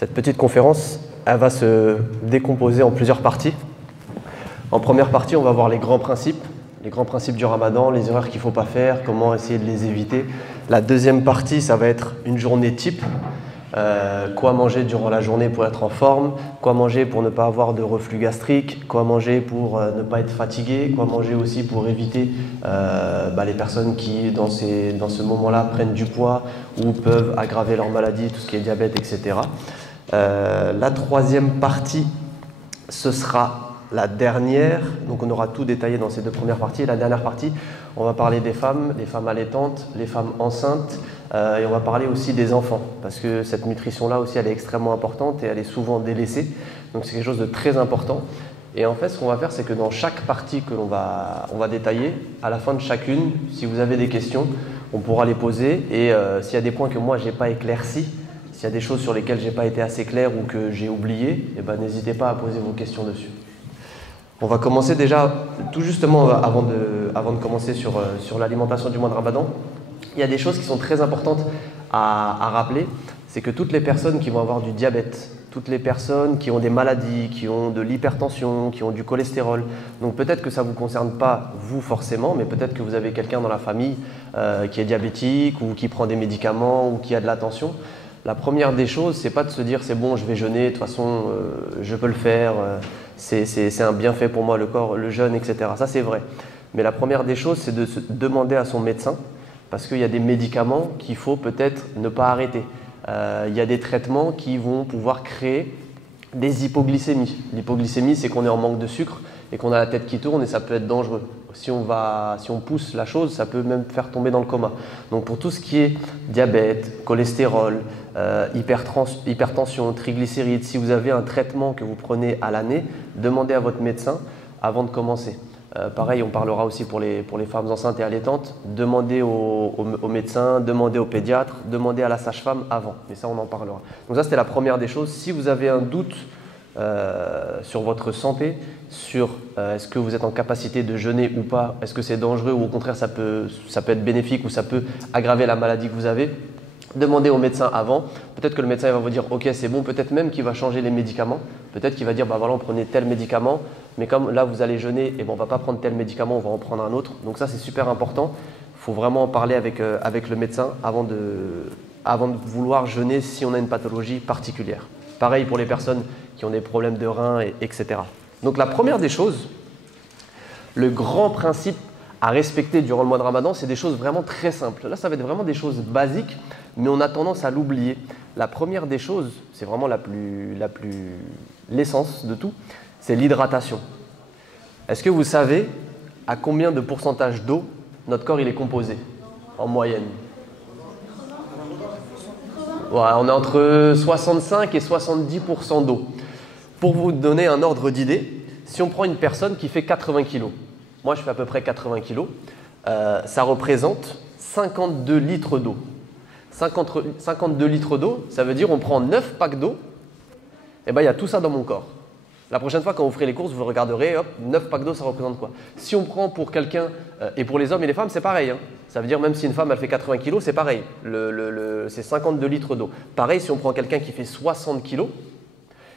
Cette petite conférence, elle va se décomposer en plusieurs parties. En première partie, on va voir les grands principes du ramadan, les erreurs qu'il ne faut pas faire, comment essayer de les éviter. La deuxième partie, ça va être une journée type. Quoi manger durant la journée pour être en forme, quoi manger pour ne pas avoir de reflux gastrique, quoi manger pour ne pas être fatigué, quoi manger aussi pour éviter les personnes qui dans ce moment-là prennent du poids ou peuvent aggraver leur maladie, tout ce qui est diabète, etc. La troisième partie, ce sera la dernière, donc on aura tout détaillé dans ces deux premières parties. La dernière partie, on va parler des femmes, les femmes allaitantes, les femmes enceintes, et on va parler aussi des enfants, parce que cette nutrition-là aussi, elle est extrêmement importante et elle est souvent délaissée. Donc c'est quelque chose de très important. Et en fait, ce qu'on va faire, c'est que dans chaque partie que on va détailler, à la fin de chacune, si vous avez des questions, on pourra les poser. Et s'il y a des points que moi, je n'ai pas éclaircis, s'il y a des choses sur lesquelles je n'ai pas été assez clair ou que j'ai oublié, eh ben, n'hésitez pas à poser vos questions dessus. On va commencer déjà, tout justement avant de commencer sur l'alimentation du mois de Ramadan. Il y a des choses qui sont très importantes à rappeler. C'est que toutes les personnes qui vont avoir du diabète, toutes les personnes qui ont des maladies, qui ont de l'hypertension, qui ont du cholestérol, donc peut-être que ça ne vous concerne pas vous forcément, mais peut-être que vous avez quelqu'un dans la famille qui est diabétique ou qui prend des médicaments ou qui a de la tension. La première des choses, c'est pas de se dire c'est bon, je vais jeûner, de toute façon je peux le faire, c'est un bienfait pour moi le corps, le jeûne, etc. Ça c'est vrai. Mais la première des choses, c'est de se demander à son médecin, parce qu'il y a des médicaments qu'il faut peut-être ne pas arrêter. Il y a des traitements qui vont pouvoir créer des hypoglycémies. L'hypoglycémie, c'est qu'on est en manque de sucre et qu'on a la tête qui tourne et ça peut être dangereux. Si on pousse la chose, ça peut même faire tomber dans le coma. Donc pour tout ce qui est diabète, cholestérol, hypertension, triglycérides, si vous avez un traitement que vous prenez à l'année, demandez à votre médecin avant de commencer. Pareil, on parlera aussi pour les femmes enceintes et allaitantes. Demandez au médecin, demandez au pédiatre, demandez à la sage-femme avant. Mais ça, on en parlera. Donc ça, c'était la première des choses. Si vous avez un doute sur votre santé, sur est-ce que vous êtes en capacité de jeûner ou pas, est-ce que c'est dangereux ou au contraire ça peut être bénéfique ou ça peut aggraver la maladie que vous avez, demandez au médecin avant. Peut-être que le médecin va vous dire ok c'est bon, peut-être même qu'il va changer les médicaments, peut-être qu'il va dire bah voilà on prenait tel médicament, mais comme là vous allez jeûner, et bon, on ne va pas prendre tel médicament, on va en prendre un autre. Donc ça c'est super important, il faut vraiment en parler avec le médecin avant de vouloir jeûner si on a une pathologie particulière. Pareil pour les personnes qui ont des problèmes de reins, etc. Donc la première des choses, le grand principe à respecter durant le mois de Ramadan, c'est des choses vraiment très simples. Là, ça va être vraiment des choses basiques, mais on a tendance à l'oublier. La première des choses, c'est vraiment l'essence de tout, c'est l'hydratation. Est-ce que vous savez à combien de pourcentage d'eau notre corps il est composé en moyenne? Voilà, on est entre 65 et 70% d'eau. Pour vous donner un ordre d'idée, si on prend une personne qui fait 80 kg, moi je fais à peu près 80 kg, ça représente 52 litres d'eau. 52 litres d'eau, ça veut dire on prend 9 packs d'eau, et ben il y a tout ça dans mon corps. La prochaine fois quand vous ferez les courses, vous regarderez, hop, 9 packs d'eau, ça représente quoi? Si on prend pour quelqu'un, et pour les hommes et les femmes, c'est pareil. Hein. Ça veut dire même si une femme elle fait 80 kg, c'est pareil. C'est 52 litres d'eau. Pareil, si on prend quelqu'un qui fait 60 kg,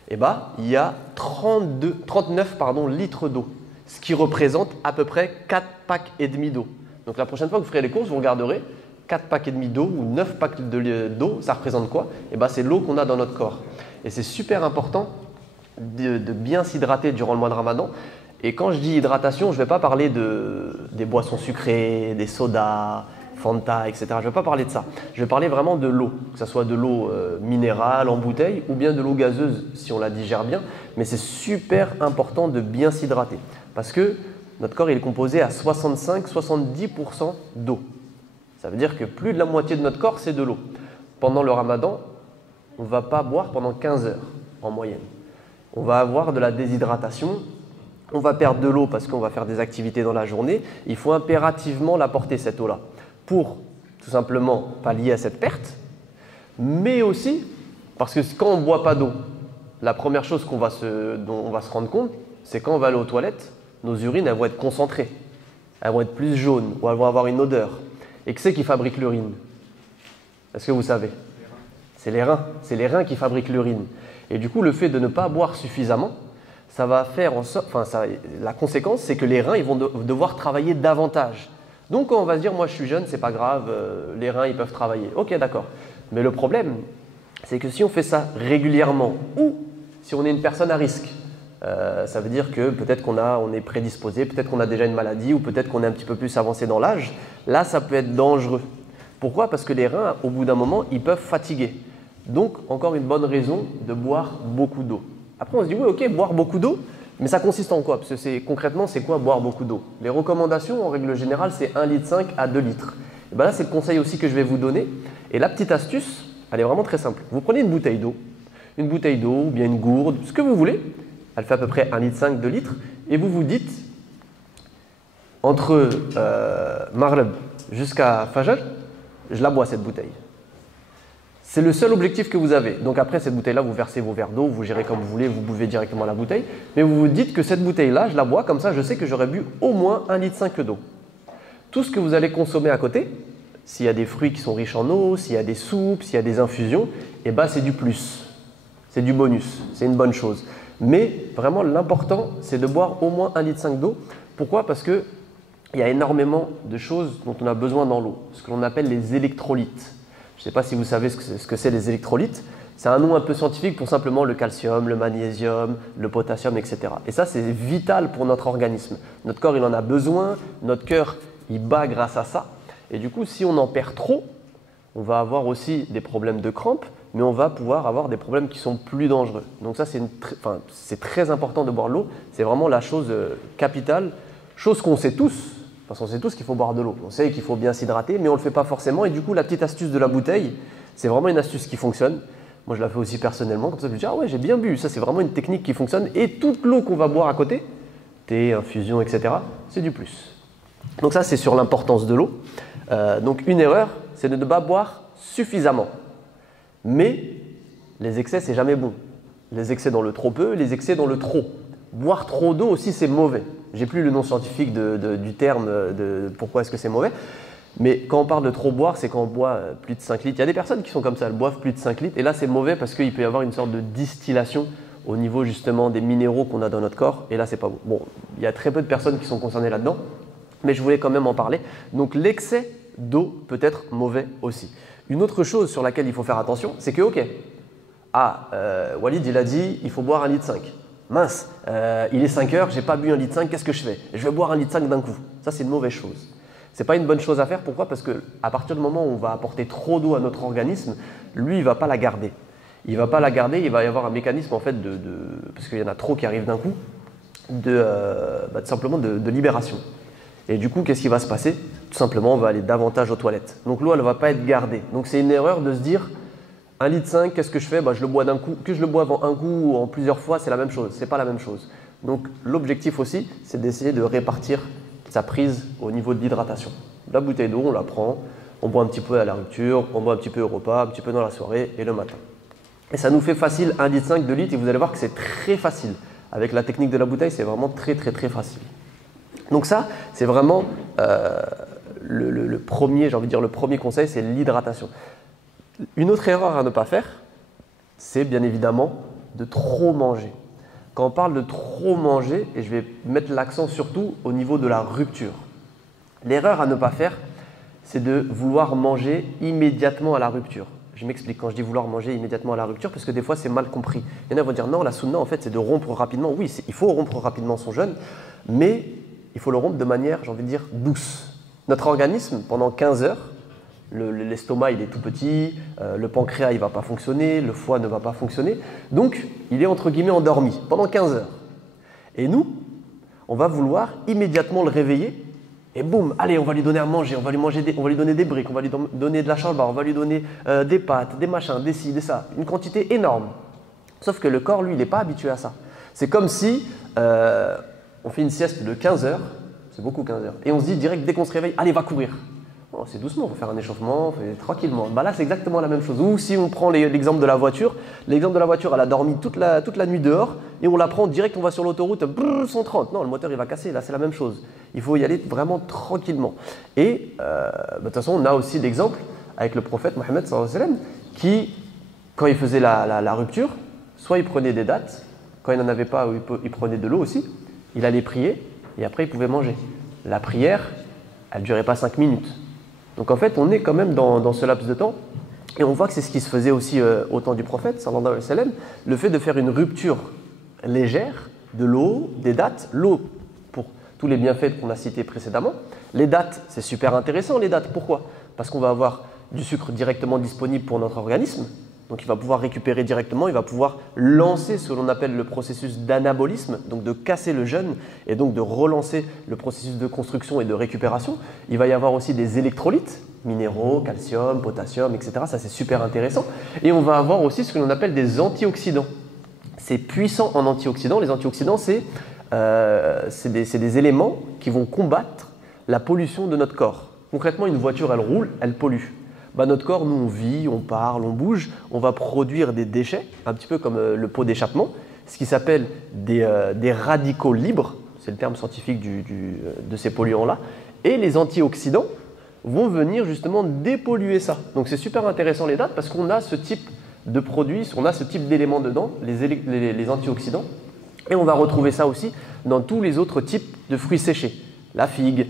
eh ben, il y a 39 litres d'eau. Ce qui représente à peu près 4 packs et demi d'eau. Donc la prochaine fois que vous ferez les courses, vous regarderez 4 packs et demi d'eau ou 9 packs d'eau, ça représente quoi? Eh ben, c'est l'eau qu'on a dans notre corps. Et c'est super important de bien s'hydrater durant le mois de Ramadan. Et quand je dis hydratation, je ne vais pas parler des boissons sucrées, des sodas, Fanta, etc. Je ne vais pas parler de ça. Je vais parler vraiment de l'eau, que ce soit de l'eau minérale en bouteille ou bien de l'eau gazeuse si on la digère bien. Mais c'est super important de bien s'hydrater parce que notre corps il est composé à 65-70% d'eau. Ça veut dire que plus de la moitié de notre corps, c'est de l'eau. Pendant le Ramadan, on ne va pas boire pendant 15 heures en moyenne. On va avoir de la déshydratation. On va perdre de l'eau parce qu'on va faire des activités dans la journée. Il faut impérativement l'apporter cette eau-là pour tout simplement pallier à cette perte, mais aussi parce que quand on ne boit pas d'eau, la première chose dont on va se rendre compte, c'est quand on va aller aux toilettes, nos urines elles vont être concentrées, elles vont être plus jaunes ou elles vont avoir une odeur. Et qui c'est qui fabrique l'urine? Est-ce que vous savez? c'est les reins qui fabriquent l'urine. Et du coup, le fait de ne pas boire suffisamment, ça va faire en sorte, la conséquence, c'est que les reins ils vont devoir travailler davantage. Donc, quand on va se dire, moi je suis jeune, c'est pas grave, les reins ils peuvent travailler. Ok, d'accord. Mais le problème, c'est que si on fait ça régulièrement ou si on est une personne à risque, ça veut dire que peut-être on est prédisposé, peut-être qu'on a déjà une maladie ou peut-être qu'on est un petit peu plus avancé dans l'âge. Là, ça peut être dangereux. Pourquoi? Parce que les reins, au bout d'un moment, ils peuvent fatiguer. Donc, encore une bonne raison de boire beaucoup d'eau. Après, on se dit, oui, ok, boire beaucoup d'eau, mais ça consiste en quoi? Parce que concrètement, c'est quoi boire beaucoup d'eau? Les recommandations, en règle générale, c'est 1,5 litre à 2 litres. Et bien là, c'est le conseil aussi que je vais vous donner. Et la petite astuce, elle est vraiment très simple. Vous prenez une bouteille d'eau ou bien une gourde, ce que vous voulez. Elle fait à peu près 1,5 litre, 2 litres. Et vous vous dites, entre Maghreb jusqu'à Fajr, je la bois cette bouteille. C'est le seul objectif que vous avez. Donc après cette bouteille-là, vous versez vos verres d'eau, vous gérez comme vous voulez, vous buvez directement la bouteille. Mais vous vous dites que cette bouteille-là, je la bois comme ça, je sais que j'aurais bu au moins 1,5 litre d'eau. Tout ce que vous allez consommer à côté, s'il y a des fruits qui sont riches en eau, s'il y a des soupes, s'il y a des infusions, eh ben c'est du plus, c'est du bonus, c'est une bonne chose. Mais vraiment, l'important, c'est de boire au moins 1,5 litre d'eau. Pourquoi? Parce qu'il y a énormément de choses dont on a besoin dans l'eau, ce que l'on appelle les électrolytes. Je ne sais pas si vous savez ce que c'est les électrolytes. C'est un nom un peu scientifique pour simplement le calcium, le magnésium, le potassium, etc. Et ça, c'est vital pour notre organisme. Notre corps, il en a besoin. Notre cœur, il bat grâce à ça. Et du coup, si on en perd trop, on va avoir aussi des problèmes de crampes, mais on va pouvoir avoir des problèmes qui sont plus dangereux. Donc ça, c'est très important de boire l'eau. C'est vraiment la chose capitale, chose qu'on sait tous. Parce qu'on sait tous qu'il faut boire de l'eau. On sait qu'il faut bien s'hydrater, mais on ne le fait pas forcément. Et du coup, la petite astuce de la bouteille, c'est vraiment une astuce qui fonctionne. Moi, je la fais aussi personnellement. Comme ça, je me dis, ah ouais, j'ai bien bu. Ça, c'est vraiment une technique qui fonctionne. Et toute l'eau qu'on va boire à côté, thé, infusion, etc., c'est du plus. Donc ça, c'est sur l'importance de l'eau. Donc une erreur, c'est de ne pas boire suffisamment. Mais les excès, c'est jamais bon. Les excès dans le trop peu, les excès dans le trop. Boire trop d'eau aussi, c'est mauvais. J'ai plus le nom scientifique du terme de pourquoi est-ce que c'est mauvais. Mais quand on parle de trop boire, c'est quand on boit plus de 5 litres. Il y a des personnes qui sont comme ça, elles boivent plus de 5 litres. Et là, c'est mauvais parce qu'il peut y avoir une sorte de distillation au niveau justement des minéraux qu'on a dans notre corps. Et là, c'est pas bon. Bon, il y a très peu de personnes qui sont concernées là-dedans. Mais je voulais quand même en parler. Donc l'excès d'eau peut être mauvais aussi. Une autre chose sur laquelle il faut faire attention, c'est que, ok, Walid, il a dit, il faut boire 1,5 litre. Mince, il est 5 heures, j'ai pas bu 1,5 litre, qu'est-ce que je fais? Je vais boire 1,5 litre d'un coup. Ça, c'est une mauvaise chose. C'est pas une bonne chose à faire. Pourquoi? Parce qu'à partir du moment où on va apporter trop d'eau à notre organisme, lui, il va pas la garder. Il va pas la garder, il va y avoir un mécanisme en fait parce qu'il y en a trop qui arrivent d'un coup, simplement de libération. Et du coup, qu'est-ce qui va se passer? Tout simplement, on va aller davantage aux toilettes. Donc l'eau, elle ne va pas être gardée. Donc c'est une erreur de se dire 1,5 litre, qu'est-ce que je fais? Je le bois d'un coup. Que je le boive en un coup ou en plusieurs fois, c'est la même chose. Ce n'est pas la même chose. Donc l'objectif aussi, c'est d'essayer de répartir sa prise au niveau de l'hydratation. La bouteille d'eau, on la prend, on boit un petit peu à la rupture, on boit un petit peu au repas, un petit peu dans la soirée et le matin. Et ça nous fait facile 1,5 litre, 2 litres et vous allez voir que c'est très facile. Avec la technique de la bouteille, c'est vraiment très facile. Donc ça, c'est vraiment le premier, j'ai envie de dire le premier conseil, c'est l'hydratation. Une autre erreur à ne pas faire, c'est bien évidemment de trop manger. Quand on parle de trop manger, et je vais mettre l'accent surtout au niveau de la rupture. L'erreur à ne pas faire, c'est de vouloir manger immédiatement à la rupture. Je m'explique quand je dis vouloir manger immédiatement à la rupture, parce que des fois c'est mal compris. Il y en a qui vont dire non, la sunna en fait c'est de rompre rapidement. Oui, il faut rompre rapidement son jeûne, mais il faut le rompre de manière, j'ai envie de dire, douce. Notre organisme, pendant 15 heures, l'estomac il est tout petit, le pancréas il ne va pas fonctionner, le foie ne va pas fonctionner. Donc, il est entre guillemets endormi pendant 15 heures. Et nous, on va vouloir immédiatement le réveiller et boum, allez, on va lui donner à manger, on va lui donner des briques, on va lui donner de la charba, on va lui donner des pâtes, des machins, des ci, des ça. Une quantité énorme. Sauf que le corps, lui, il n'est pas habitué à ça. C'est comme si on fait une sieste de 15 heures, c'est beaucoup 15 heures, et on se dit direct, dès qu'on se réveille, allez, va courir. Oh, c'est doucement, on va faire un échauffement, on fait tranquillement. Là, c'est exactement la même chose. Ou si on prend l'exemple de la voiture, elle a dormi toute la nuit dehors, et on la prend direct, on va sur l'autoroute, 130. Non, le moteur, il va casser, là, c'est la même chose. Il faut y aller vraiment tranquillement. Et de toute façon, on a aussi l'exemple avec le prophète Mohammed sallallahu alayhi wa sallam, qui quand il faisait la rupture, soit il prenait des dattes, quand il n'en avait pas, il prenait de l'eau aussi, il allait prier et après il pouvait manger. La prière, elle ne durait pas 5 minutes. Donc en fait, on est quand même dans ce laps de temps et on voit que c'est ce qui se faisait aussi au temps du prophète, sallallahu alayhi wa sallam, le fait de faire une rupture légère de l'eau, des dattes, l'eau pour tous les bienfaits qu'on a cités précédemment. Les dattes, c'est super intéressant les dattes. Pourquoi? Parce qu'on va avoir du sucre directement disponible pour notre organisme. Donc il va pouvoir récupérer directement, il va pouvoir lancer ce que l'on appelle le processus d'anabolisme, donc de casser le jeûne et donc de relancer le processus de construction et de récupération. Il va y avoir aussi des électrolytes, minéraux, calcium, potassium, etc. Ça c'est super intéressant. Et on va avoir aussi ce que l'on appelle des antioxydants. C'est puissant en antioxydants. Les antioxydants, c'est des éléments qui vont combattre la pollution de notre corps. Concrètement, une voiture, elle roule, elle pollue. Notre corps, nous, on vit, on parle, on bouge, on va produire des déchets, un petit peu comme le pot d'échappement, ce qui s'appelle des radicaux libres, c'est le terme scientifique de ces polluants-là, et les antioxydants vont venir justement dépolluer ça. Donc c'est super intéressant les dates parce qu'on a ce type de produits, on a ce type d'éléments dedans, les antioxydants, et on va retrouver ça aussi dans tous les autres types de fruits séchés. La figue,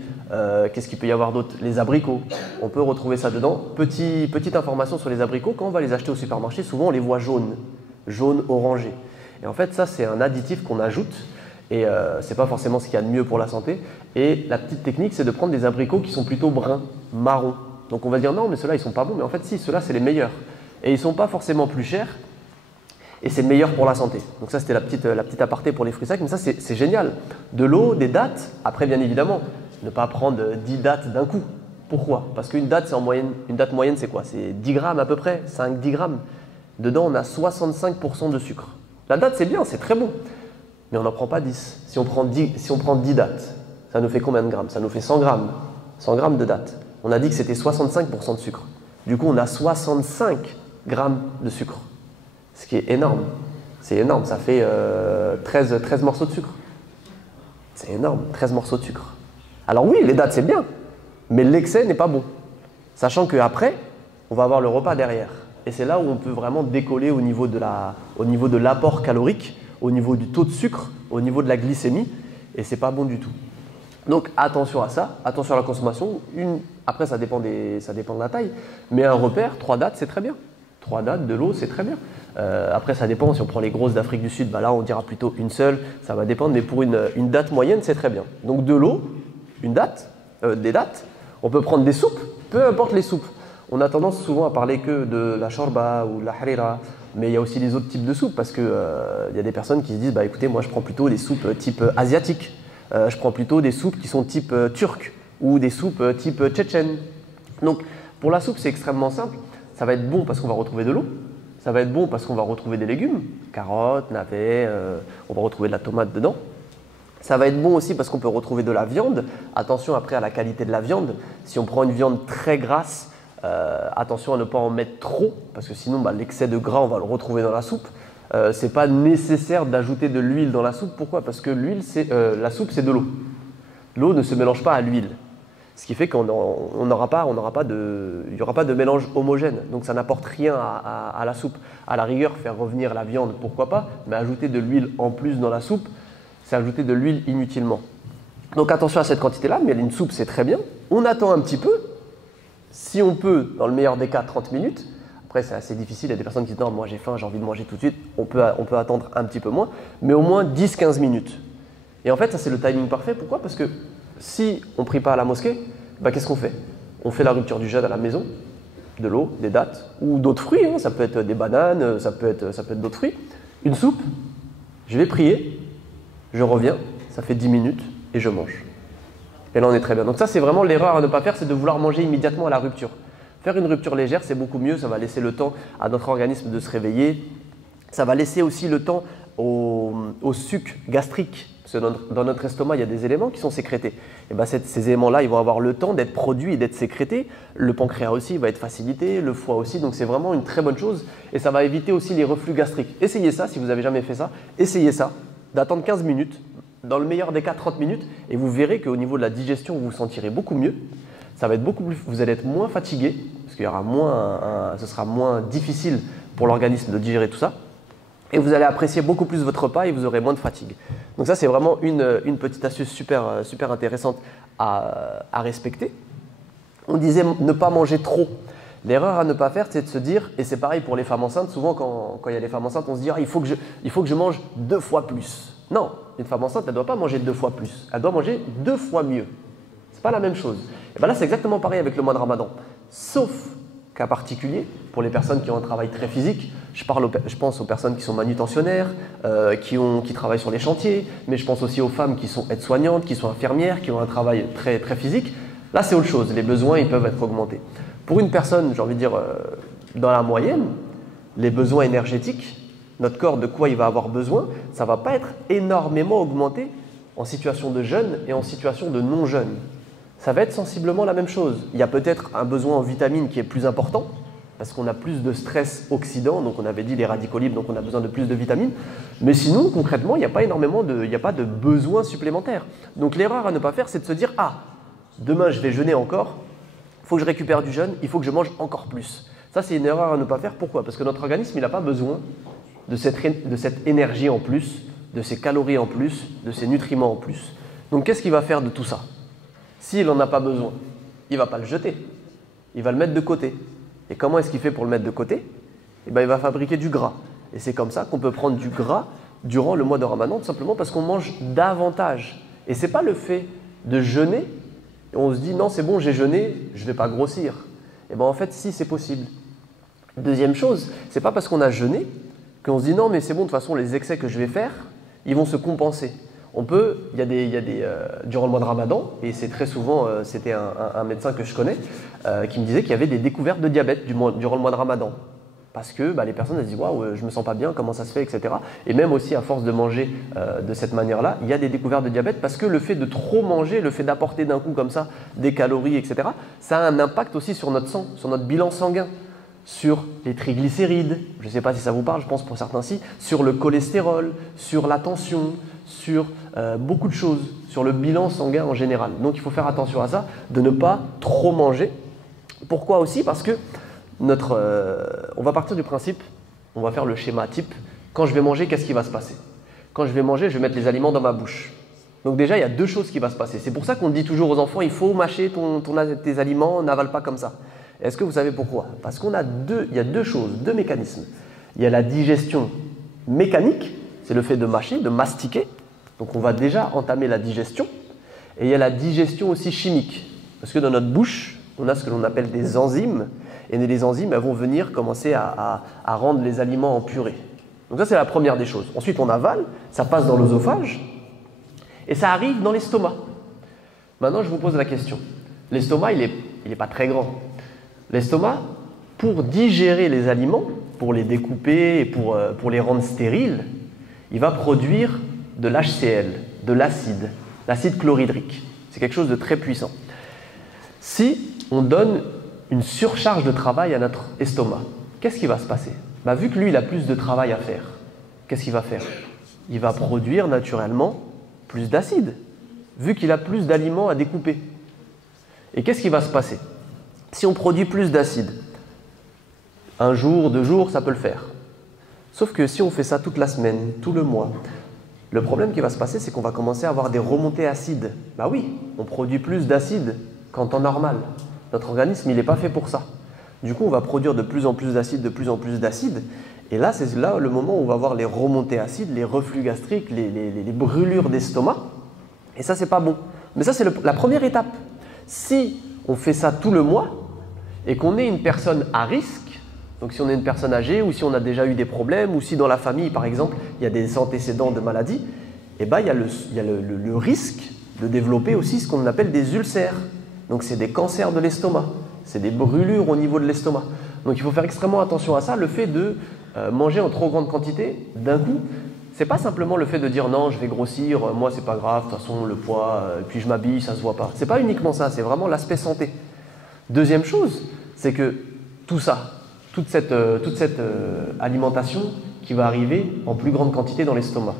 qu'est-ce qu'il peut y avoir d'autre? Les abricots, on peut retrouver ça dedans. Petite information sur les abricots, quand on va les acheter au supermarché, souvent on les voit jaunes, orangés. Et en fait, ça c'est un additif qu'on ajoute et ce n'est pas forcément ce qu'il y a de mieux pour la santé. Et la petite technique, c'est de prendre des abricots qui sont plutôt bruns, marrons. Donc on va dire non, mais ceux-là ils sont pas bons, mais en fait si, ceux-là c'est les meilleurs. Et ils ne sont pas forcément plus chers. Et c'est meilleur pour la santé. Donc ça, c'était la petite aparté pour les fruits secs. Mais ça, c'est génial. De l'eau, des dattes. Après, bien évidemment, ne pas prendre 10 dattes d'un coup. Pourquoi? Parce qu'une date, c'est en moyenne. Une date moyenne, c'est quoi? C'est 10 grammes à peu près, 5-10 grammes. Dedans, on a 65% de sucre. La date, c'est bien, c'est très bon. Mais on n'en prend pas 10. Si on prend 10 dattes, ça nous fait combien de grammes? Ça nous fait 100 grammes. 100 grammes de dattes. On a dit que c'était 65% de sucre. Du coup, on a 65 grammes de sucre. Ce qui est énorme. C'est énorme, ça fait 13 morceaux de sucre. C'est énorme, 13 morceaux de sucre. Alors oui, les dattes c'est bien, mais l'excès n'est pas bon. Sachant qu'après, on va avoir le repas derrière. Et c'est là où on peut vraiment décoller au niveau de l'apport calorique, au niveau du taux de sucre, au niveau de la glycémie, et c'est pas bon du tout. Donc attention à ça, attention à la consommation. Après ça dépend de la taille, mais un repère, 3 dattes c'est très bien. 3 dattes, de l'eau c'est très bien. Après, ça dépend. Si on prend les grosses d'Afrique du Sud, là, on dira plutôt une seule. Ça va dépendre. Mais pour une date moyenne, c'est très bien. Donc, de l'eau, des dates. On peut prendre des soupes, peu importe les soupes. On a tendance souvent à parler que de la shorba ou de la harira. Mais il y a aussi les autres types de soupes parce qu'il y a des personnes qui se disent écoutez, moi, je prends plutôt des soupes type asiatique. Je prends plutôt des soupes qui sont type turc ou des soupes type tchétchène. Donc, pour la soupe, c'est extrêmement simple. Ça va être bon parce qu'on va retrouver de l'eau. Ça va être bon parce qu'on va retrouver des légumes, carottes, navets, on va retrouver de la tomate dedans. Ça va être bon aussi parce qu'on peut retrouver de la viande. Attention après à la qualité de la viande. Si on prend une viande très grasse, attention à ne pas en mettre trop parce que sinon l'excès de gras, on va le retrouver dans la soupe. Ce n'est pas nécessaire d'ajouter de l'huile dans la soupe. Pourquoi? Parce que la soupe, c'est de l'eau. L'eau ne se mélange pas à l'huile. Ce qui fait qu'il n'y aura pas de mélange homogène. Donc ça n'apporte rien à la soupe. À la rigueur, faire revenir la viande, pourquoi pas, mais ajouter de l'huile en plus dans la soupe, c'est ajouter de l'huile inutilement. Donc attention à cette quantité-là, mais une soupe c'est très bien. On attend un petit peu, si on peut, dans le meilleur des cas, 30 minutes. Après c'est assez difficile, il y a des personnes qui disent non, moi j'ai faim, j'ai envie de manger tout de suite. On peut attendre un petit peu moins, mais au moins 10-15 minutes. Et en fait, ça c'est le timing parfait. Pourquoi? Parce que si on ne prie pas à la mosquée, qu'est-ce qu'on fait? On fait la rupture du jeûne à la maison, de l'eau, des dattes ou d'autres fruits. Ça peut être des bananes, ça peut être d'autres fruits. Une soupe, je vais prier, je reviens, ça fait 10 minutes et je mange. Et là, on est très bien. Donc ça, c'est vraiment l'erreur à ne pas faire, c'est de vouloir manger immédiatement à la rupture. Faire une rupture légère, c'est beaucoup mieux. Ça va laisser le temps à notre organisme de se réveiller. Ça va laisser aussi le temps au suc gastrique. Parce que dans notre estomac, il y a des éléments qui sont sécrétés. Et ces éléments-là, ils vont avoir le temps d'être produits et d'être sécrétés. Le pancréas aussi va être facilité, le foie aussi. Donc c'est vraiment une très bonne chose. Et ça va éviter aussi les reflux gastriques. Essayez ça, si vous n'avez jamais fait ça. Essayez ça, d'attendre 15 minutes, dans le meilleur des cas 30 minutes. Et vous verrez qu'au niveau de la digestion, vous vous sentirez beaucoup mieux. Ça va être beaucoup plus, vous allez être moins fatigué, parce qu'il y aura ce sera moins difficile pour l'organisme de digérer tout ça. Et vous allez apprécier beaucoup plus votre repas et vous aurez moins de fatigue. Donc ça, c'est vraiment une petite astuce super intéressante à respecter. On disait ne pas manger trop. L'erreur à ne pas faire, c'est de se dire, et c'est pareil pour les femmes enceintes, souvent quand il y a les femmes enceintes, on se dit il faut que je mange 2 fois plus. Non, une femme enceinte, elle ne doit pas manger 2 fois plus. Elle doit manger 2 fois mieux. Ce n'est pas la même chose. Et bien là, c'est exactement pareil avec le mois de Ramadan. Sauf cas particulier, pour les personnes qui ont un travail très physique, je pense aux personnes qui sont manutentionnaires, qui travaillent sur les chantiers, mais je pense aussi aux femmes qui sont aides-soignantes, qui sont infirmières, qui ont un travail très physique. Là, c'est autre chose. Les besoins, ils peuvent être augmentés. Pour une personne, j'ai envie de dire, dans la moyenne, les besoins énergétiques, notre corps, de quoi il va avoir besoin, ça ne va pas être énormément augmenté en situation de jeûne et en situation de non-jeûne. Ça va être sensiblement la même chose. Il y a peut-être un besoin en vitamines qui est plus important, parce qu'on a plus de stress oxydant, donc on avait dit les radicaux libres, donc on a besoin de plus de vitamines. Mais sinon, concrètement, il n'y a pas de besoin supplémentaire. Donc l'erreur à ne pas faire, c'est de se dire « Ah, demain je vais jeûner encore, il faut que je récupère du jeûne, il faut que je mange encore plus. » Ça, c'est une erreur à ne pas faire. Pourquoi? Parce que notre organisme, il n'a pas besoin de cette énergie en plus, de ces calories en plus, de ces nutriments en plus. Donc qu'est-ce qu'il va faire de tout ça? S'il n'en a pas besoin, il ne va pas le jeter, il va le mettre de côté. Et comment est-ce qu'il fait pour le mettre de côté? Eh bien, il va fabriquer du gras. Et c'est comme ça qu'on peut prendre du gras durant le mois de Ramadan, tout simplement parce qu'on mange davantage. Et ce n'est pas le fait de jeûner, et on se dit non, c'est bon, j'ai jeûné, je ne vais pas grossir. Eh bien, en fait, si, c'est possible. Deuxième chose, ce n'est pas parce qu'on a jeûné qu'on se dit non, mais c'est bon, de toute façon, les excès que je vais faire, ils vont se compenser. Durant le mois de Ramadan, et c'est très souvent, c'était un médecin que je connais, qui me disait qu'il y avait des découvertes de diabète durant le mois de Ramadan. Parce que les personnes elles se disent « Waouh, je ne me sens pas bien, comment ça se fait, etc. » Et même aussi, à force de manger de cette manière-là, il y a des découvertes de diabète parce que le fait de trop manger, le fait d'apporter d'un coup comme ça des calories, etc., ça a un impact aussi sur notre sang, sur notre bilan sanguin, sur les triglycérides, je ne sais pas si ça vous parle, je pense pour certains si, sur le cholestérol, sur la tension, sur beaucoup de choses, sur le bilan sanguin en général. Donc il faut faire attention à ça, de ne pas trop manger. Pourquoi aussi? Parce que on va partir du principe, on va faire le schéma type. Quand je vais manger, qu'est-ce qui va se passer? Quand je vais manger, je vais mettre les aliments dans ma bouche. Donc déjà, il y a 2 choses qui vont se passer. C'est pour ça qu'on dit toujours aux enfants, il faut mâcher tes aliments, n'avale pas comme ça. Est-ce que vous savez pourquoi? Parce qu'il y a 2 choses, 2 mécanismes. Il y a la digestion mécanique, c'est le fait de mâcher, de mastiquer. Donc on va déjà entamer la digestion. Et il y a la digestion aussi chimique. Parce que dans notre bouche, on a ce que l'on appelle des enzymes. Et les enzymes, elles vont venir commencer à rendre les aliments en purée. Donc ça, c'est la première des choses. Ensuite, on avale, ça passe dans l'œsophage. Et ça arrive dans l'estomac. Maintenant, je vous pose la question. L'estomac, il est pas très grand. L'estomac, pour digérer les aliments, pour les découper et pour les rendre stériles, il va produire de l'HCl, de l'acide chlorhydrique. C'est quelque chose de très puissant. Si on donne une surcharge de travail à notre estomac, qu'est-ce qui va se passer? Vu que lui, il a plus de travail à faire, qu'est-ce qu'il va faire? Il va produire naturellement plus d'acide, vu qu'il a plus d'aliments à découper. Et qu'est-ce qui va se passer? Si on produit plus d'acide, 1 jour, 2 jours, ça peut le faire. Sauf que si on fait ça toute la semaine, tout le mois, le problème qui va se passer, c'est qu'on va commencer à avoir des remontées acides. Oui, on produit plus d'acide qu'en temps normal. Notre organisme, il n'est pas fait pour ça. Du coup, on va produire de plus en plus d'acide, de plus en plus d'acide. Et là, c'est là le moment où on va avoir les remontées acides, les reflux gastriques, les brûlures d'estomac. Et ça, c'est pas bon. Mais ça, c'est la première étape. Si on fait ça tout le mois et qu'on est une personne à risque, donc si on est une personne âgée ou si on a déjà eu des problèmes ou si dans la famille, par exemple, il y a des antécédents de maladies, il y a le risque de développer aussi ce qu'on appelle des ulcères. Donc c'est des cancers de l'estomac, c'est des brûlures au niveau de l'estomac. Donc il faut faire extrêmement attention à ça. Le fait de manger en trop grande quantité d'un coup, c'est pas simplement le fait de dire non, je vais grossir, moi c'est pas grave, de toute façon le poids, puis je m'habille, ça se voit pas. C'est pas uniquement ça, c'est vraiment l'aspect santé. Deuxième chose, c'est que tout ça, toute cette alimentation qui va arriver en plus grande quantité dans l'estomac.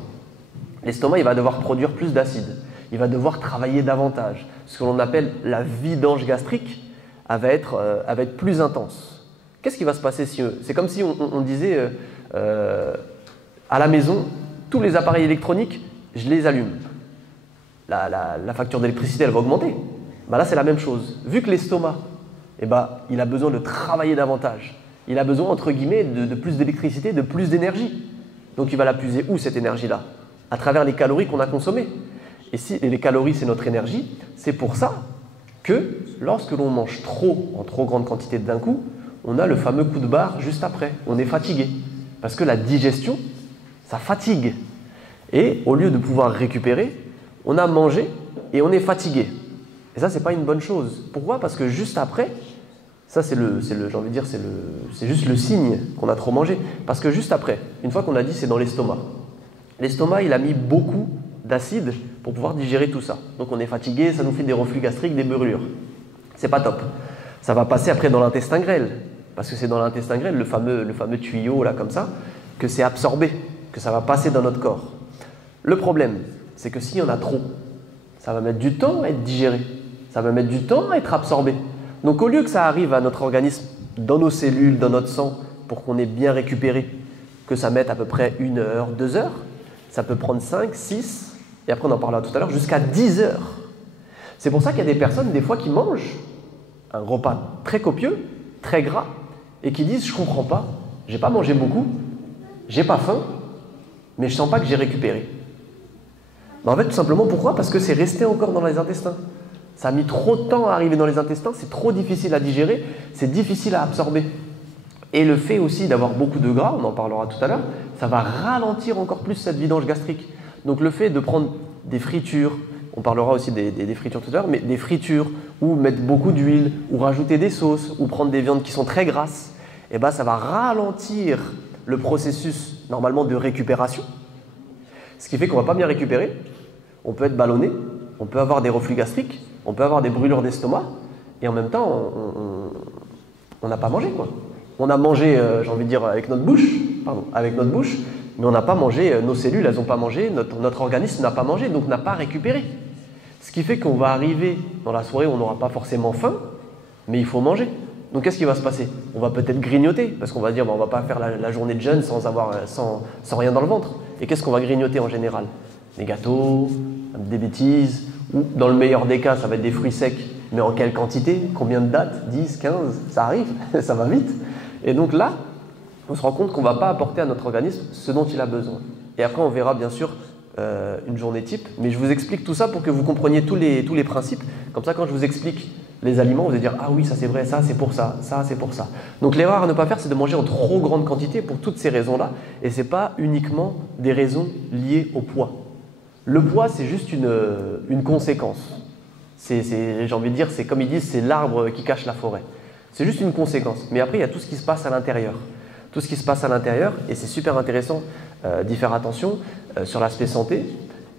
L'estomac, il va devoir produire plus d'acide. Il va devoir travailler davantage. Ce que l'on appelle la vidange gastrique, elle va être plus intense. qu'est-ce qui va se passer si… C'est comme si on disait à la maison, tous les appareils électroniques, je les allume. La facture d'électricité, elle va augmenter. Ben là, c'est la même chose. Vu que l'estomac, il a besoin de travailler davantage. Il a besoin, entre guillemets, de plus d'électricité, de plus d'énergie. Donc, il va la puiser où, cette énergie-là? À travers les calories qu'on a consommées. Et les calories, c'est notre énergie. C'est pour ça que lorsque l'on mange trop, en trop grande quantité d'un coup, on a le fameux coup de barre juste après. On est fatigué. Parce que la digestion, ça fatigue. Et au lieu de pouvoir récupérer, on a mangé et on est fatigué. Et ça, c'est pas une bonne chose. Pourquoi? Parce que juste après, ça c'est juste le signe qu'on a trop mangé. Parce que juste après, une fois qu'on a dit c'est dans l'estomac, l'estomac il a mis beaucoup d'acide pour pouvoir digérer tout ça. Donc on est fatigué, ça nous fait des reflux gastriques, des brûlures. C'est pas top. Ça va passer après dans l'intestin grêle. Parce que c'est dans l'intestin grêle, le fameux tuyau là comme ça, que c'est absorbé, que ça va passer dans notre corps. Le problème, c'est que s'il y en a trop, ça va mettre du temps à être digéré. Ça va mettre du temps à être absorbé. Donc au lieu que ça arrive à notre organisme, dans nos cellules, dans notre sang, pour qu'on ait bien récupéré, que ça mette à peu près 1 heure, 2 heures, ça peut prendre 5, 6, et après on en parlera tout à l'heure, jusqu'à 10 heures. C'est pour ça qu'il y a des personnes, des fois, qui mangent un repas très copieux, très gras, et qui disent « je ne comprends pas, j'ai pas mangé beaucoup, j'ai pas faim, mais je sens pas que j'ai récupéré ». En fait, tout simplement, pourquoi? Parce que c'est resté encore dans les intestins. Ça a mis trop de temps à arriver dans les intestins, c'est trop difficile à digérer, c'est difficile à absorber. Et le fait aussi d'avoir beaucoup de gras, on en parlera tout à l'heure, ça va ralentir encore plus cette vidange gastrique. Donc le fait de prendre des fritures, on parlera aussi des fritures tout à l'heure, mais des fritures, ou mettre beaucoup d'huile, ou rajouter des sauces, ou prendre des viandes qui sont très grasses, et ça va ralentir le processus normalement de récupération. Ce qui fait qu'on ne va pas bien récupérer, on peut être ballonné, on peut avoir des reflux gastriques, on peut avoir des brûlures d'estomac, et en même temps, on n'a pas mangé, quoi. On a mangé, j'ai envie de dire, avec notre bouche, mais on n'a pas mangé, nos cellules, elles n'ont pas mangé, notre organisme n'a pas mangé, donc n'a pas récupéré. Ce qui fait qu'on va arriver dans la soirée où on n'aura pas forcément faim, mais il faut manger. Donc qu'est-ce qui va se passer? On va peut-être grignoter, parce qu'on va dire, on ne va pas faire la journée de jeûne sans rien dans le ventre. Et qu'est-ce qu'on va grignoter en général? Des gâteaux, des bêtises, ou dans le meilleur des cas, ça va être des fruits secs. Mais en quelle quantité? Combien de dates? 10, 15? Ça arrive, ça va vite. Et donc là, on se rend compte qu'on ne va pas apporter à notre organisme ce dont il a besoin. Et après, on verra bien sûr une journée type. Mais je vous explique tout ça pour que vous compreniez tous les principes. Comme ça, quand je vous explique les aliments, vous allez dire « Ah oui, ça c'est vrai, ça c'est pour ça, ça c'est pour ça ». Donc l'erreur à ne pas faire, c'est de manger en trop grande quantité pour toutes ces raisons-là. Et ce n'est pas uniquement des raisons liées au poids. Le poids, c'est juste une conséquence. J'ai envie de dire, c'est comme ils disent, c'est l'arbre qui cache la forêt. C'est juste une conséquence. Mais après, il y a tout ce qui se passe à l'intérieur. Tout ce qui se passe à l'intérieur, et c'est super intéressant d'y faire attention sur l'aspect santé.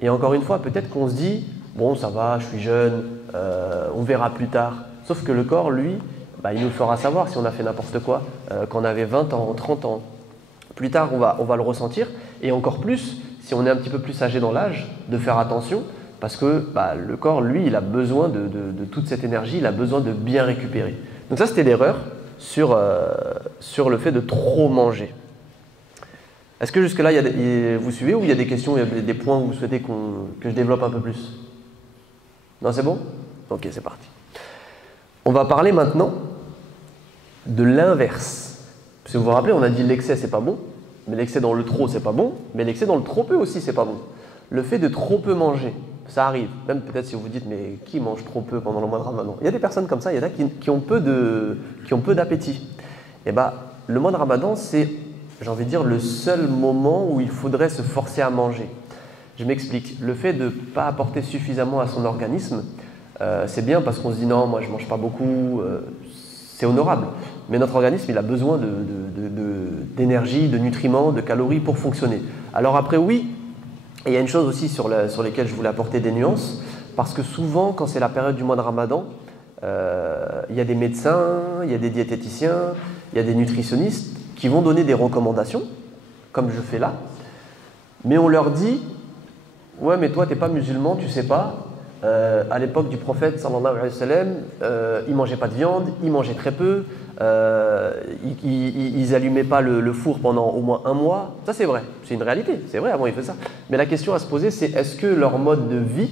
Et encore une fois, peut-être qu'on se dit, bon, ça va, je suis jeune, on verra plus tard. Sauf que le corps, lui, il nous fera savoir si on a fait n'importe quoi, quand on avait 20 ans, 30 ans. Plus tard, on va le ressentir. Et encore plus, si on est un petit peu plus âgé dans l'âge, de faire attention, parce que le corps, lui, il a besoin de toute cette énergie, il a besoin de bien récupérer. Donc ça, c'était l'erreur sur le fait de trop manger. Est-ce que jusque-là, vous suivez ou il y a des questions, il y a des points où vous souhaitez que je développe un peu plus? Non, c'est bon? Ok, c'est parti. On va parler maintenant de l'inverse. Si vous vous rappelez, on a dit l'excès, c'est pas bon, mais l'excès dans le trop, c'est pas bon, mais l'excès dans le trop peu aussi, c'est pas bon. Le fait de trop peu manger, ça arrive. Même peut-être si vous vous dites, mais qui mange trop peu pendant le mois de Ramadan? Il y a des personnes comme ça, il y en a qui ont peu d'appétit. Et le mois de Ramadan, c'est, j'ai envie de dire, le seul moment où il faudrait se forcer à manger. Je m'explique. Le fait de ne pas apporter suffisamment à son organisme, c'est bien parce qu'on se dit non, moi je ne mange pas beaucoup, c'est honorable. Mais notre organisme, il a besoin d'énergie, de nutriments, de calories pour fonctionner. Alors après, oui, et il y a une chose aussi sur lesquelles je voulais apporter des nuances, parce que souvent, quand c'est la période du mois de Ramadan, il y a des médecins, il y a des diététiciens, il y a des nutritionnistes qui vont donner des recommandations, comme je fais là, mais on leur dit « Ouais, mais toi, tu n'es pas musulman, tu ne sais pas. À l'époque du prophète, sallallahu alayhi wa sallam, il ne mangeait pas de viande, il mangeait très peu. ils n'allumaient pas le four pendant au moins un mois. Ça c'est vrai, c'est une réalité, c'est vrai, avant ils faisaient ça. Mais la question à se poser, c'est est-ce que leur mode de vie,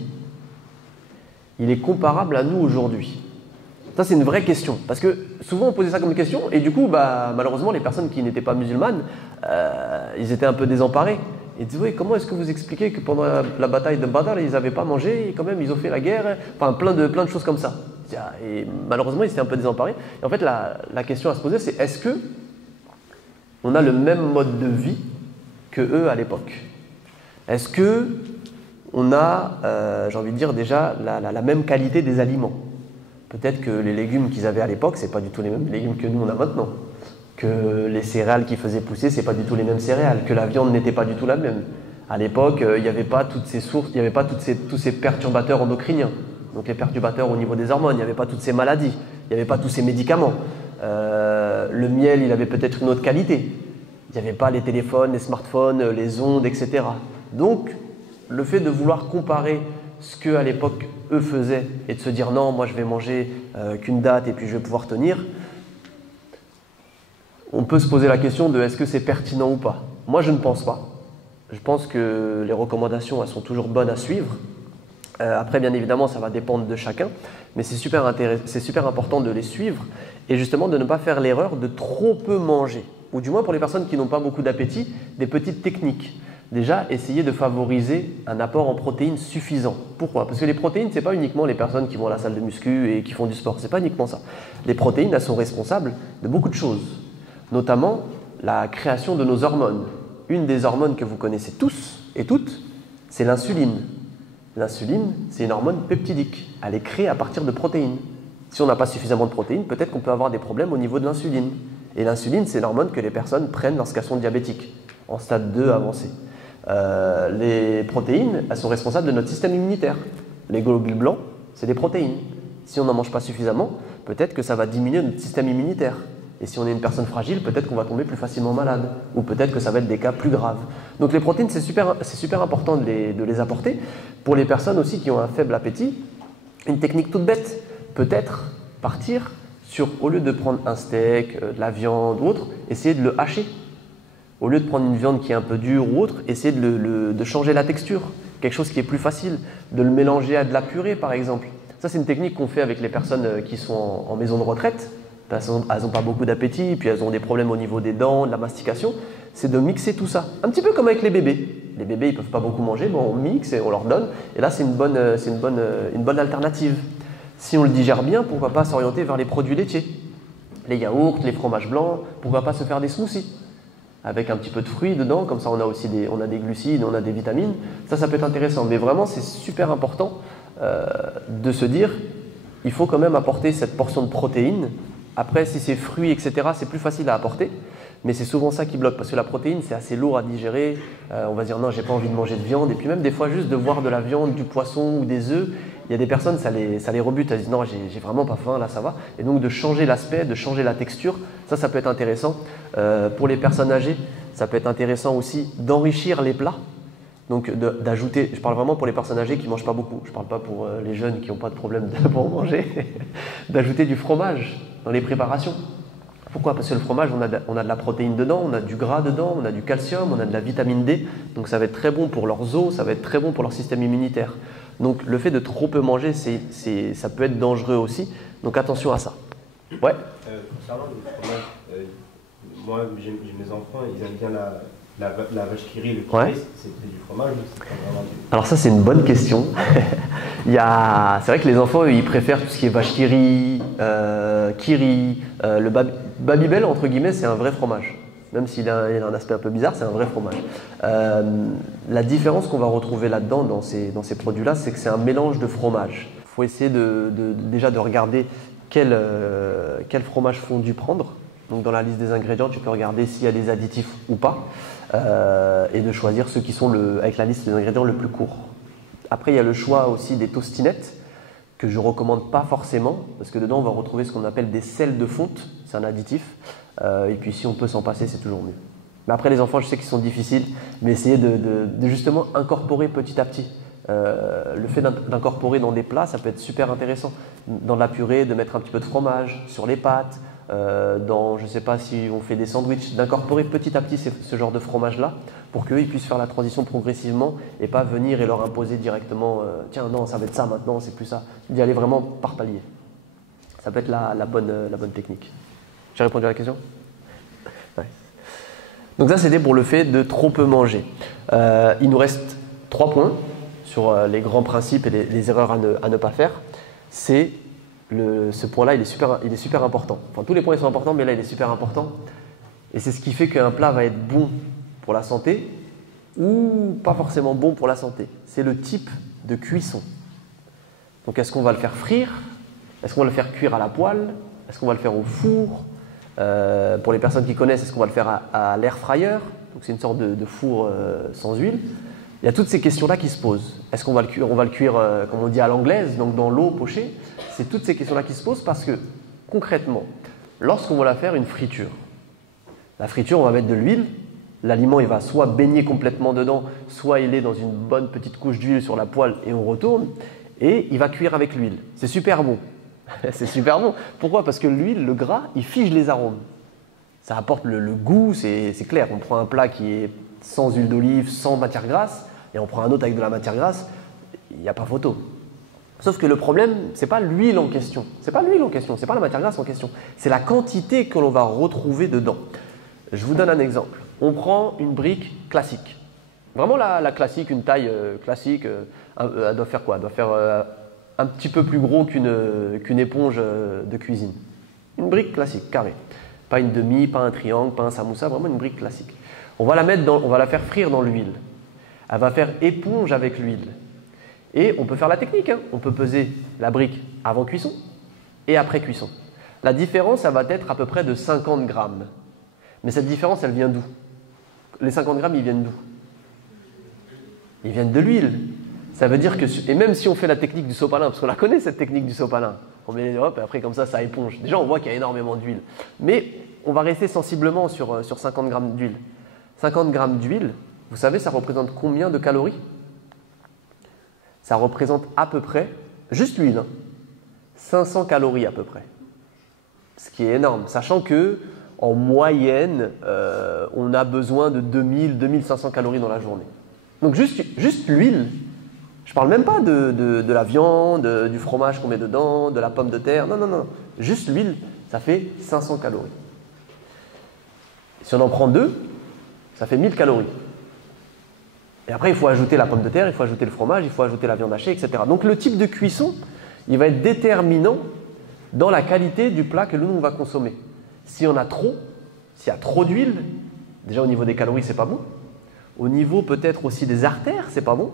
il est comparable à nous aujourd'hui? Ça, c'est une vraie question. Parce que souvent, on posait ça comme question, et du coup, malheureusement, les personnes qui n'étaient pas musulmanes, ils étaient un peu désemparés. Ils disaient, oui, comment est-ce que vous expliquez que pendant la bataille de Badr, ils n'avaient pas mangé, et quand même, ils ont fait la guerre, enfin, plein de choses comme ça. Et malheureusement, ils étaient un peu désemparés. Et en fait, la question à se poser, c'est est-ce que on a le même mode de vie que eux à l'époque? Est-ce que on a, j'ai envie de dire, déjà la même qualité des aliments? Peut-être que les légumes qu'ils avaient à l'époque, ce n'est pas du tout les mêmes légumes que nous on a maintenant. Que les céréales qu'ils faisaient pousser, ce n'est pas du tout les mêmes céréales. Que la viande n'était pas du tout la même. À l'époque, il n'y avait pas toutes ces sources, il n'y avait pas tous ces perturbateurs endocriniens. Donc les perturbateurs au niveau des hormones, il n'y avait pas toutes ces maladies, il n'y avait pas tous ces médicaments. Le miel, il avait peut-être une autre qualité. Il n'y avait pas les téléphones, les smartphones, les ondes, etc. Donc, le fait de vouloir comparer ce qu'à l'époque eux faisaient et de se dire non, moi je vais manger qu'une date et puis je vais pouvoir tenir, on peut se poser la question de est-ce que c'est pertinent ou pas. Moi je ne pense pas. Je pense que les recommandations elles sont toujours bonnes à suivre. Après bien évidemment ça va dépendre de chacun, mais c'est super important de les suivre et justement de ne pas faire l'erreur de trop peu manger. Ou du moins pour les personnes qui n'ont pas beaucoup d'appétit, des petites techniques. Déjà, essayer de favoriser un apport en protéines suffisant. Pourquoi? Parce que les protéines, ce n'est pas uniquement les personnes qui vont à la salle de muscu et qui font du sport. Ce n'est pas uniquement ça. Les protéines, elles sont responsables de beaucoup de choses, notamment la création de nos hormones. Une des hormones que vous connaissez tous et toutes, c'est l'insuline. L'insuline, c'est une hormone peptidique. Elle est créée à partir de protéines. Si on n'a pas suffisamment de protéines, peut-être qu'on peut avoir des problèmes au niveau de l'insuline. Et l'insuline, c'est l'hormone que les personnes prennent lorsqu'elles sont diabétiques, en stade 2 avancé. Les protéines, elles sont responsables de notre système immunitaire. Les globules blancs, c'est des protéines. Si on n'en mange pas suffisamment, peut-être que ça va diminuer notre système immunitaire. Et si on est une personne fragile, peut-être qu'on va tomber plus facilement malade. Ou peut-être que ça va être des cas plus graves. Donc les protéines, c'est super important de les apporter. Pour les personnes aussi qui ont un faible appétit, une technique toute bête, peut-être partir sur, au lieu de prendre un steak, de la viande ou autre, essayer de le hacher. Au lieu de prendre une viande qui est un peu dure ou autre, essayer de changer la texture, quelque chose qui est plus facile, de le mélanger à de la purée par exemple. Ça c'est une technique qu'on fait avec les personnes qui sont en maison de retraite. Elles n'ont pas beaucoup d'appétit, puis elles ont des problèmes au niveau des dents, de la mastication. C'est de mixer tout ça, un petit peu comme avec les bébés. Les bébés ils ne peuvent pas beaucoup manger, bon, on mixe et on leur donne. Et là c'est une bonne alternative. Si on le digère bien, pourquoi pas s'orienter vers les produits laitiers, les yaourts, les fromages blancs, pourquoi pas se faire des smoothies avec un petit peu de fruits dedans, comme ça on a des glucides, on a des vitamines, ça peut être intéressant. Mais vraiment c'est super important de se dire, il faut quand même apporter cette portion de protéines. Après si c'est fruits, etc., c'est plus facile à apporter, mais c'est souvent ça qui bloque, parce que la protéine c'est assez lourd à digérer, on va dire non j'ai pas envie de manger de viande, et puis même des fois juste de voir de la viande, du poisson ou des œufs, il y a des personnes ça les rebute, elles disent non j'ai vraiment pas faim, là ça va, et donc de changer l'aspect, de changer la texture, ça peut être intéressant. Pour les personnes âgées, ça peut être intéressant aussi d'enrichir les plats, donc d'ajouter, je parle vraiment pour les personnes âgées qui ne mangent pas beaucoup, je ne parle pas pour les jeunes qui n'ont pas de problème pour manger, d'ajouter du fromage dans les préparations. Pourquoi? Parce que le fromage, on a de la protéine dedans, on a du gras dedans, on a du calcium, on a de la vitamine D. Donc ça va être très bon pour leurs os, ça va être très bon pour leur système immunitaire. Donc le fait de trop peu manger, ça peut être dangereux aussi. Donc attention à ça. Ouais. Concernant le fromage, moi j'ai mes enfants, ils aiment bien la vache qui rit, le poulet, ouais. C'est du fromage ou c'est pas vraiment du... Alors ça c'est une bonne question. C'est vrai que les enfants ils préfèrent tout ce qui est vache qui rit, le Babybel entre guillemets c'est un vrai fromage. Même s'il a un aspect un peu bizarre, c'est un vrai fromage. La différence qu'on va retrouver là-dedans, dans ces produits-là, c'est que c'est un mélange de fromages. Il faut essayer déjà de regarder quel fromage fondu prendre. Donc dans la liste des ingrédients, tu peux regarder s'il y a des additifs ou pas, et de choisir ceux qui sont avec la liste des ingrédients le plus court. Après, il y a le choix aussi des tostinettes, que je ne recommande pas forcément, parce que dedans, on va retrouver ce qu'on appelle des sels de fonte, c'est un additif, et puis si on peut s'en passer, c'est toujours mieux. Mais après, les enfants, je sais qu'ils sont difficiles, mais essayez de justement incorporer petit à petit. Le fait d'incorporer dans des plats, ça peut être super intéressant. Dans la purée, de mettre un petit peu de fromage sur les pâtes, dans, je ne sais pas si on fait des sandwichs, d'incorporer petit à petit ce genre de fromage-là pour qu'eux ils puissent faire la transition progressivement et pas venir et leur imposer directement tiens non ça va être ça maintenant, c'est plus ça. D'y aller vraiment par palier. Ça peut être la bonne technique. J'ai répondu à la question? Ouais. Donc ça c'était pour le fait de trop peu manger. Il nous reste 3 points sur les grands principes et les erreurs à ne pas faire. Ce point-là, il est super important. Enfin, tous les points ils sont importants, mais là, il est super important. Et c'est ce qui fait qu'un plat va être bon pour la santé ou pas forcément bon pour la santé. C'est le type de cuisson. Donc, est-ce qu'on va le faire frire? Est-ce qu'on va le faire cuire à la poêle? Est-ce qu'on va le faire au four? Pour les personnes qui connaissent, est-ce qu'on va le faire à l'air fryer? Donc, c'est une sorte de four sans huile. Il y a toutes ces questions-là qui se posent. Est-ce qu'on va le cuire? On va le cuire, comme on dit à l'anglaise, donc dans l'eau pochée. C'est toutes ces questions-là qui se posent parce que, concrètement, lorsqu'on va la faire une friture, la friture, on va mettre de l'huile. L'aliment, il va soit baigner complètement dedans, soit il est dans une bonne petite couche d'huile sur la poêle et on retourne. Et il va cuire avec l'huile. C'est super bon. C'est super bon. Pourquoi? Parce que l'huile, le gras, il fige les arômes. Ça apporte le goût, c'est clair. On prend un plat qui est sans huile d'olive, sans matière grasse, et on prend un autre avec de la matière grasse, il n'y a pas photo. Sauf que le problème, ce n'est pas l'huile en question. C'est pas l'huile en question, c'est pas la matière grasse en question. C'est la quantité que l'on va retrouver dedans. Je vous donne un exemple. On prend une brique classique. Vraiment la classique, une taille classique. Elle doit faire quoi? Elle doit faire un petit peu plus gros qu'une éponge de cuisine. Une brique classique, carrée. Pas une demi, pas un triangle, pas un samoussa, vraiment une brique classique. On va la faire frire dans l'huile. Elle va faire éponge avec l'huile. Et on peut faire la technique, hein. On peut peser la brique avant cuisson et après cuisson. La différence, elle va être à peu près de 50 grammes. Mais cette différence, elle vient d'où? Les 50 grammes, ils viennent d'où? Ils viennent de l'huile. Ça veut dire que, et même si on fait la technique du sopalin, parce qu'on la connaît cette technique du sopalin, on met hop, et après comme ça éponge. Déjà, on voit qu'il y a énormément d'huile. Mais on va rester sensiblement sur 50 grammes d'huile. 50 grammes d'huile, vous savez, ça représente combien de calories? Ça représente à peu près, juste l'huile, 500 calories à peu près. Ce qui est énorme, sachant que en moyenne, on a besoin de 2000-2500 calories dans la journée. Donc juste l'huile, je ne parle même pas de la viande, du fromage qu'on met dedans, de la pomme de terre, non. Juste l'huile, ça fait 500 calories. Si on en prend 2, ça fait 1000 calories. Et après, il faut ajouter la pomme de terre, il faut ajouter le fromage, il faut ajouter la viande hachée, etc. Donc le type de cuisson, il va être déterminant dans la qualité du plat que nous, on va consommer. S'il y en a trop, s'il y a trop d'huile, déjà au niveau des calories, c'est pas bon. Au niveau peut-être aussi des artères, c'est pas bon.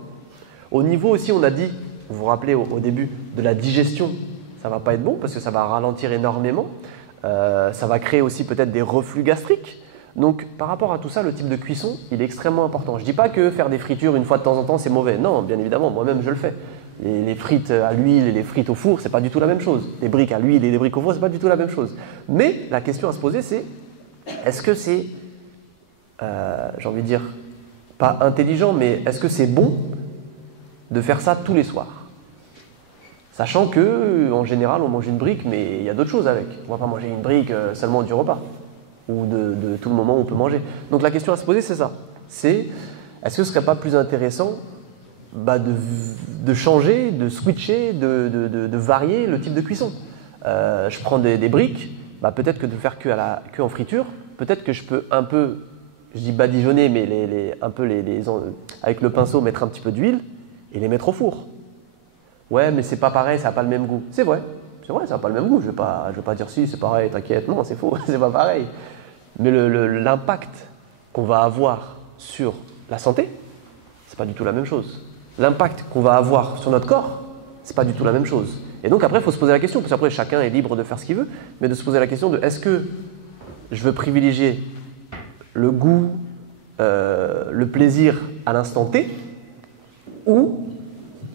Au niveau aussi, on a dit, vous vous rappelez au début, de la digestion, ça va pas être bon parce que ça va ralentir énormément. Ça va créer aussi peut-être des reflux gastriques. Donc, par rapport à tout ça, le type de cuisson, il est extrêmement important. Je ne dis pas que faire des fritures une fois de temps en temps, c'est mauvais. Non, bien évidemment, moi-même, je le fais. Les frites à l'huile et les frites au four, c'est pas du tout la même chose. Les briques à l'huile et les briques au four, c'est pas du tout la même chose. Mais la question à se poser, c'est est-ce que c'est, j'ai envie de dire, pas intelligent, mais est-ce que c'est bon de faire ça tous les soirs? Sachant que, en général, on mange une brique, mais il y a d'autres choses avec. On ne va pas manger une brique seulement du repas ou de tout le moment où on peut manger. Donc la question à se poser, c'est ça. C'est, est-ce que ce ne serait pas plus intéressant de changer, de switcher, de varier le type de cuisson? Je prends des briques, peut-être que de faire cuire en friture, peut-être que je peux un peu, je dis badigeonner, mais avec le pinceau, mettre un petit peu d'huile et les mettre au four. Ouais, mais c'est pas pareil, ça n'a pas le même goût. C'est vrai, ça n'a pas le même goût. Je vais pas dire si, c'est pareil, t'inquiète. Non, c'est faux, c'est pas pareil. Mais l'impact qu'on va avoir sur la santé, c'est pas du tout la même chose. L'impact qu'on va avoir sur notre corps, c'est pas du tout la même chose. Et donc après, il faut se poser la question, parce qu'après, chacun est libre de faire ce qu'il veut, mais de se poser la question de est-ce que je veux privilégier le goût, le plaisir à l'instant T, ou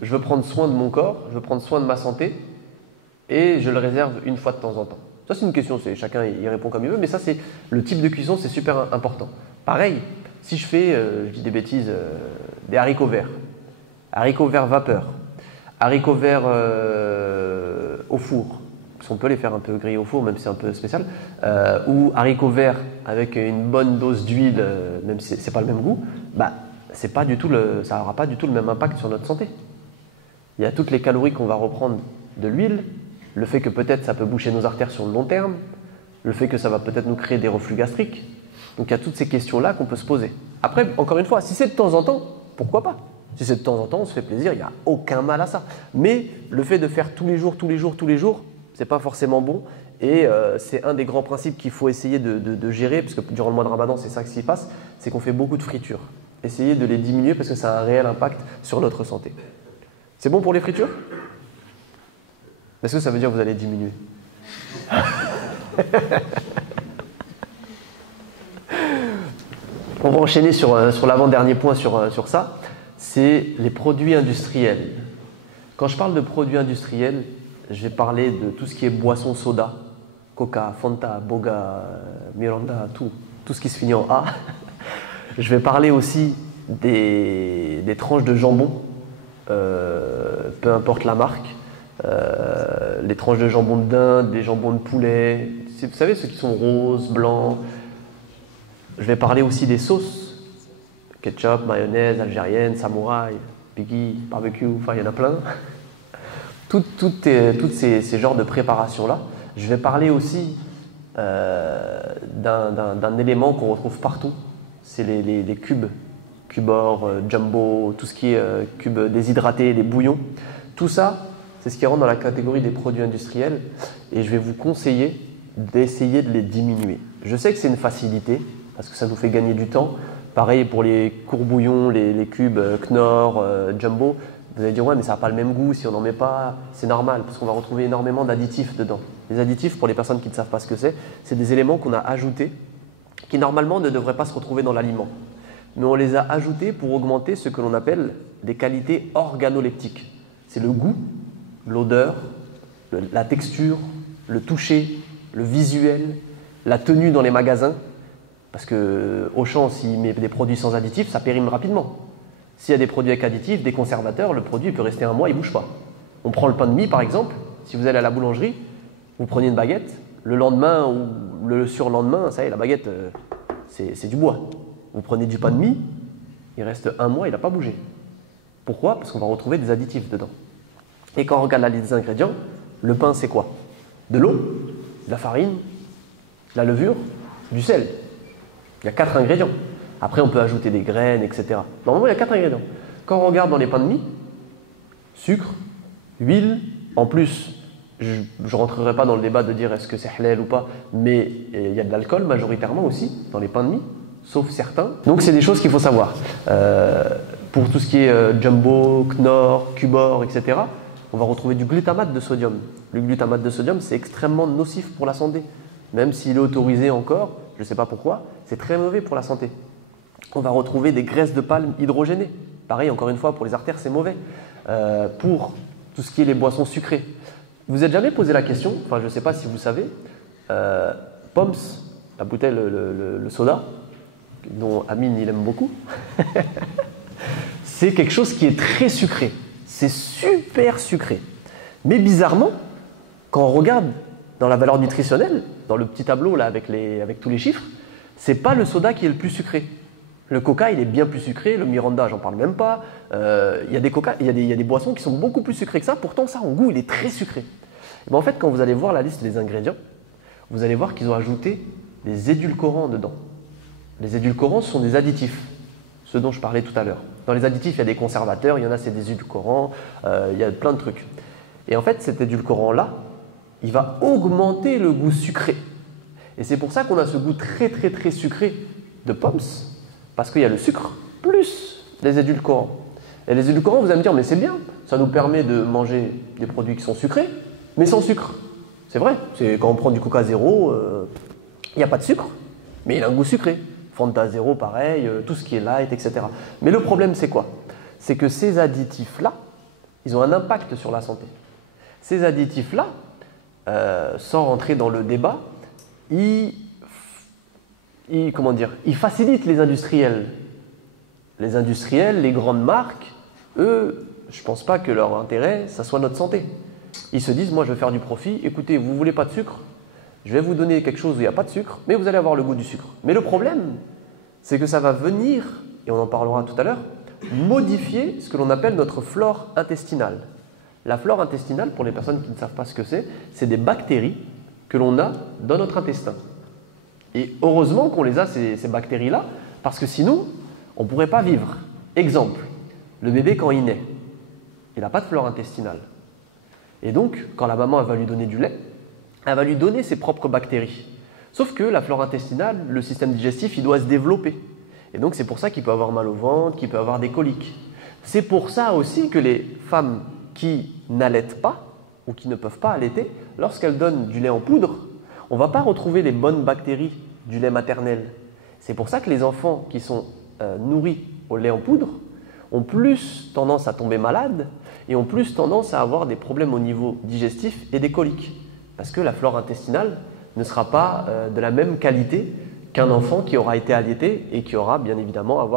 je veux prendre soin de mon corps, je veux prendre soin de ma santé, et je le réserve une fois de temps en temps. Ça, c'est une question, chacun y répond comme il veut, mais ça, c'est le type de cuisson, c'est super important. Pareil, si je fais, je dis des bêtises, des haricots verts vapeur, haricots verts au four, parce qu'on peut les faire un peu griller au four, même si c'est un peu spécial, ou haricots verts avec une bonne dose d'huile, même si c'est pas le même goût, bah, c'est pas du tout ça n'aura pas du tout le même impact sur notre santé. Il y a toutes les calories qu'on va reprendre de l'huile, le fait que peut-être ça peut boucher nos artères sur le long terme, le fait que ça va peut-être nous créer des reflux gastriques. Donc il y a toutes ces questions-là qu'on peut se poser. Après, encore une fois, si c'est de temps en temps, pourquoi pas? Si c'est de temps en temps, on se fait plaisir, il n'y a aucun mal à ça. Mais le fait de faire tous les jours, c'est pas forcément bon. Et c'est un des grands principes qu'il faut essayer de gérer, parce que durant le mois de Ramadan, c'est ça qui s'y passe, c'est qu'on fait beaucoup de fritures. Essayez de les diminuer parce que ça a un réel impact sur notre santé. C'est bon pour les fritures? Est-ce que ça veut dire que vous allez diminuer? On va enchaîner sur l'avant-dernier point sur ça, c'est les produits industriels. Quand je parle de produits industriels, je vais parler de tout ce qui est boisson soda, Coca, Fanta, Boga, Miranda, tout ce qui se finit en A. Je vais parler aussi des tranches de jambon, peu importe la marque, les tranches de jambon de dinde, des jambons de poulet, vous savez ceux qui sont roses, blancs. Je vais parler aussi des sauces, ketchup, mayonnaise, algérienne, samouraï, biggie, barbecue, enfin il y en a plein. Toutes ces genres de préparations-là. Je vais parler aussi d'un élément qu'on retrouve partout, c'est les cubes, cubor, jumbo, tout ce qui est cubes déshydratés, les bouillons. Tout ça, c'est ce qui rentre dans la catégorie des produits industriels et je vais vous conseiller d'essayer de les diminuer. Je sais que c'est une facilité parce que ça nous fait gagner du temps. Pareil pour les courbouillons, les cubes Knorr, jumbo. Vous allez dire ouais mais ça n'a pas le même goût si on n'en met pas. C'est normal parce qu'on va retrouver énormément d'additifs dedans. Les additifs, pour les personnes qui ne savent pas ce que c'est des éléments qu'on a ajoutés qui normalement ne devraient pas se retrouver dans l'aliment. Mais on les a ajoutés pour augmenter ce que l'on appelle des qualités organoleptiques. C'est le goût, l'odeur, la texture, le toucher, le visuel, la tenue dans les magasins. Parce que Auchan, s'il met des produits sans additifs, ça périme rapidement. S'il y a des produits avec additifs, des conservateurs, le produit peut rester un mois, il ne bouge pas. On prend le pain de mie par exemple, si vous allez à la boulangerie, vous prenez une baguette, le lendemain ou le surlendemain, ça y est, la baguette, c'est du bois. Vous prenez du pain de mie, il reste un mois, il n'a pas bougé. Pourquoi? Parce qu'on va retrouver des additifs dedans. Et quand on regarde la liste des ingrédients, le pain c'est quoi? De l'eau, de la farine, de la levure, du sel. Il y a 4 ingrédients. Après, on peut ajouter des graines, etc. Normalement, il y a 4 ingrédients. Quand on regarde dans les pains de mie, sucre, huile, en plus, je ne rentrerai pas dans le débat de dire est-ce que c'est halal ou pas, mais il y a de l'alcool majoritairement aussi dans les pains de mie, sauf certains. Donc, c'est des choses qu'il faut savoir. Pour tout ce qui est jumbo, Knorr, Cubor, etc., on va retrouver du glutamate de sodium. Le glutamate de sodium, c'est extrêmement nocif pour la santé. Même s'il est autorisé encore, je ne sais pas pourquoi, c'est très mauvais pour la santé. On va retrouver des graisses de palme hydrogénées. Pareil, encore une fois, pour les artères, c'est mauvais. Pour tout ce qui est les boissons sucrées. Vous êtes jamais posé la question, enfin je ne sais pas si vous savez, Poms, la bouteille, le soda, dont Amine il aime beaucoup, c'est quelque chose qui est très sucré. C'est super sucré. Mais bizarrement, quand on regarde dans la valeur nutritionnelle, dans le petit tableau là avec tous les chiffres, c'est pas le soda qui est le plus sucré. Le coca, il est bien plus sucré, le Miranda, j'en parle même pas. Il y a des boissons qui sont beaucoup plus sucrées que ça, pourtant ça en goût, il est très sucré. Et bien, en fait, quand vous allez voir la liste des ingrédients, vous allez voir qu'ils ont ajouté des édulcorants dedans. Les édulcorants sont des additifs, ceux dont je parlais tout à l'heure. Dans les additifs, il y a des conservateurs, il y en a c'est des édulcorants, il y a plein de trucs. Et en fait, cet édulcorant-là, il va augmenter le goût sucré. Et c'est pour ça qu'on a ce goût très très très sucré de Poms, parce qu'il y a le sucre plus les édulcorants. Et les édulcorants, vous allez me dire, mais c'est bien, ça nous permet de manger des produits qui sont sucrés, mais sans sucre. C'est vrai, c'est quand on prend du Coca zéro, il n'y a pas de sucre, mais il a un goût sucré. Fanta zéro, pareil, tout ce qui est light, etc. Mais le problème, c'est quoi? C'est que ces additifs-là, ils ont un impact sur la santé. Ces additifs-là, sans rentrer dans le débat, ils facilitent les industriels. Les industriels, les grandes marques, eux, je ne pense pas que leur intérêt, ça soit notre santé. ils se disent, moi je vais faire du profit, écoutez, vous ne voulez pas de sucre, je vais vous donner quelque chose où il n'y a pas de sucre, mais vous allez avoir le goût du sucre. Mais le problème, c'est que ça va venir, et on en parlera tout à l'heure, modifier ce que l'on appelle notre flore intestinale. La flore intestinale, pour les personnes qui ne savent pas ce que c'est des bactéries que l'on a dans notre intestin. Et heureusement qu'on les a, ces bactéries-là, parce que sinon, on ne pourrait pas vivre. Exemple, le bébé quand il naît, il n'a pas de flore intestinale. Et donc, quand la maman elle va lui donner du lait, elle va lui donner ses propres bactéries. Sauf que la flore intestinale, le système digestif, il doit se développer. Et donc, c'est pour ça qu'il peut avoir mal au ventre, qu'il peut avoir des coliques. C'est pour ça aussi que les femmes qui n'allaitent pas ou qui ne peuvent pas allaiter, lorsqu'elles donnent du lait en poudre, on ne va pas retrouver les bonnes bactéries du lait maternel. C'est pour ça que les enfants qui sont nourris au lait en poudre ont plus tendance à tomber malades et ont plus tendance à avoir des problèmes au niveau digestif et des coliques. Parce que la flore intestinale ne sera pas de la même qualité qu'un enfant qui aura été allaité et qui aura bien évidemment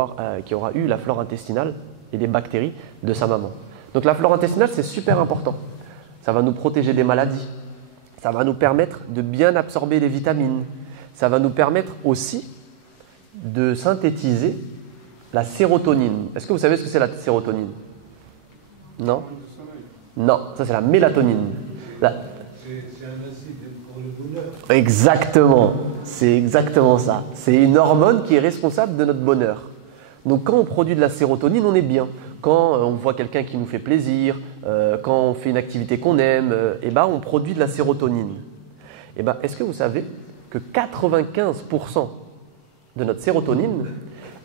qui aura eu la flore intestinale et les bactéries de sa maman. Donc la flore intestinale, c'est super important. Ça va nous protéger des maladies. Ça va nous permettre de bien absorber les vitamines. Ça va nous permettre aussi de synthétiser la sérotonine. Est-ce que vous savez ce que c'est la sérotonine? Non? Non, ça c'est la mélatonine. C'est un acide pour le bonheur. Exactement, c'est exactement ça. C'est une hormone qui est responsable de notre bonheur. Donc quand on produit de la sérotonine, on est bien. Quand on voit quelqu'un qui nous fait plaisir, quand on fait une activité qu'on aime, on produit de la sérotonine. Est-ce que vous savez que 95% de notre sérotonine,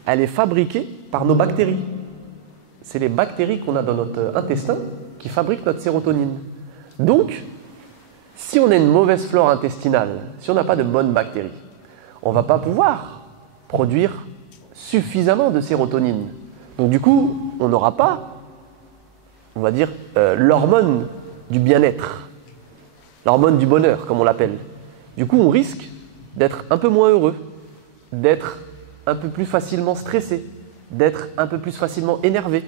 elle est fabriquée par nos bactéries. C'est les bactéries qu'on a dans notre intestin qui fabriquent notre sérotonine. Donc, si on a une mauvaise flore intestinale, si on n'a pas de bonnes bactéries, on ne va pas pouvoir produire suffisamment de sérotonine. Donc du coup, on n'aura pas, on va dire, l'hormone du bien-être, l'hormone du bonheur, comme on l'appelle. Du coup, on risque d'être un peu moins heureux, d'être un peu plus facilement stressé, d'être un peu plus facilement énervé.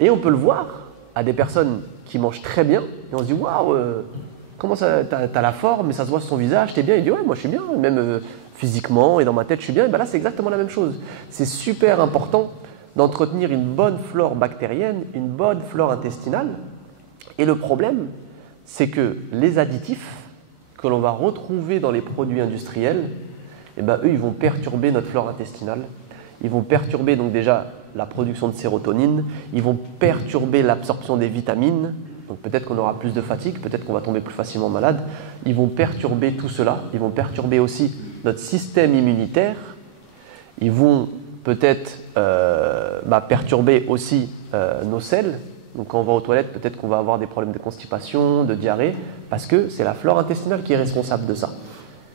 Et on peut le voir à des personnes qui mangent très bien, et on se dit « Waouh, comment ça, t'as la forme, mais ça se voit sur son visage, t'es bien ?» Il dit « Ouais, moi je suis bien, même physiquement et dans ma tête je suis bien. » Et là, c'est exactement la même chose. C'est super important d'entretenir une bonne flore bactérienne, une bonne flore intestinale. Et le problème, c'est que les additifs que l'on va retrouver dans les produits industriels, eux, ils vont perturber notre flore intestinale. Ils vont perturber donc déjà la production de sérotonine, ils vont perturber l'absorption des vitamines, donc peut-être qu'on aura plus de fatigue, peut-être qu'on va tomber plus facilement malade. Ils vont perturber tout cela, ils vont perturber aussi notre système immunitaire, ils vont peut-être perturber aussi nos selles. Donc quand on va aux toilettes, peut-être qu'on va avoir des problèmes de constipation, de diarrhée, parce que c'est la flore intestinale qui est responsable de ça.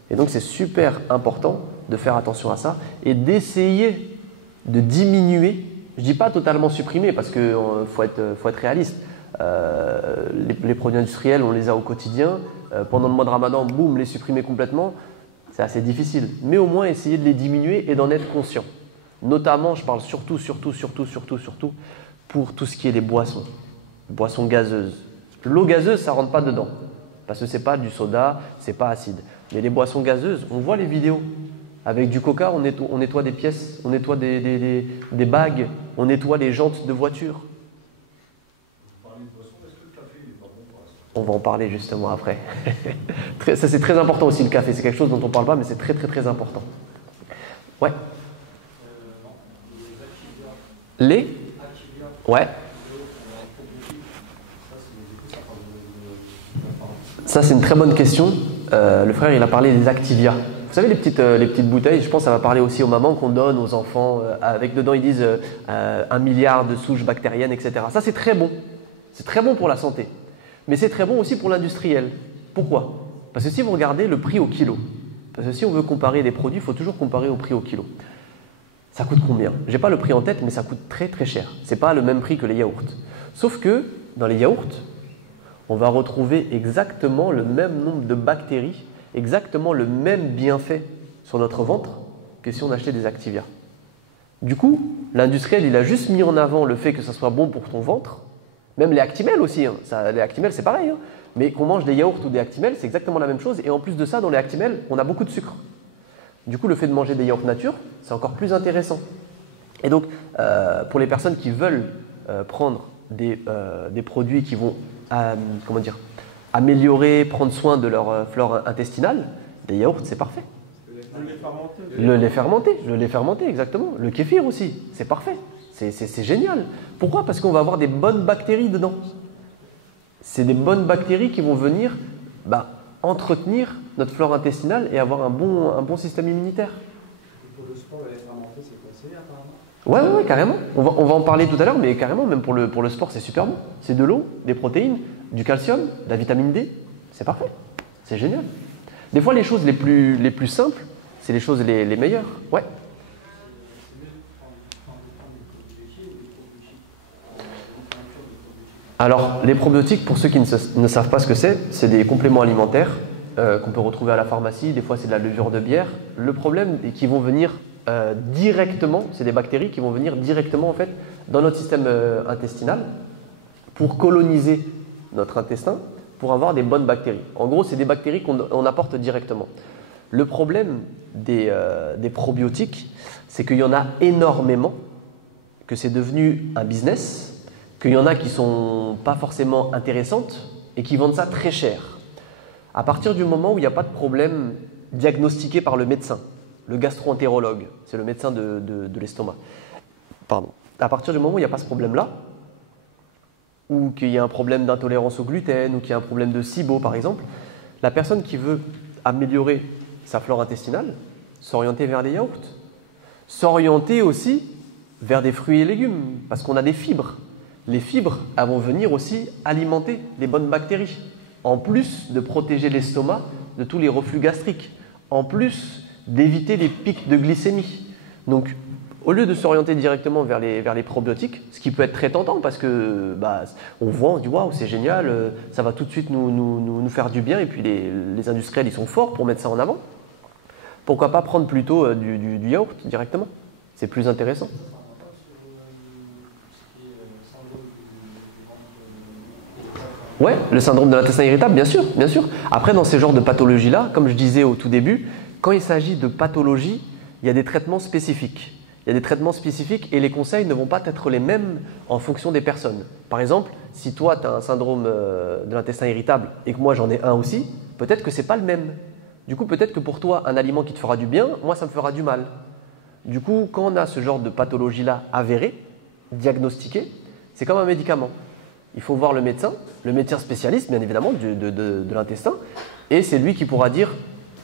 Et donc c'est super important de faire attention à ça et d'essayer de diminuer, je ne dis pas totalement supprimer parce qu'il faut être réaliste. Les produits industriels, on les a au quotidien. Pendant le mois de Ramadan, boum, les supprimer complètement, c'est assez difficile. Mais au moins essayer de les diminuer et d'en être conscient. Notamment, je parle surtout pour tout ce qui est les boissons. Boissons gazeuses. L'eau gazeuse, ça ne rentre pas dedans. Parce que ce n'est pas du soda, ce n'est pas acide. Mais les boissons gazeuses, on voit les vidéos. Avec du coca, on nettoie des pièces, on nettoie des bagues, on nettoie les jantes de voiture. On va en parler justement après. Ça c'est très important aussi le café, c'est quelque chose dont on ne parle pas mais c'est très très très important. Ouais. Les Ouais. Ça c'est une très bonne question. Le frère il a parlé des Activia. Vous savez les petites bouteilles, je pense que ça va parler aussi aux mamans qu'on donne aux enfants, avec dedans ils disent 1 milliard de souches bactériennes, etc. Ça c'est très bon. C'est très bon pour la santé. Mais c'est très bon aussi pour l'industriel. Pourquoi? Parce que si vous regardez le prix au kilo, parce que si on veut comparer des produits, il faut toujours comparer au prix au kilo. Ça coûte combien? Je n'ai pas le prix en tête, mais ça coûte très très cher. Ce n'est pas le même prix que les yaourts. Sauf que dans les yaourts, on va retrouver exactement le même nombre de bactéries, exactement le même bienfait sur notre ventre que si on achetait des Activia. Du coup, l'industriel, il a juste mis en avant le fait que ça soit bon pour ton ventre, Même les Actimel aussi, hein. Les Actimel c'est pareil. Hein. Mais qu'on mange des yaourts ou des Actimel, c'est exactement la même chose. Et en plus de ça, dans les Actimel, on a beaucoup de sucre. Du coup, le fait de manger des yaourts nature, c'est encore plus intéressant. Et donc, pour les personnes qui veulent prendre des produits qui vont améliorer, prendre soin de leur flore intestinale, des yaourts, c'est parfait. Le lait fermenté, exactement. Le kéfir aussi, c'est parfait. C'est génial. Pourquoi? Parce qu'on va avoir des bonnes bactéries dedans. C'est des bonnes bactéries qui vont venir entretenir notre flore intestinale et avoir un bon système immunitaire. Et pour le sport, le lait fermenté, c'est conseillé apparemment? Ouais, carrément. On va en parler tout à l'heure, mais carrément, même pour le sport, c'est super bon. C'est de l'eau, des protéines, du calcium, de la vitamine D. C'est parfait. C'est génial. Des fois, les choses les plus simples, c'est les choses les meilleures. Ouais. Alors, les probiotiques, pour ceux qui ne savent pas ce que c'est des compléments alimentaires qu'on peut retrouver à la pharmacie. Des fois, c'est de la levure de bière. Le problème est qu'ils vont venir directement, c'est des bactéries qui vont venir directement en fait dans notre système intestinal pour coloniser notre intestin, pour avoir des bonnes bactéries. En gros, c'est des bactéries qu'on apporte directement. Le problème des probiotiques, c'est qu'il y en a énormément, que c'est devenu un business, qu'il y en a qui ne sont pas forcément intéressantes et qui vendent ça très cher. À partir du moment où il n'y a pas de problème diagnostiqué par le médecin, le gastro-entérologue, c'est le médecin de l'estomac. Pardon. À partir du moment où il n'y a pas ce problème-là, ou qu'il y a un problème d'intolérance au gluten, ou qu'il y a un problème de SIBO par exemple, la personne qui veut améliorer sa flore intestinale, s'orienter vers les yaourts, s'orienter aussi vers des fruits et légumes, parce qu'on a des fibres. Les fibres, elles vont venir aussi alimenter les bonnes bactéries, en plus de protéger l'estomac de tous les reflux gastriques, en plus d'éviter les pics de glycémie. Donc, au lieu de s'orienter directement vers les probiotiques, ce qui peut être très tentant parce que on voit, on dit waouh, c'est génial, ça va tout de suite nous faire du bien, et puis les industriels ils sont forts pour mettre ça en avant. Pourquoi pas prendre plutôt du yaourt directement? C'est plus intéressant. Ouais, le syndrome de l'intestin irritable, bien sûr, bien sûr. Après, dans ces genres de pathologies-là, comme je disais au tout début, quand il s'agit de pathologies, il y a des traitements spécifiques. Il y a des traitements spécifiques et les conseils ne vont pas être les mêmes en fonction des personnes. Par exemple, si toi, tu as un syndrome de l'intestin irritable et que moi, j'en ai un aussi, peut-être que ce n'est pas le même. Du coup, peut-être que pour toi, un aliment qui te fera du bien, moi, ça me fera du mal. Du coup, quand on a ce genre de pathologie-là avérée, diagnostiquée, c'est comme un médicament. Il faut voir le médecin spécialiste, bien évidemment, de l'intestin, et c'est lui qui pourra dire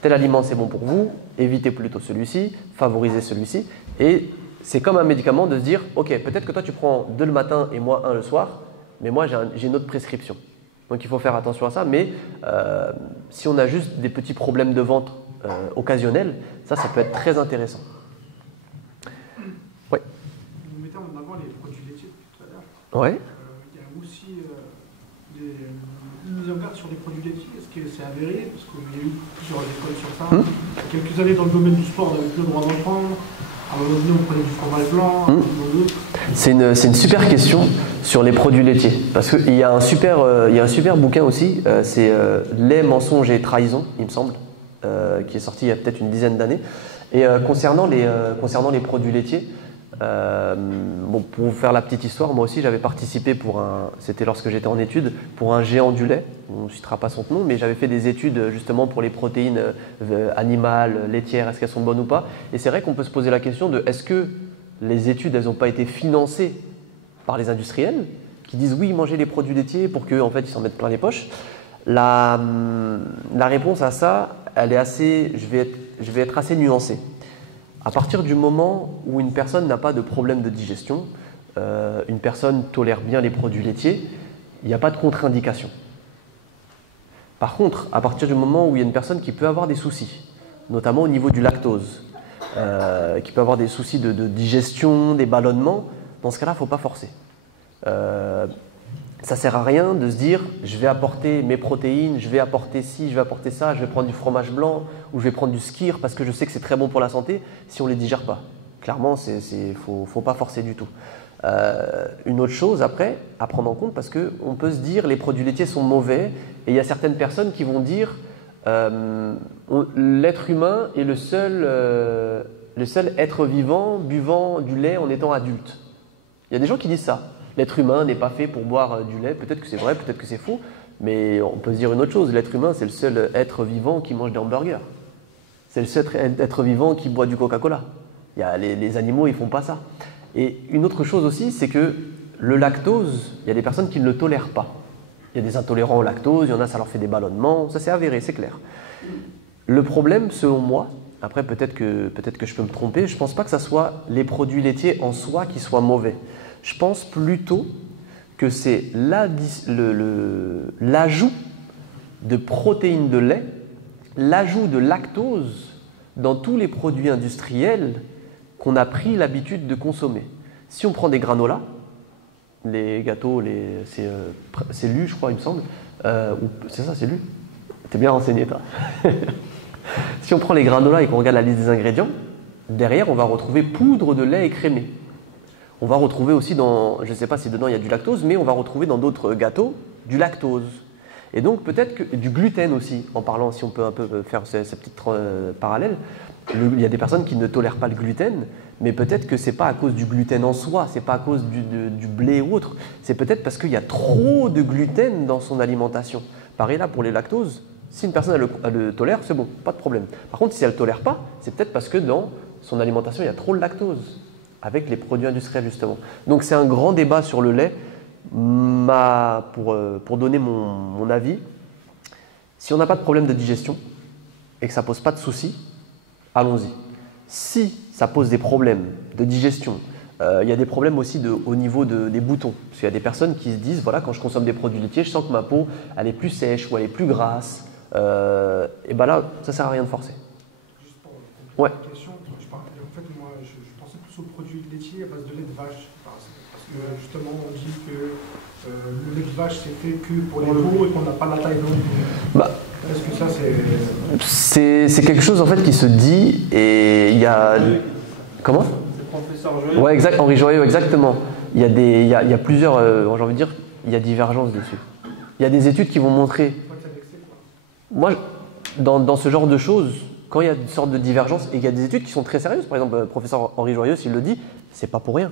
tel aliment c'est bon pour vous, évitez plutôt celui-ci, favorisez celui-ci. Et c'est comme un médicament de se dire ok, peut-être que toi tu prends 2 le matin et moi 1 le soir, mais moi j'ai une autre prescription. Donc il faut faire attention à ça, mais si on a juste des petits problèmes de ventre occasionnels, ça peut être très intéressant. Oui. Vous mettez en avant les produits laitiers tout à l'heure. Ouais. Il y a aussi une mise en garde sur les produits laitiers. Est-ce que c'est avéré? Parce qu'il y a eu plusieurs écoles sur ça. Il y a quelques années, dans le domaine du sport, on n'avait plus le droit d'en prendre. À un moment donné, on prenait du fromage blanc. C'est une super question sur les produits laitiers. Parce qu'il y a un super bouquin aussi, c'est Lait, mensonges et trahison, il me semble, qui est sorti il y a peut-être une dizaine d'années. Et concernant les produits laitiers, pour vous faire la petite histoire, moi aussi j'avais participé c'était lorsque j'étais en études, pour un géant du lait, on ne citera pas son nom, mais j'avais fait des études justement pour les protéines animales, laitières, est-ce qu'elles sont bonnes ou pas. Et c'est vrai qu'on peut se poser la question de est-ce que les études elles n'ont pas été financées par les industriels qui disent oui, mangez les produits laitiers pour qu'en fait ils s'en mettent plein les poches. La réponse à ça, elle est je vais être assez nuancé. À partir du moment où une personne n'a pas de problème de digestion, une personne tolère bien les produits laitiers, il n'y a pas de contre-indication. Par contre, à partir du moment où il y a une personne qui peut avoir des soucis, notamment au niveau du lactose, qui peut avoir des soucis de digestion, des ballonnements, dans ce cas-là, il ne faut pas forcer. Ça ne sert à rien de se dire je vais apporter mes protéines, je vais apporter ci, je vais apporter ça, je vais prendre du fromage blanc ou je vais prendre du skyr parce que je sais que c'est très bon pour la santé si on ne les digère pas. Clairement, faut pas forcer du tout. Une autre chose après, à prendre en compte, parce qu'on peut se dire les produits laitiers sont mauvais, et il y a certaines personnes qui vont dire l'être humain est le seul être vivant buvant du lait en étant adulte. Il y a des gens qui disent ça. L'être humain n'est pas fait pour boire du lait. Peut-être que c'est vrai, peut-être que c'est faux, mais on peut se dire une autre chose. L'être humain, c'est le seul être vivant qui mange des hamburgers. C'est le seul être vivant qui boit du Coca-Cola. Les animaux, ils font pas ça. Et une autre chose aussi, c'est que le lactose, il y a des personnes qui ne le tolèrent pas. Il y a des intolérants au lactose, il y en a, ça leur fait des ballonnements, ça c'est avéré, c'est clair. Le problème, selon moi, après peut-être que je peux me tromper, je ne pense pas que ce soit les produits laitiers en soi qui soient mauvais. Je pense plutôt que c'est l'ajout de protéines de lait, l'ajout de lactose dans tous les produits industriels qu'on a pris l'habitude de consommer. Si on prend des granolas, les gâteaux, c'est Lu, je crois, il me semble. C'est ça, c'est Lu. T'es bien renseigné, toi. Si on prend les granolas et qu'on regarde la liste des ingrédients, derrière, on va retrouver poudre de lait écrémé. On va retrouver aussi dans, je ne sais pas si dedans il y a du lactose, mais on va retrouver dans d'autres gâteaux du lactose. Et donc peut-être que du gluten aussi, en parlant, si on peut un peu faire ces petites parallèles. Il y a des personnes qui ne tolèrent pas le gluten, mais peut-être que ce n'est pas à cause du gluten en soi, ce n'est pas à cause du blé ou autre, c'est peut-être parce qu'il y a trop de gluten dans son alimentation. Pareil là pour les lactoses, si une personne elle le tolère, c'est bon, pas de problème. Par contre, si elle ne tolère pas, c'est peut-être parce que dans son alimentation, il y a trop de lactose, avec les produits industriels justement. Donc c'est un grand débat sur le lait. Pour donner mon avis, si on n'a pas de problème de digestion et que ça ne pose pas de soucis, allons-y. Si ça pose des problèmes de digestion, il y a des problèmes aussi au niveau des boutons. Parce qu'il y a des personnes qui se disent, voilà, quand je consomme des produits laitiers, je sens que ma peau elle est plus sèche ou elle est plus grasse. Et bien là, ça ne sert à rien de forcer. Juste pour ouais. La question, en fait, moi, je pensais plus aux produits laitiers à base de lait de vache. Parce que justement, on dit que le lait de vache, c'est fait que pour les veaux et qu'on n'a pas la taille longue. Est-ce que ça, c'est quelque chose en fait qui se dit et il y a... Comment ? Le professeur Joyeux. Ouais, exact, Henri Joyeux, exactement. Il y a plusieurs, j'ai envie de dire, il y a divergences dessus. Il y a des études qui vont montrer... Moi, dans ce genre de choses, quand il y a une sorte de divergence et qu'il y a des études qui sont très sérieuses, par exemple, le professeur Henri Joyeux, s'il le dit, c'est pas pour rien.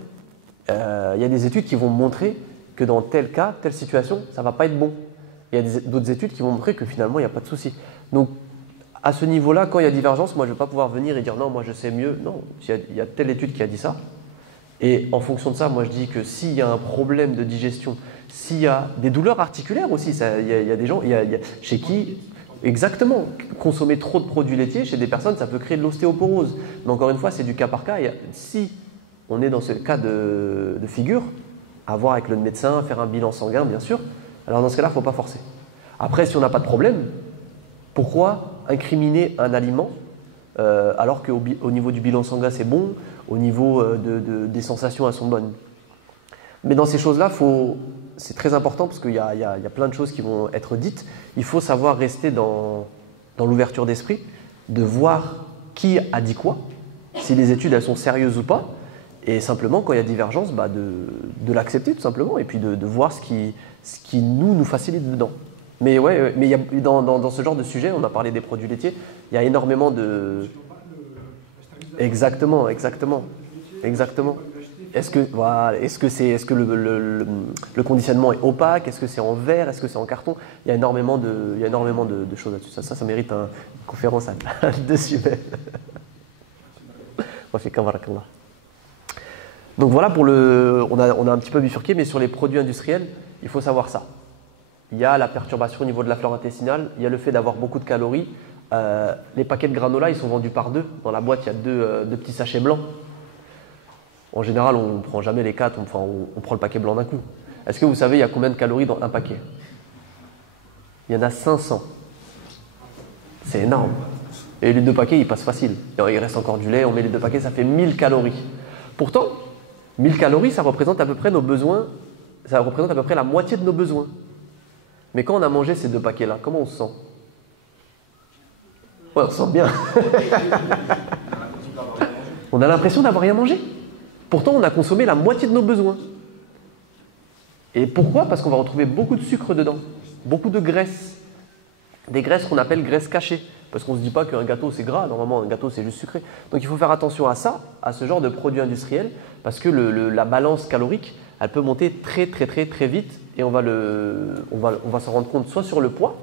Il y a des études qui vont montrer que dans tel cas, telle situation, ça va pas être bon. Il y a d'autres études qui vont montrer que finalement, il n'y a pas de souci. Donc, à ce niveau-là, quand il y a divergence, moi, je ne vais pas pouvoir venir et dire non, moi, je sais mieux. Non, il y a telle étude qui a dit ça. Et en fonction de ça, moi, je dis que s'il y a un problème de digestion, s'il y a des douleurs articulaires aussi, il y a des gens chez qui, exactement, consommer trop de produits laitiers, chez des personnes, ça peut créer de l'ostéoporose. Mais encore une fois, c'est du cas par cas. Si on est dans ce cas de figure, à voir avec le médecin, faire un bilan sanguin, bien sûr. Alors dans ce cas-là, il ne faut pas forcer. Après, si on n'a pas de problème, pourquoi incriminer un aliment alors qu'au niveau du bilan sanguin, c'est bon, au niveau des sensations, elles sont bonnes. Mais dans ces choses-là, c'est très important parce qu'il y a plein de choses qui vont être dites. Il faut savoir rester dans l'ouverture d'esprit, de voir qui a dit quoi, si les études elles sont sérieuses ou pas, et simplement quand il y a divergence, de l'accepter tout simplement, et puis de voir ce qui nous facilite dedans. Mais ouais, mais dans ce genre de sujet, on a parlé des produits laitiers, il y a énormément de... Exactement. Est-ce que le conditionnement est opaque? Est-ce que c'est en verre? Est-ce que c'est en carton? Il y a énormément de choses là-dessus. Ça mérite une conférence dessus. Donc voilà on a un petit peu bifurqué, mais sur les produits industriels, il faut savoir ça. Il y a la perturbation au niveau de la flore intestinale, il y a le fait d'avoir beaucoup de calories. Les paquets de granola, ils sont vendus par deux. Dans la boîte, il y a deux petits sachets blancs. En général, on ne prend jamais les 4, on prend le paquet blanc d'un coup. Est-ce que vous savez, il y a combien de calories dans un paquet? Il y en a 500. C'est énorme. Et les 2 paquets, ils passent facile. Il reste encore du lait, on met les 2 paquets, ça fait 1000 calories. Pourtant, 1000 calories, ça représente à peu près nos besoins, ça représente à peu près la moitié de nos besoins. Mais quand on a mangé ces 2 paquets-là, comment on se sent? Ouais, on se sent bien. On a l'impression d'avoir rien mangé. Pourtant, on a consommé la moitié de nos besoins. Et pourquoi? Parce qu'on va retrouver beaucoup de sucre dedans, beaucoup de graisse. Des graisses qu'on appelle graisses cachées. Parce qu'on ne se dit pas qu'un gâteau c'est gras, normalement un gâteau c'est juste sucré. Donc il faut faire attention à ça, à ce genre de produits industriels, parce que la balance calorique, elle peut monter très vite et on va s'en rendre compte soit sur le poids,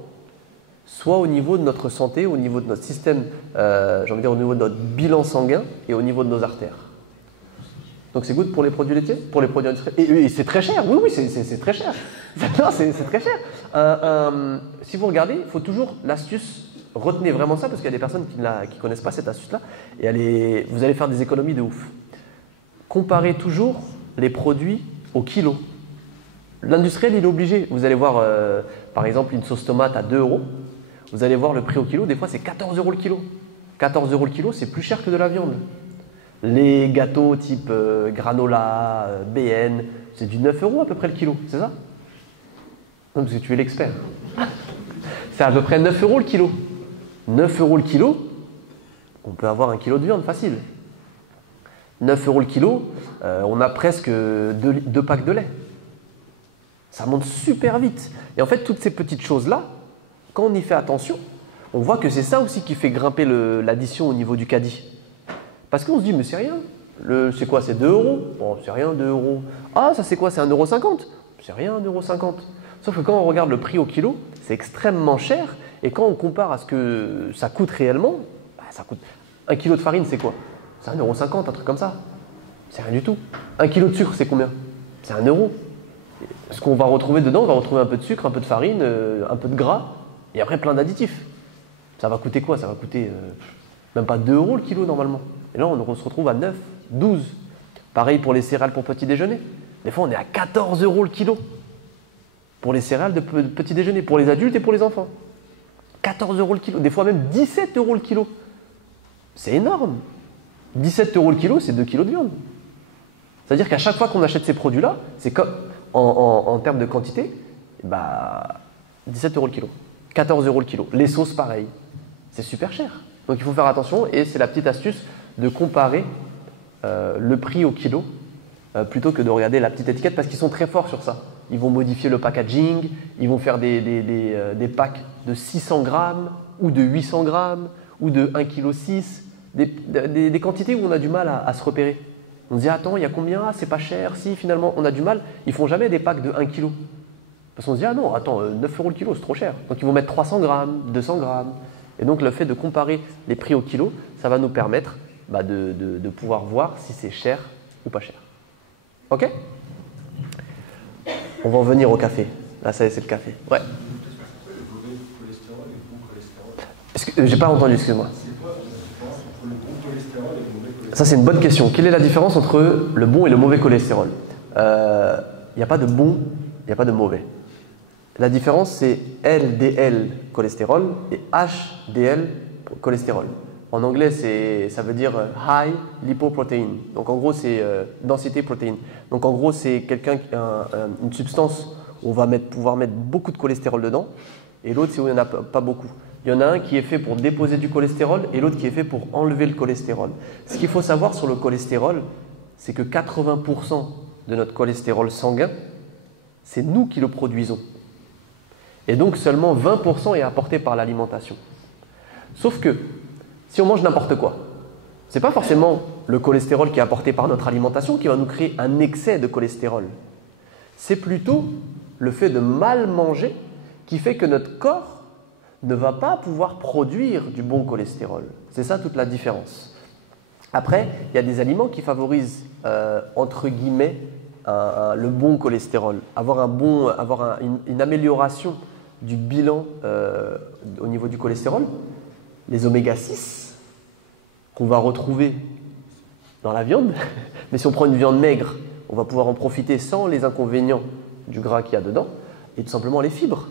soit au niveau de notre santé, au niveau de notre système, j'ai envie de dire au niveau de notre bilan sanguin et au niveau de nos artères. Donc c'est good pour les produits laitiers, pour les produits industriels. Et c'est très cher, oui, c'est très cher. Non, c'est très cher. Si vous regardez, il faut toujours l'astuce, retenez vraiment ça parce qu'il y a des personnes qui ne connaissent pas cette astuce-là et vous allez faire des économies de ouf. Comparez toujours les produits au kilo. L'industriel, il est obligé. Vous allez voir, par exemple, une sauce tomate à 2 €. Vous allez voir le prix au kilo, des fois c'est 14 € le kilo. 14 € le kilo, c'est plus cher que de la viande. Les gâteaux type granola, BN, c'est du 9 € à peu près le kilo, c'est ça? Non, parce que tu es l'expert. C'est à peu près 9 € le kilo. 9 € le kilo, on peut avoir 1 kilo de viande facile. 9 € le kilo, on a presque 2 packs de lait. Ça monte super vite. Et en fait, toutes ces petites choses-là, quand on y fait attention, on voit que c'est ça aussi qui fait grimper l'addition au niveau du caddie. Parce qu'on se dit, mais c'est rien. C'est quoi? C'est 2 €? Bon, c'est rien, 2 €. Ah, ça c'est quoi? C'est 1,50 €? C'est rien, 1,50 €. Sauf que quand on regarde le prix au kilo, c'est extrêmement cher. Et quand on compare à ce que ça coûte réellement, ça coûte. 1 kilo de farine, c'est quoi? C'est 1,50 €, un truc comme ça. C'est rien du tout. 1 kilo de sucre, c'est combien? C'est 1 €. Ce qu'on va retrouver dedans, on va retrouver un peu de sucre, un peu de farine, un peu de gras, et après plein d'additifs. Ça va coûter quoi? Ça va coûter même pas 2 € le kilo normalement. Et là, on se retrouve à 9, 12. Pareil pour les céréales pour petit déjeuner. Des fois, on est à 14 € le kilo. Pour les céréales de petit déjeuner, pour les adultes et pour les enfants. 14 € le kilo, des fois même 17 € le kilo. C'est énorme. 17 € le kilo, c'est 2 kilos de viande. C'est-à-dire qu'à chaque fois qu'on achète ces produits-là, c'est comme en termes de quantité, 17 € le kilo, 14 € le kilo. Les sauces, pareil. C'est super cher. Donc il faut faire attention et c'est la petite astuce de comparer le prix au kilo plutôt que de regarder la petite étiquette parce qu'ils sont très forts sur ça. Ils vont modifier le packaging, ils vont faire des packs de 600 grammes ou de 800 grammes ou de 1,6 kg, des quantités où on a du mal à se repérer. On se dit attends, il y a combien? Ah, c'est pas cher. Si finalement on a du mal, ils font jamais des packs de 1 kg. Parce qu'on se dit ah non, attends, 9 € le kilo, c'est trop cher. Donc ils vont mettre 300 grammes, 200 grammes. Et donc le fait de comparer les prix au kilo, ça va nous permettre de pouvoir voir si c'est cher ou pas cher. Ok? On va en venir au café. Là, ça y est, c'est le café. Ouais. J'ai pas entendu, excuse-moi. Ça, c'est une bonne question. Quelle est la différence entre le bon et le mauvais cholestérol? Il n'y a pas de bon, il n'y a pas de mauvais. La différence, c'est LDL cholestérol et HDL cholestérol. En anglais, ça veut dire high lipoprotein. Donc en gros, c'est densité protéine. Donc en gros, c'est une substance où on va pouvoir mettre beaucoup de cholestérol dedans. Et l'autre, c'est où il n'y en a pas beaucoup. Il y en a un qui est fait pour déposer du cholestérol et l'autre qui est fait pour enlever le cholestérol. Ce qu'il faut savoir sur le cholestérol, c'est que 80% de notre cholestérol sanguin, c'est nous qui le produisons. Et donc seulement 20% est apporté par l'alimentation. Sauf que si on mange n'importe quoi, ce n'est pas forcément le cholestérol qui est apporté par notre alimentation qui va nous créer un excès de cholestérol. C'est plutôt le fait de mal manger qui fait que notre corps ne va pas pouvoir produire du bon cholestérol. C'est ça toute la différence. Après, il y a des aliments qui favorisent, entre guillemets, le bon cholestérol. Avoir une amélioration du bilan au niveau du cholestérol. Les oméga 6 qu'on va retrouver dans la viande. Mais si on prend une viande maigre, on va pouvoir en profiter sans les inconvénients du gras qu'il y a dedans et tout simplement les fibres.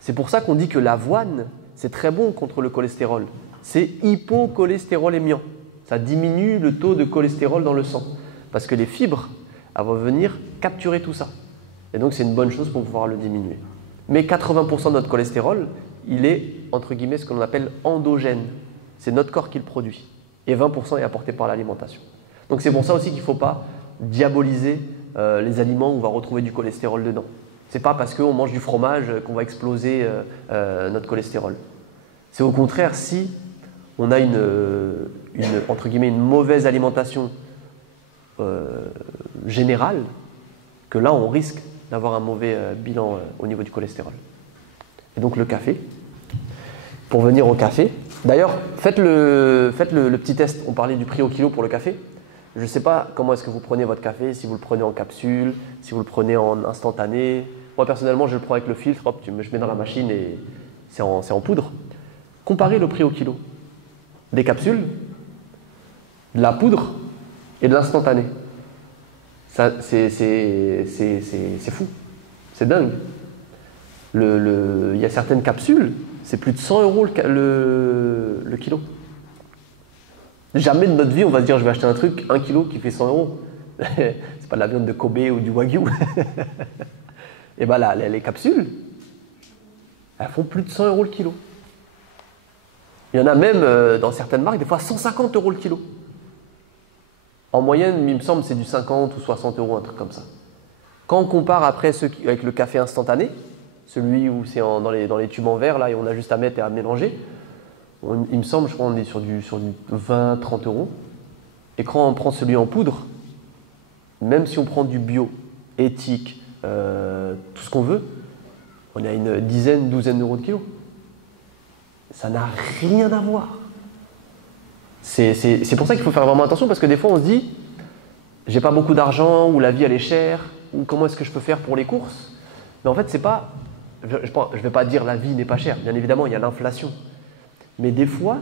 C'est pour ça qu'on dit que l'avoine, c'est très bon contre le cholestérol. C'est hypocholestérolémiant. Ça diminue le taux de cholestérol dans le sang. Parce que les fibres, elles vont venir capturer tout ça. Et donc, c'est une bonne chose pour pouvoir le diminuer. Mais 80% de notre cholestérol, il est, entre guillemets, ce qu'on appelle endogène. C'est notre corps qui le produit. Et 20% est apporté par l'alimentation. Donc c'est pour ça aussi qu'il ne faut pas diaboliser les aliments où on va retrouver du cholestérol dedans. C'est pas parce qu'on mange du fromage qu'on va exploser notre cholestérol. C'est au contraire si on a entre guillemets, une mauvaise alimentation générale, que là on risque d'avoir un mauvais bilan au niveau du cholestérol. Et donc le café. Pour venir au café, d'ailleurs faites le petit test, on parlait du prix au kilo pour le café. Je ne sais pas comment est-ce que vous prenez votre café, si vous le prenez en capsule, si vous le prenez en instantané. Moi personnellement je le prends avec le filtre, hop, je mets dans la machine et c'est en poudre. Comparez le prix au kilo des capsules, de la poudre et de l'instantané. C'est fou, c'est dingue. Il y a certaines capsules, c'est plus de 100 € le kilo. Jamais de notre vie on va se dire je vais acheter un truc, 1 kilo qui fait 100 €. C'est pas de la viande de Kobe ou du Wagyu. Et bien là, les capsules, elles font plus de 100 € le kilo. Il y en a même dans certaines marques, des fois 150 € le kilo. En moyenne, il me semble, c'est du 50 ou 60 €, un truc comme ça. Quand on compare après avec le café instantané, celui où c'est dans les tubes en verre, là, et on a juste à mettre et à mélanger, il me semble, je crois, on est sur du 20-30 €. Et quand on prend celui en poudre, même si on prend du bio, éthique, tout ce qu'on veut, on est à une dizaine, douzaine d'euros de kilo. Ça n'a rien à voir. C'est pour ça qu'il faut faire vraiment attention, parce que des fois on se dit j'ai pas beaucoup d'argent, ou la vie elle est chère, ou comment est-ce que je peux faire pour les courses. Mais en fait c'est pas, je vais pas dire la vie n'est pas chère, bien évidemment il y a l'inflation. Mais des fois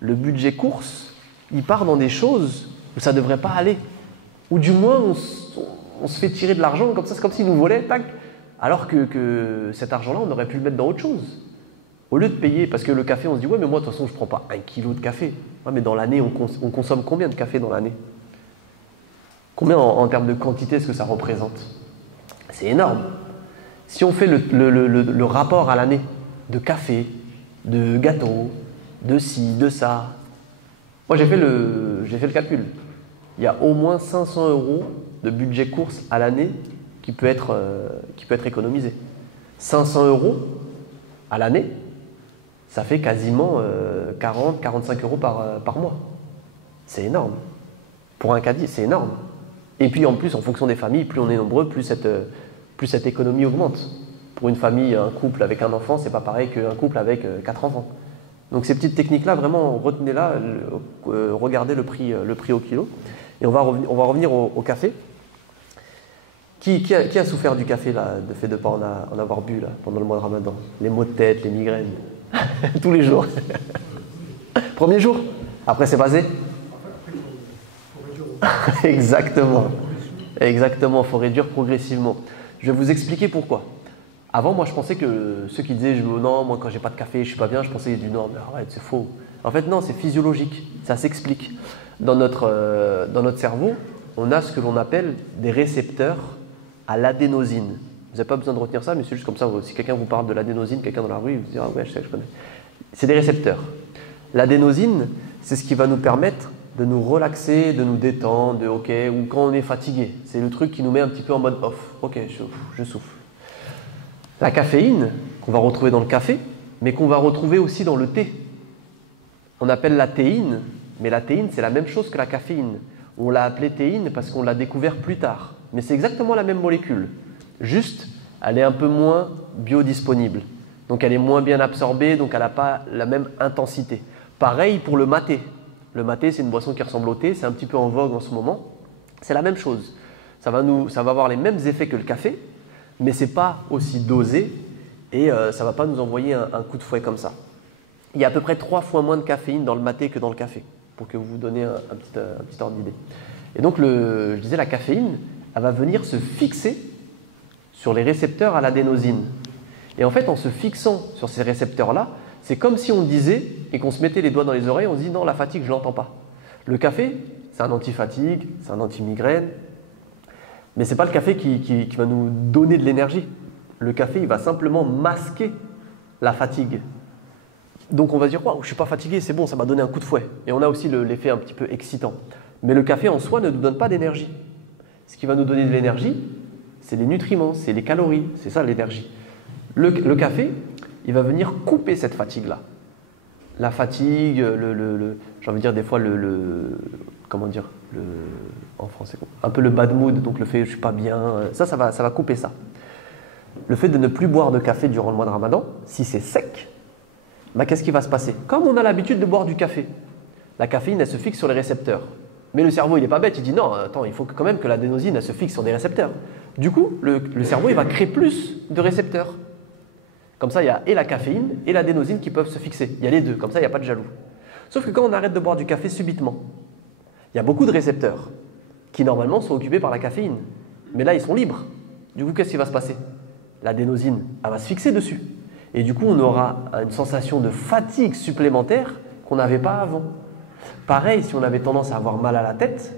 le budget course il part dans des choses où ça devrait pas aller, ou du moins on se fait tirer de l'argent comme ça, c'est comme s'il nous volait, tac, alors que cet argent là on aurait pu le mettre dans autre chose. Au lieu de payer, parce que le café, on se dit, ouais, mais moi, de toute façon, je ne prends pas 1 kilo de café. Ouais, mais dans l'année, on consomme combien de café dans l'année? Combien en termes de quantité est-ce que ça représente? C'est énorme. Si on fait le rapport à l'année de café, de gâteau, de ci, de ça. Moi, j'ai fait le calcul. Il y a au moins 500 € de budget course à l'année qui peut être économisé. 500 € à l'année, ça fait quasiment 40-45 € par mois. C'est énorme. Pour un caddie, c'est énorme. Et puis en plus, en fonction des familles, plus on est nombreux, plus cette économie augmente. Pour une famille, un couple avec un enfant, c'est pas pareil qu'un couple avec 4 enfants. Donc ces petites techniques-là, vraiment, retenez-la, regardez le prix au kilo. Et on va revenir au café. Qui a souffert du café, là, de fait de ne pas en avoir bu là, pendant le mois de Ramadan? Les maux de tête, les migraines, tous les jours. Premier jour, après c'est passé. Exactement, il faut réduire progressivement. Je vais vous expliquer pourquoi. Avant, moi je pensais que ceux qui disaient non, moi quand j'ai pas de café, je suis pas bien, je pensais du non, mais arrête, c'est faux. En fait non, c'est physiologique, ça s'explique. Dans notre cerveau, on a ce que l'on appelle des récepteurs à l'adénosine. Vous n'avez pas besoin de retenir ça, mais c'est juste comme ça. Si quelqu'un vous parle de l'adénosine, quelqu'un dans la rue, vous dira ah ouais, je sais, je connais. C'est des récepteurs. L'adénosine, c'est ce qui va nous permettre de nous relaxer, de nous détendre, ou quand on est fatigué. C'est le truc qui nous met un petit peu en mode off. Ok, je souffle. La caféine, qu'on va retrouver dans le café, mais qu'on va retrouver aussi dans le thé. On appelle la théine, mais la théine, c'est la même chose que la caféine. On l'a appelée théine parce qu'on l'a découvert plus tard. Mais c'est exactement la même molécule. Juste, elle est un peu moins biodisponible. Donc elle est moins bien absorbée, donc elle n'a pas la même intensité. Pareil pour le maté. Le maté, c'est une boisson qui ressemble au thé, c'est un petit peu en vogue en ce moment. C'est la même chose. Ça va avoir les mêmes effets que le café, mais ce n'est pas aussi dosé et ça ne va pas nous envoyer un coup de fouet comme ça. Il y a à peu près 3 fois moins de caféine dans le maté que dans le café, pour que vous vous donniez un petit ordre d'idée. Et donc, je disais, la caféine, elle va venir se fixer sur les récepteurs à l'adénosine. Et en fait, en se fixant sur ces récepteurs-là, c'est comme si on disait, et qu'on se mettait les doigts dans les oreilles, on se dit non, la fatigue, je ne l'entends pas. Le café, c'est un anti-fatigue, c'est un anti-migraine, mais ce n'est pas le café qui va nous donner de l'énergie. Le café, il va simplement masquer la fatigue. Donc on va dire, wow, je ne suis pas fatigué, c'est bon, ça m'a donné un coup de fouet. Et on a aussi l'effet un petit peu excitant. Mais le café en soi ne nous donne pas d'énergie. Ce qui va nous donner de l'énergie, c'est les nutriments, c'est les calories, c'est ça l'énergie. Le café, il va venir couper cette fatigue-là. La fatigue, j'ai envie de dire des fois comment dire, en français, un peu le bad mood, donc le fait je suis pas bien, ça va couper ça. Le fait de ne plus boire de café durant le mois de Ramadan, si c'est sec, bah, qu'est-ce qui va se passer? Comme on a l'habitude de boire du café, la caféine elle se fixe sur les récepteurs. Mais le cerveau il n'est pas bête, il dit non, attends, il faut quand même que l'adénosine elle se fixe sur des récepteurs. Du coup, le cerveau il va créer plus de récepteurs. Comme ça, il y a et la caféine et l'adénosine qui peuvent se fixer. Il y a les deux, comme ça il n'y a pas de jaloux. Sauf que quand on arrête de boire du café subitement, il y a beaucoup de récepteurs qui normalement sont occupés par la caféine. Mais là, ils sont libres. Du coup, qu'est-ce qui va se passer? L'adénosine, elle va se fixer dessus. Et du coup, on aura une sensation de fatigue supplémentaire qu'on n'avait pas avant. Pareil, si on avait tendance à avoir mal à la tête,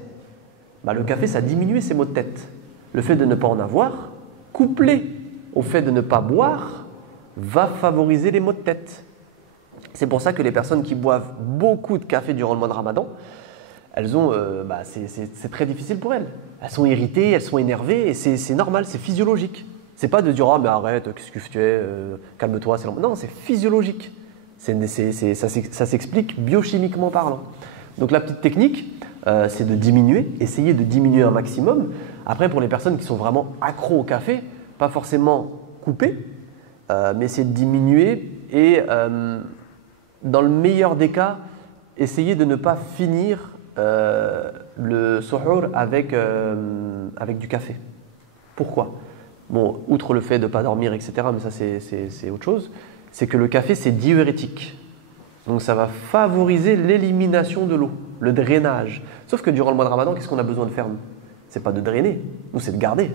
bah, le café, ça diminuait ses maux de tête. Le fait de ne pas en avoir, couplé au fait de ne pas boire, va favoriser les maux de tête. C'est pour ça que les personnes qui boivent beaucoup de café durant le mois de Ramadan, c'est très difficile pour elles. Elles sont irritées, elles sont énervées et c'est normal, c'est physiologique. C'est pas de dire oh mais arrête, qu'est-ce que tu es, calme-toi. Non, c'est physiologique. Ça s'explique biochimiquement parlant. Donc la petite technique, c'est de diminuer, essayer de diminuer un maximum. Après, pour les personnes qui sont vraiment accros au café, pas forcément couper, mais c'est de diminuer et dans le meilleur des cas, essayer de ne pas finir le suhour avec du café. Pourquoi? Bon, outre le fait de ne pas dormir, etc., mais ça c'est autre chose, c'est que le café c'est diurétique. Donc ça va favoriser l'élimination de l'eau, le drainage. Sauf que durant le mois de Ramadan, qu'est-ce qu'on a besoin de faire nous? C'est pas de drainer, nous c'est de garder.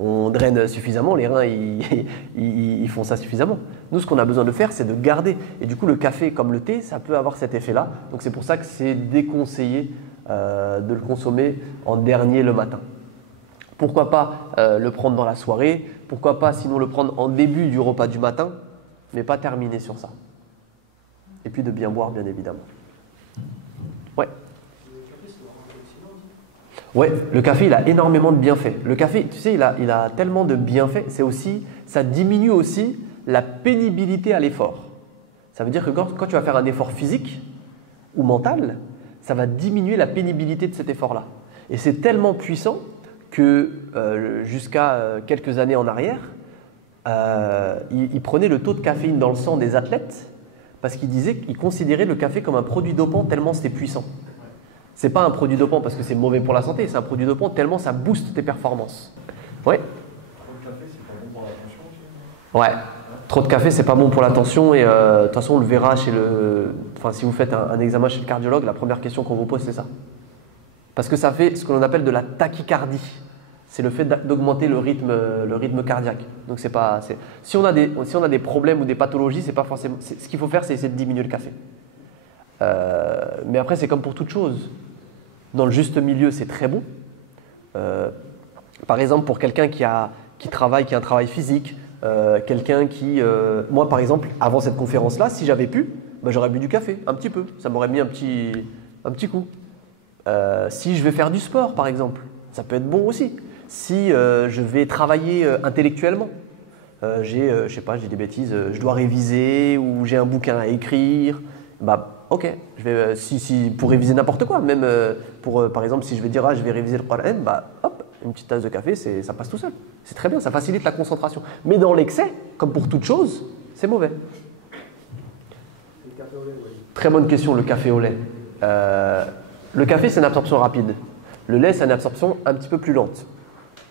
On draine suffisamment, les reins ils font ça suffisamment. Nous ce qu'on a besoin de faire c'est de garder. Et du coup le café comme le thé ça peut avoir cet effet-là. Donc c'est pour ça que c'est déconseillé de le consommer en dernier le matin. Pourquoi pas le prendre dans la soirée? Pourquoi pas sinon le prendre en début du repas du matin? Mais pas terminer sur ça. Et puis de bien boire bien évidemment. Ouais. Ouais, le café, il a énormément de bienfaits. Le café, tu sais, il a tellement de bienfaits. Ça diminue aussi la pénibilité à l'effort. Ça veut dire que quand tu vas faire un effort physique ou mental, ça va diminuer la pénibilité de cet effort-là. Et c'est tellement puissant que jusqu'à quelques années en arrière, il prenait le taux de caféine dans le sang des athlètes parce qu'il considérait le café comme un produit dopant tellement c'était puissant. C'est pas un produit dopant parce que c'est mauvais pour la santé, c'est un produit dopant tellement ça booste tes performances. Ouais. Trop de café, c'est pas bon pour la tension aussi. Ouais. Trop de café, c'est pas bon pour la tension et de toute façon on le verra si vous faites un examen chez le cardiologue, la première question qu'on vous pose c'est ça. Parce que ça fait ce que l'on appelle de la tachycardie. C'est le fait d'augmenter le rythme cardiaque. Donc si on a des problèmes ou des pathologies, c'est pas forcément. Ce qu'il faut faire, c'est essayer de diminuer le café. Mais après, c'est comme pour toute chose. Dans le juste milieu, c'est très bon. Par exemple, pour quelqu'un qui a un travail physique, quelqu'un qui. Moi, par exemple, avant cette conférence-là, si j'avais pu, j'aurais bu du café, un petit peu. Ça m'aurait mis un petit coup. Si je vais faire du sport, par exemple, ça peut être bon aussi. Si je vais travailler intellectuellement, je sais pas, j'ai des bêtises, je dois réviser ou j'ai un bouquin à écrire, ok, je vais, pour réviser n'importe quoi, même par exemple, si je vais dire je vais réviser le Coran, hop, une petite tasse de café, ça passe tout seul. C'est très bien, ça facilite la concentration. Mais dans l'excès, comme pour toute chose, c'est mauvais. Le café au lait, oui. Très bonne question, le café au lait. Le café, c'est une absorption rapide. Le lait, c'est une absorption un petit peu plus lente.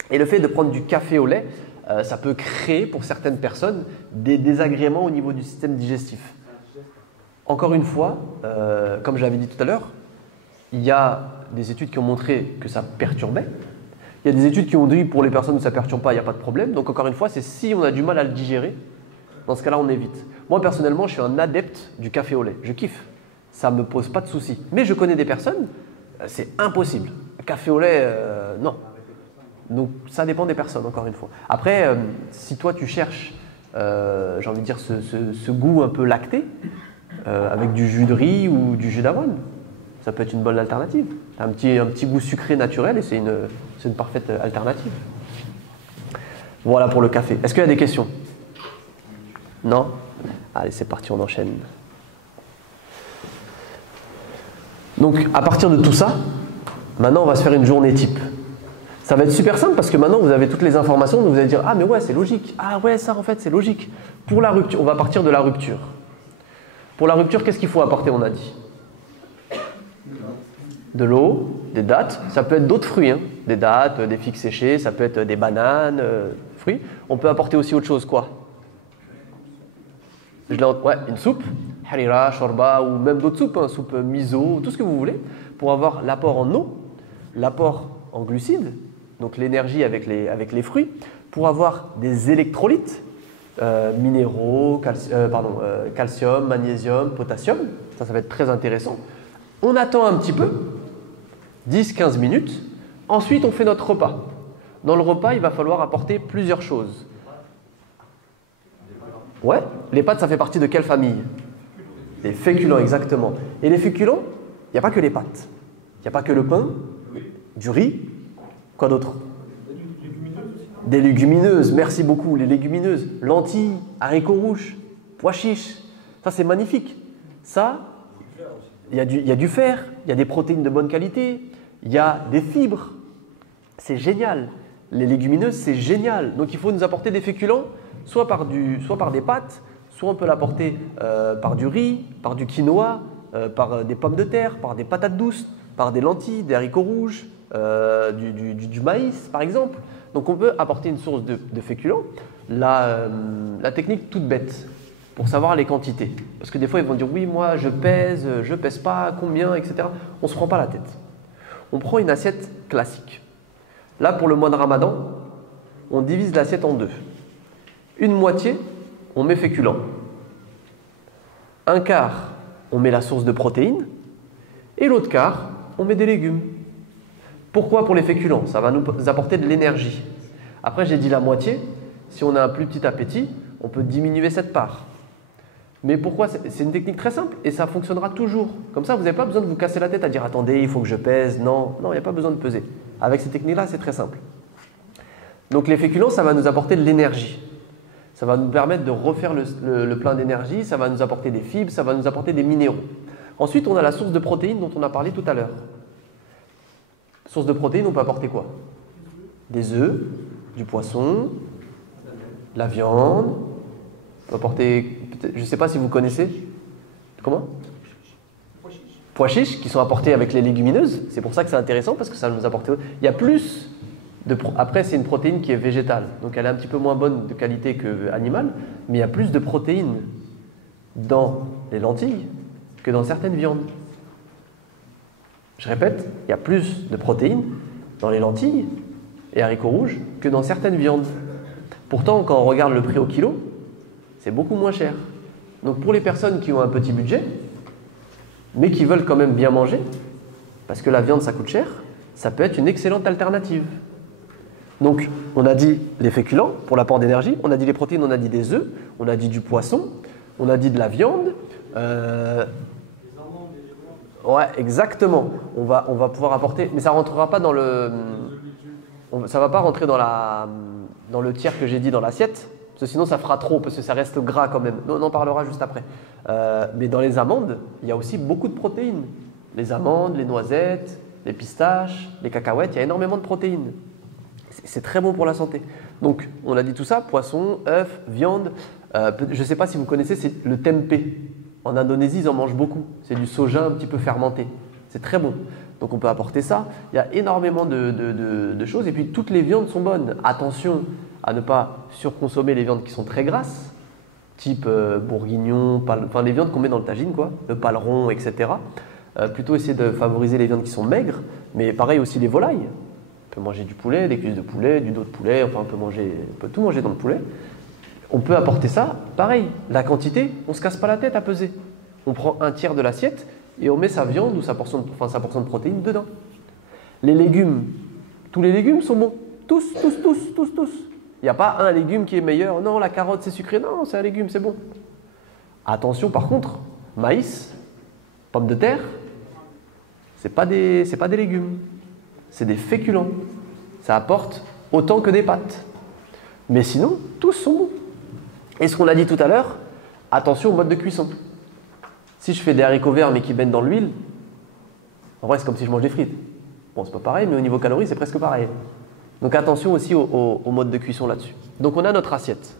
Et le fait de prendre du café au lait, ça peut créer pour certaines personnes des désagréments au niveau du système digestif. Encore une fois, comme je l'avais dit tout à l'heure, il y a des études qui ont montré que ça perturbait. Il y a des études qui ont dit pour les personnes où ça ne perturbe pas, il n'y a pas de problème. Donc encore une fois, c'est si on a du mal à le digérer, dans ce cas-là, on évite. Moi, personnellement, je suis un adepte du café au lait. Je kiffe. Ça ne me pose pas de soucis. Mais je connais des personnes, c'est impossible. Café au lait, non. Donc ça dépend des personnes, encore une fois. Après, si toi tu cherches, j'ai envie de dire, ce goût un peu lacté, avec du jus de riz ou du jus d'avoine, ça peut être une bonne alternative. Un petit goût sucré naturel et c'est une parfaite alternative. Voilà pour le café. Est-ce qu'il y a des questions? Non? Allez, c'est parti, on enchaîne. Donc, à partir de tout ça, maintenant, on va se faire une journée type. Ça va être super simple parce que maintenant, vous avez toutes les informations, donc vous allez dire « Ah, mais ouais, c'est logique. Ah ouais, ça, en fait, c'est logique. » Pour la rupture, on va partir de la rupture. Pour la rupture, qu'est-ce qu'il faut apporter, on a dit? De l'eau, des dattes. Ça peut être d'autres fruits, hein. Des dattes, des figues séchées, ça peut être des bananes, fruits. On peut apporter aussi autre chose, quoi? Ouais, une soupe, harira, shorba, ou même d'autres soupes, hein, soupe miso, tout ce que vous voulez, pour avoir l'apport en eau, l'apport en glucides, donc l'énergie avec les fruits, pour avoir des électrolytes, minéraux, calcium, magnésium, potassium. Ça va être très intéressant. On attend un petit peu, 10-15 minutes. Ensuite, on fait notre repas. Dans le repas, il va falloir apporter plusieurs choses. Ouais, les pâtes, ça fait partie de quelle famille? Les féculents, exactement. Et les féculents, il n'y a pas que les pâtes. Il n'y a pas que le pain, du riz, quoi d'autre? Des légumineuses, merci beaucoup. Les légumineuses, lentilles, haricots rouges, pois chiches. Ça, c'est magnifique. Ça, il y a du fer, il y a des protéines de bonne qualité, il y a des fibres. C'est génial. Les légumineuses, c'est génial. Donc, il faut nous apporter des féculents, soit par des pâtes, soit on peut l'apporter par du riz, par du quinoa, par des pommes de terre, par des patates douces, par des lentilles, des haricots rouges, du maïs, par exemple. Donc, on peut apporter une source de féculents. La technique toute bête, pour savoir les quantités. Parce que des fois, ils vont dire « Oui, moi, je pèse pas, combien, etc. » On ne se prend pas la tête. On prend une assiette classique. Là, pour le mois de Ramadan, on divise l'assiette en deux. Une moitié, on met féculents. Un quart, on met la source de protéines. Et l'autre quart, on met des légumes. Pourquoi pour les féculents? Ça va nous apporter de l'énergie. Après, j'ai dit la moitié. Si on a un plus petit appétit, on peut diminuer cette part. Mais pourquoi? C'est une technique très simple et ça fonctionnera toujours. Comme ça, vous n'avez pas besoin de vous casser la tête à dire « Attendez, il faut que je pèse. » Non, il n'y a pas besoin de peser. Avec cette technique-là, c'est très simple. Donc les féculents, ça va nous apporter de l'énergie. Ça va nous permettre de refaire le plein d'énergie, ça va nous apporter des fibres, ça va nous apporter des minéraux. Ensuite, on a la source de protéines dont on a parlé tout à l'heure. Source de protéines, on peut apporter quoi? Des œufs, du poisson, de la viande. On peut apporter, je ne sais pas si vous connaissez. Comment? Pois chiches qui sont apportés avec les légumineuses. C'est pour ça que c'est intéressant parce que ça nous apporte. Il y a plus de. Après, c'est une protéine qui est végétale, donc elle est un petit peu moins bonne de qualité que animale, mais il y a plus de protéines dans les lentilles que dans certaines viandes. Je répète, il y a plus de protéines dans les lentilles et haricots rouges que dans certaines viandes. Pourtant, quand on regarde le prix au kilo, c'est beaucoup moins cher. Donc pour les personnes qui ont un petit budget, mais qui veulent quand même bien manger, parce que la viande ça coûte cher, ça peut être une excellente alternative. Donc on a dit les féculents pour l'apport d'énergie, on a dit les protéines, on a dit des œufs, on a dit du poisson, on a dit de la viande. Ouais, exactement. On va pouvoir apporter, mais ça rentrera pas dans le, ça va pas rentrer dans le tiers que j'ai dit dans l'assiette. Parce que sinon ça fera trop, parce que ça reste gras quand même. On en parlera juste après. Mais dans les amandes, il y a aussi beaucoup de protéines. Les amandes, les noisettes, les pistaches, les cacahuètes, il y a énormément de protéines. C'est très bon pour la santé. Donc, on a dit tout ça, poisson, œufs, viande. Je ne sais pas si vous connaissez, c'est le tempeh. En Indonésie, ils en mangent beaucoup. C'est du soja un petit peu fermenté. C'est très bon. Donc, on peut apporter ça. Il y a énormément de choses. Et puis, toutes les viandes sont bonnes. Attention à ne pas surconsommer les viandes qui sont très grasses, type bourguignon, enfin les viandes qu'on met dans le tagine, quoi, le paleron, etc. Plutôt essayer de favoriser les viandes qui sont maigres, mais pareil aussi les volailles. On peut manger du poulet, des cuisses de poulet, du dos de poulet, enfin on peut tout manger dans le poulet. On peut apporter ça, pareil, la quantité, on ne se casse pas la tête à peser. On prend un tiers de l'assiette et on met sa viande ou sa portion de protéines dedans. Les légumes, tous les légumes sont bons. Tous. Il n'y a pas un légume qui est meilleur. Non, la carotte c'est sucré. Non, c'est un légume, c'est bon. Attention par contre, maïs, pommes de terre, Ce n'est pas des légumes, c'est des féculents. Ça apporte autant que des pâtes. Mais sinon, tous sont bons. Et ce qu'on a dit tout à l'heure, attention au mode de cuisson. Si je fais des haricots verts mais qui baignent dans l'huile, en vrai c'est comme si je mange des frites. Bon, c'est pas pareil, mais au niveau calories, c'est presque pareil. Donc attention aussi au mode de cuisson là-dessus. Donc on a notre assiette.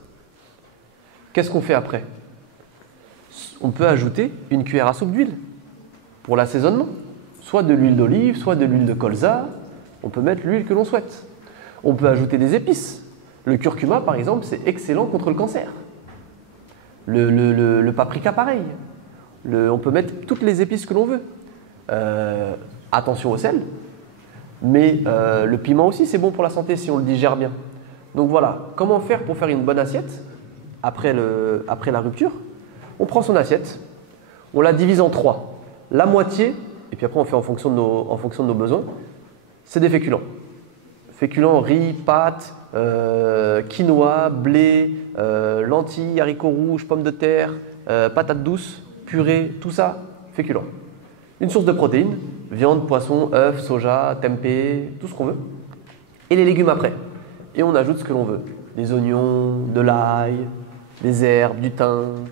Qu'est-ce qu'on fait après? On peut ajouter une cuillère à soupe d'huile pour l'assaisonnement. Soit de l'huile d'olive, soit de l'huile de colza. On peut mettre l'huile que l'on souhaite. On peut ajouter des épices. Le curcuma, par exemple, c'est excellent contre le cancer. Le paprika, pareil. On peut mettre toutes les épices que l'on veut. Attention au sel. Mais le piment aussi, c'est bon pour la santé si on le digère bien. Donc voilà, comment faire pour faire une bonne assiette après la rupture? On prend son assiette, on la divise en 3. La moitié, et puis après on fait en fonction de nos besoins, c'est des féculents. Féculents, riz, pâtes, quinoa, blé, lentilles, haricots rouges, pommes de terre, patates douces, purée, tout ça, féculents. Une source de protéines, viande, poisson, œufs, soja, tempeh, tout ce qu'on veut. Et les légumes après. Et on ajoute ce que l'on veut. Des oignons, de l'ail, des herbes, du thym,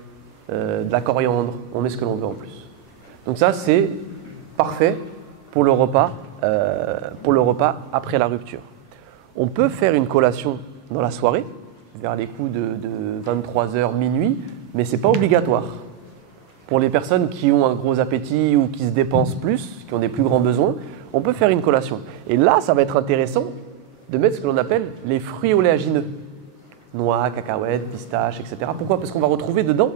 de la coriandre. On met ce que l'on veut en plus. Donc ça, c'est parfait pour le repas après la rupture. On peut faire une collation dans la soirée, vers les coups de 23h, minuit, mais ce n'est pas obligatoire. Pour les personnes qui ont un gros appétit ou qui se dépensent plus, qui ont des plus grands besoins, on peut faire une collation. Et là, ça va être intéressant de mettre ce que l'on appelle les fruits oléagineux. Noix, cacahuètes, pistaches, etc. Pourquoi? Parce qu'on va retrouver dedans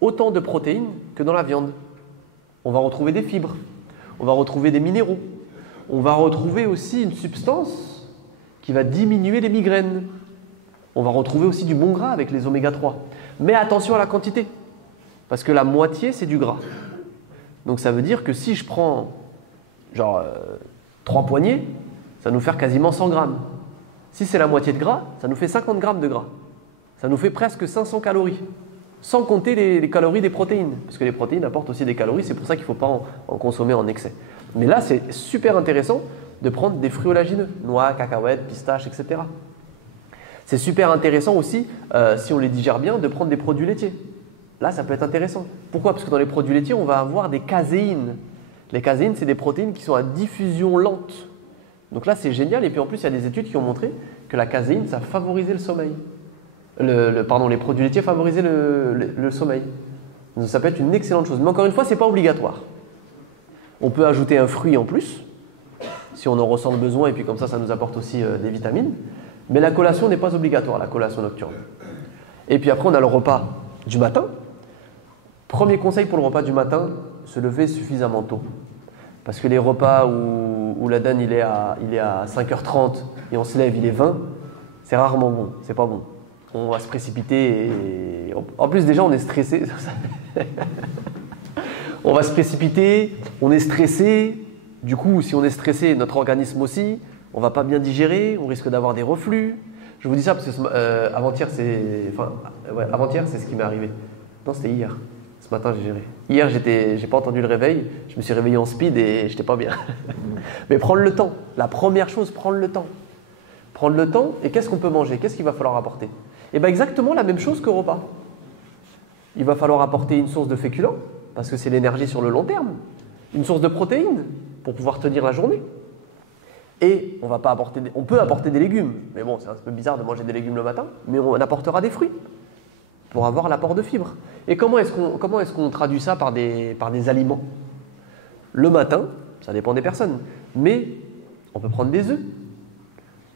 autant de protéines que dans la viande. On va retrouver des fibres, on va retrouver des minéraux, on va retrouver aussi une substance qui va diminuer les migraines. On va retrouver aussi du bon gras avec les oméga 3. Mais attention à la quantité, parce que la moitié c'est du gras. Donc ça veut dire que si je prends genre 3 poignées, ça va nous faire quasiment 100 grammes. Si c'est la moitié de gras, ça nous fait 50 grammes de gras. Ça nous fait presque 500 calories. Sans compter les calories des protéines. Parce que les protéines apportent aussi des calories, c'est pour ça qu'il ne faut pas en consommer en excès. Mais là, c'est super intéressant de prendre des fruits oléagineux. Noix, cacahuètes, pistaches, etc. C'est super intéressant aussi, si on les digère bien, de prendre des produits laitiers. Là, ça peut être intéressant. Pourquoi? Parce que dans les produits laitiers, on va avoir des caséines. Les caséines, c'est des protéines qui sont à diffusion lente. Donc là, c'est génial. Et puis en plus, il y a des études qui ont montré que la caséine, ça favorisait le sommeil. Les produits laitiers favorisaient le sommeil. Donc ça peut être une excellente chose. Mais encore une fois, ce n'est pas obligatoire. On peut ajouter un fruit en plus, si on en ressent le besoin, et puis comme ça nous apporte aussi des vitamines. Mais la collation n'est pas obligatoire, la collation nocturne. Et puis après, on a le repas du matin. Premier conseil pour le repas du matin, se lever suffisamment tôt. Parce que les repas où la donne il est à 5h30 et on se lève, il est 20, c'est rarement bon, c'est pas bon. On va se précipiter et en plus déjà on est stressé. On va se précipiter, on est stressé. Du coup, si on est stressé, notre organisme aussi, on va pas bien digérer, on risque d'avoir des reflux. Je vous dis ça parce que avant-hier, c'est ce qui m'est arrivé. Non, c'était hier. Ce matin, j'ai géré. Hier, j'ai pas entendu le réveil. Je me suis réveillé en speed et j'étais pas bien. Mais prendre le temps. La première chose, prendre le temps. Prendre le temps et qu'est-ce qu'on peut manger? Qu'est-ce qu'il va falloir apporter? Et bien exactement la même chose qu'au repas. Il va falloir apporter une source de féculents parce que c'est l'énergie sur le long terme. Une source de protéines pour pouvoir tenir la journée. Et on peut apporter des légumes. Mais bon, c'est un peu bizarre de manger des légumes le matin. Mais on apportera des fruits pour avoir l'apport de fibres. Et comment est-ce qu'on traduit ça par des aliments? Le matin, ça dépend des personnes. Mais on peut prendre des œufs.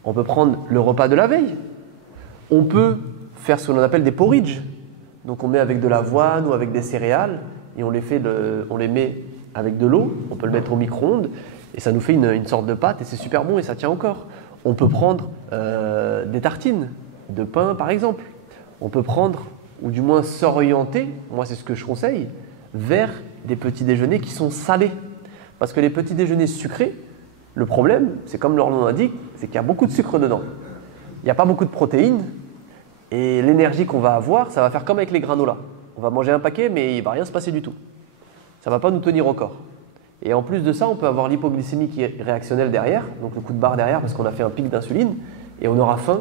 On peut prendre le repas de la veille. On peut faire ce que l'on appelle des porridge. Donc on met avec de l'avoine ou avec des céréales et on les met avec de l'eau. On peut le mettre au micro-ondes et ça nous fait une sorte de pâte et c'est super bon et ça tient encore. On peut prendre des tartines de pain par exemple. On peut prendre, ou du moins s'orienter, moi c'est ce que je conseille, vers des petits déjeuners qui sont salés. Parce que les petits déjeuners sucrés, le problème, c'est comme leur nom l'indique, c'est qu'il y a beaucoup de sucre dedans. Il n'y a pas beaucoup de protéines et l'énergie qu'on va avoir, ça va faire comme avec les granolas. On va manger un paquet mais il ne va rien se passer du tout. Ça ne va pas nous tenir au corps. Et en plus de ça, on peut avoir l'hypoglycémie qui est réactionnelle derrière, donc le coup de barre derrière parce qu'on a fait un pic d'insuline, et on aura faim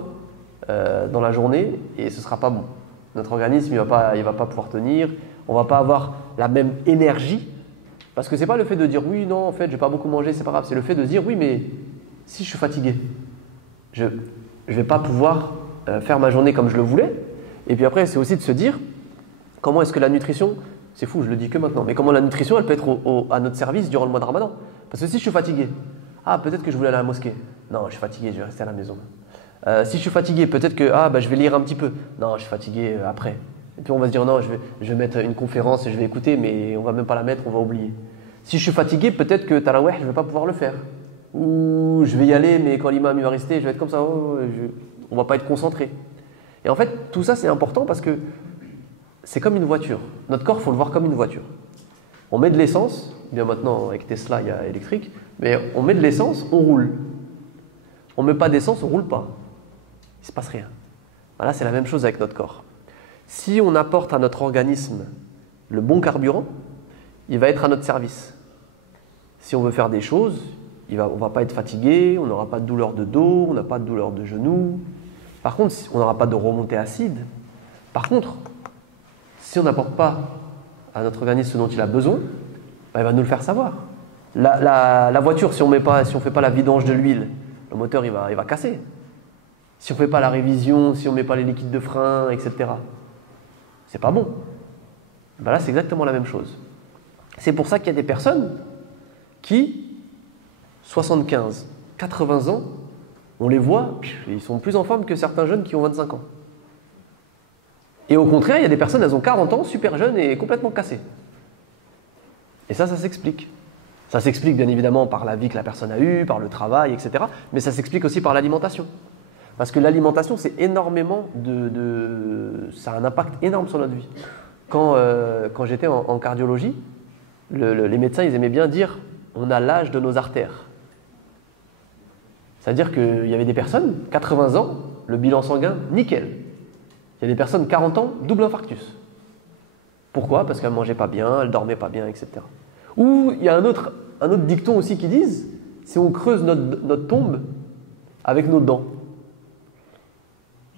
dans la journée et ce ne sera pas bon. Notre organisme, il va pas pouvoir tenir, on ne va pas avoir la même énergie, parce que ce n'est pas le fait de dire oui, non, en fait, je n'ai pas beaucoup mangé, c'est pas grave, c'est le fait de dire oui, mais si je suis fatigué, je ne vais pas pouvoir faire ma journée comme je le voulais. Et puis après, c'est aussi de se dire comment est-ce que la nutrition, c'est fou, je le dis que maintenant, mais comment la nutrition, elle peut être à notre service durant le mois de Ramadan. Parce que si je suis fatigué, peut-être que je voulais aller à la mosquée. Non, je suis fatigué, je vais rester à la maison. Si je suis fatigué, peut-être que je vais lire un petit peu. Non, je suis fatigué après. Et puis on va se dire non, je vais mettre une conférence et je vais écouter, mais on va même pas la mettre, on va oublier. Si je suis fatigué, peut-être que tarawih, je vais pas pouvoir le faire. Ou je vais y aller, mais quand l'imam va rester, je vais être comme ça, on va pas être concentré. Et en fait, tout ça c'est important parce que c'est comme une voiture. Notre corps, il faut le voir comme une voiture. On met de l'essence, bien maintenant avec Tesla il y a électrique, mais on met de l'essence, on roule. On met pas d'essence, on roule pas. Il ne se passe rien. Voilà, c'est la même chose avec notre corps. Si on apporte à notre organisme le bon carburant, il va être à notre service. Si on veut faire des choses, on ne va pas être fatigué, on n'aura pas de douleur de dos, on n'a pas de douleur de genoux. Par contre, on n'aura pas de remontée acide. Par contre, si on n'apporte pas à notre organisme ce dont il a besoin, il va nous le faire savoir. La voiture, si on ne fait pas la vidange de l'huile, le moteur il va casser. Si on ne fait pas la révision, si on ne met pas les liquides de frein, etc., c'est pas bon. Là, c'est exactement la même chose. C'est pour ça qu'il y a des personnes qui, 75, 80 ans, on les voit, ils sont plus en forme que certains jeunes qui ont 25 ans. Et au contraire, il y a des personnes, elles ont 40 ans, super jeunes et complètement cassées. Et ça s'explique. Ça s'explique bien évidemment par la vie que la personne a eue, par le travail, etc. Mais ça s'explique aussi par l'alimentation. Parce que l'alimentation, c'est énormément ça a un impact énorme sur notre vie. Quand j'étais en cardiologie, les médecins, ils aimaient bien dire on a l'âge de nos artères. C'est-à-dire qu'il y avait des personnes, 80 ans, le bilan sanguin, nickel. Il y a des personnes, 40 ans, double infarctus. Pourquoi? Parce qu'elles ne mangeaient pas bien, elles ne dormaient pas bien, etc. Ou il y a un autre dicton aussi qui disent si on creuse notre tombe avec nos dents.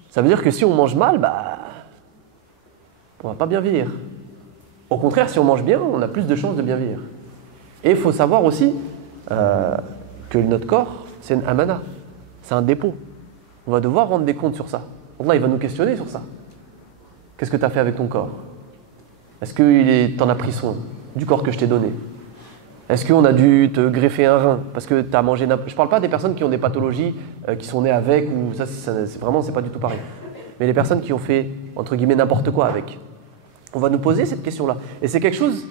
Ça veut dire que si on mange mal, on ne va pas bien vieillir. Au contraire, si on mange bien, on a plus de chances de bien vieillir. Et il faut savoir aussi que notre corps, c'est une amana, c'est un dépôt. On va devoir rendre des comptes sur ça. Allah, il va nous questionner sur ça. Qu'est-ce que tu as fait avec ton corps? Est-ce que tu en as pris soin du corps que je t'ai donné? Est-ce qu'on a dû te greffer un rein parce que tu as mangé... Je ne parle pas des personnes qui ont des pathologies, qui sont nées avec, ou ça c'est pas du tout pareil. Mais les personnes qui ont fait, entre guillemets, n'importe quoi avec. On va nous poser cette question-là. Et c'est quelque chose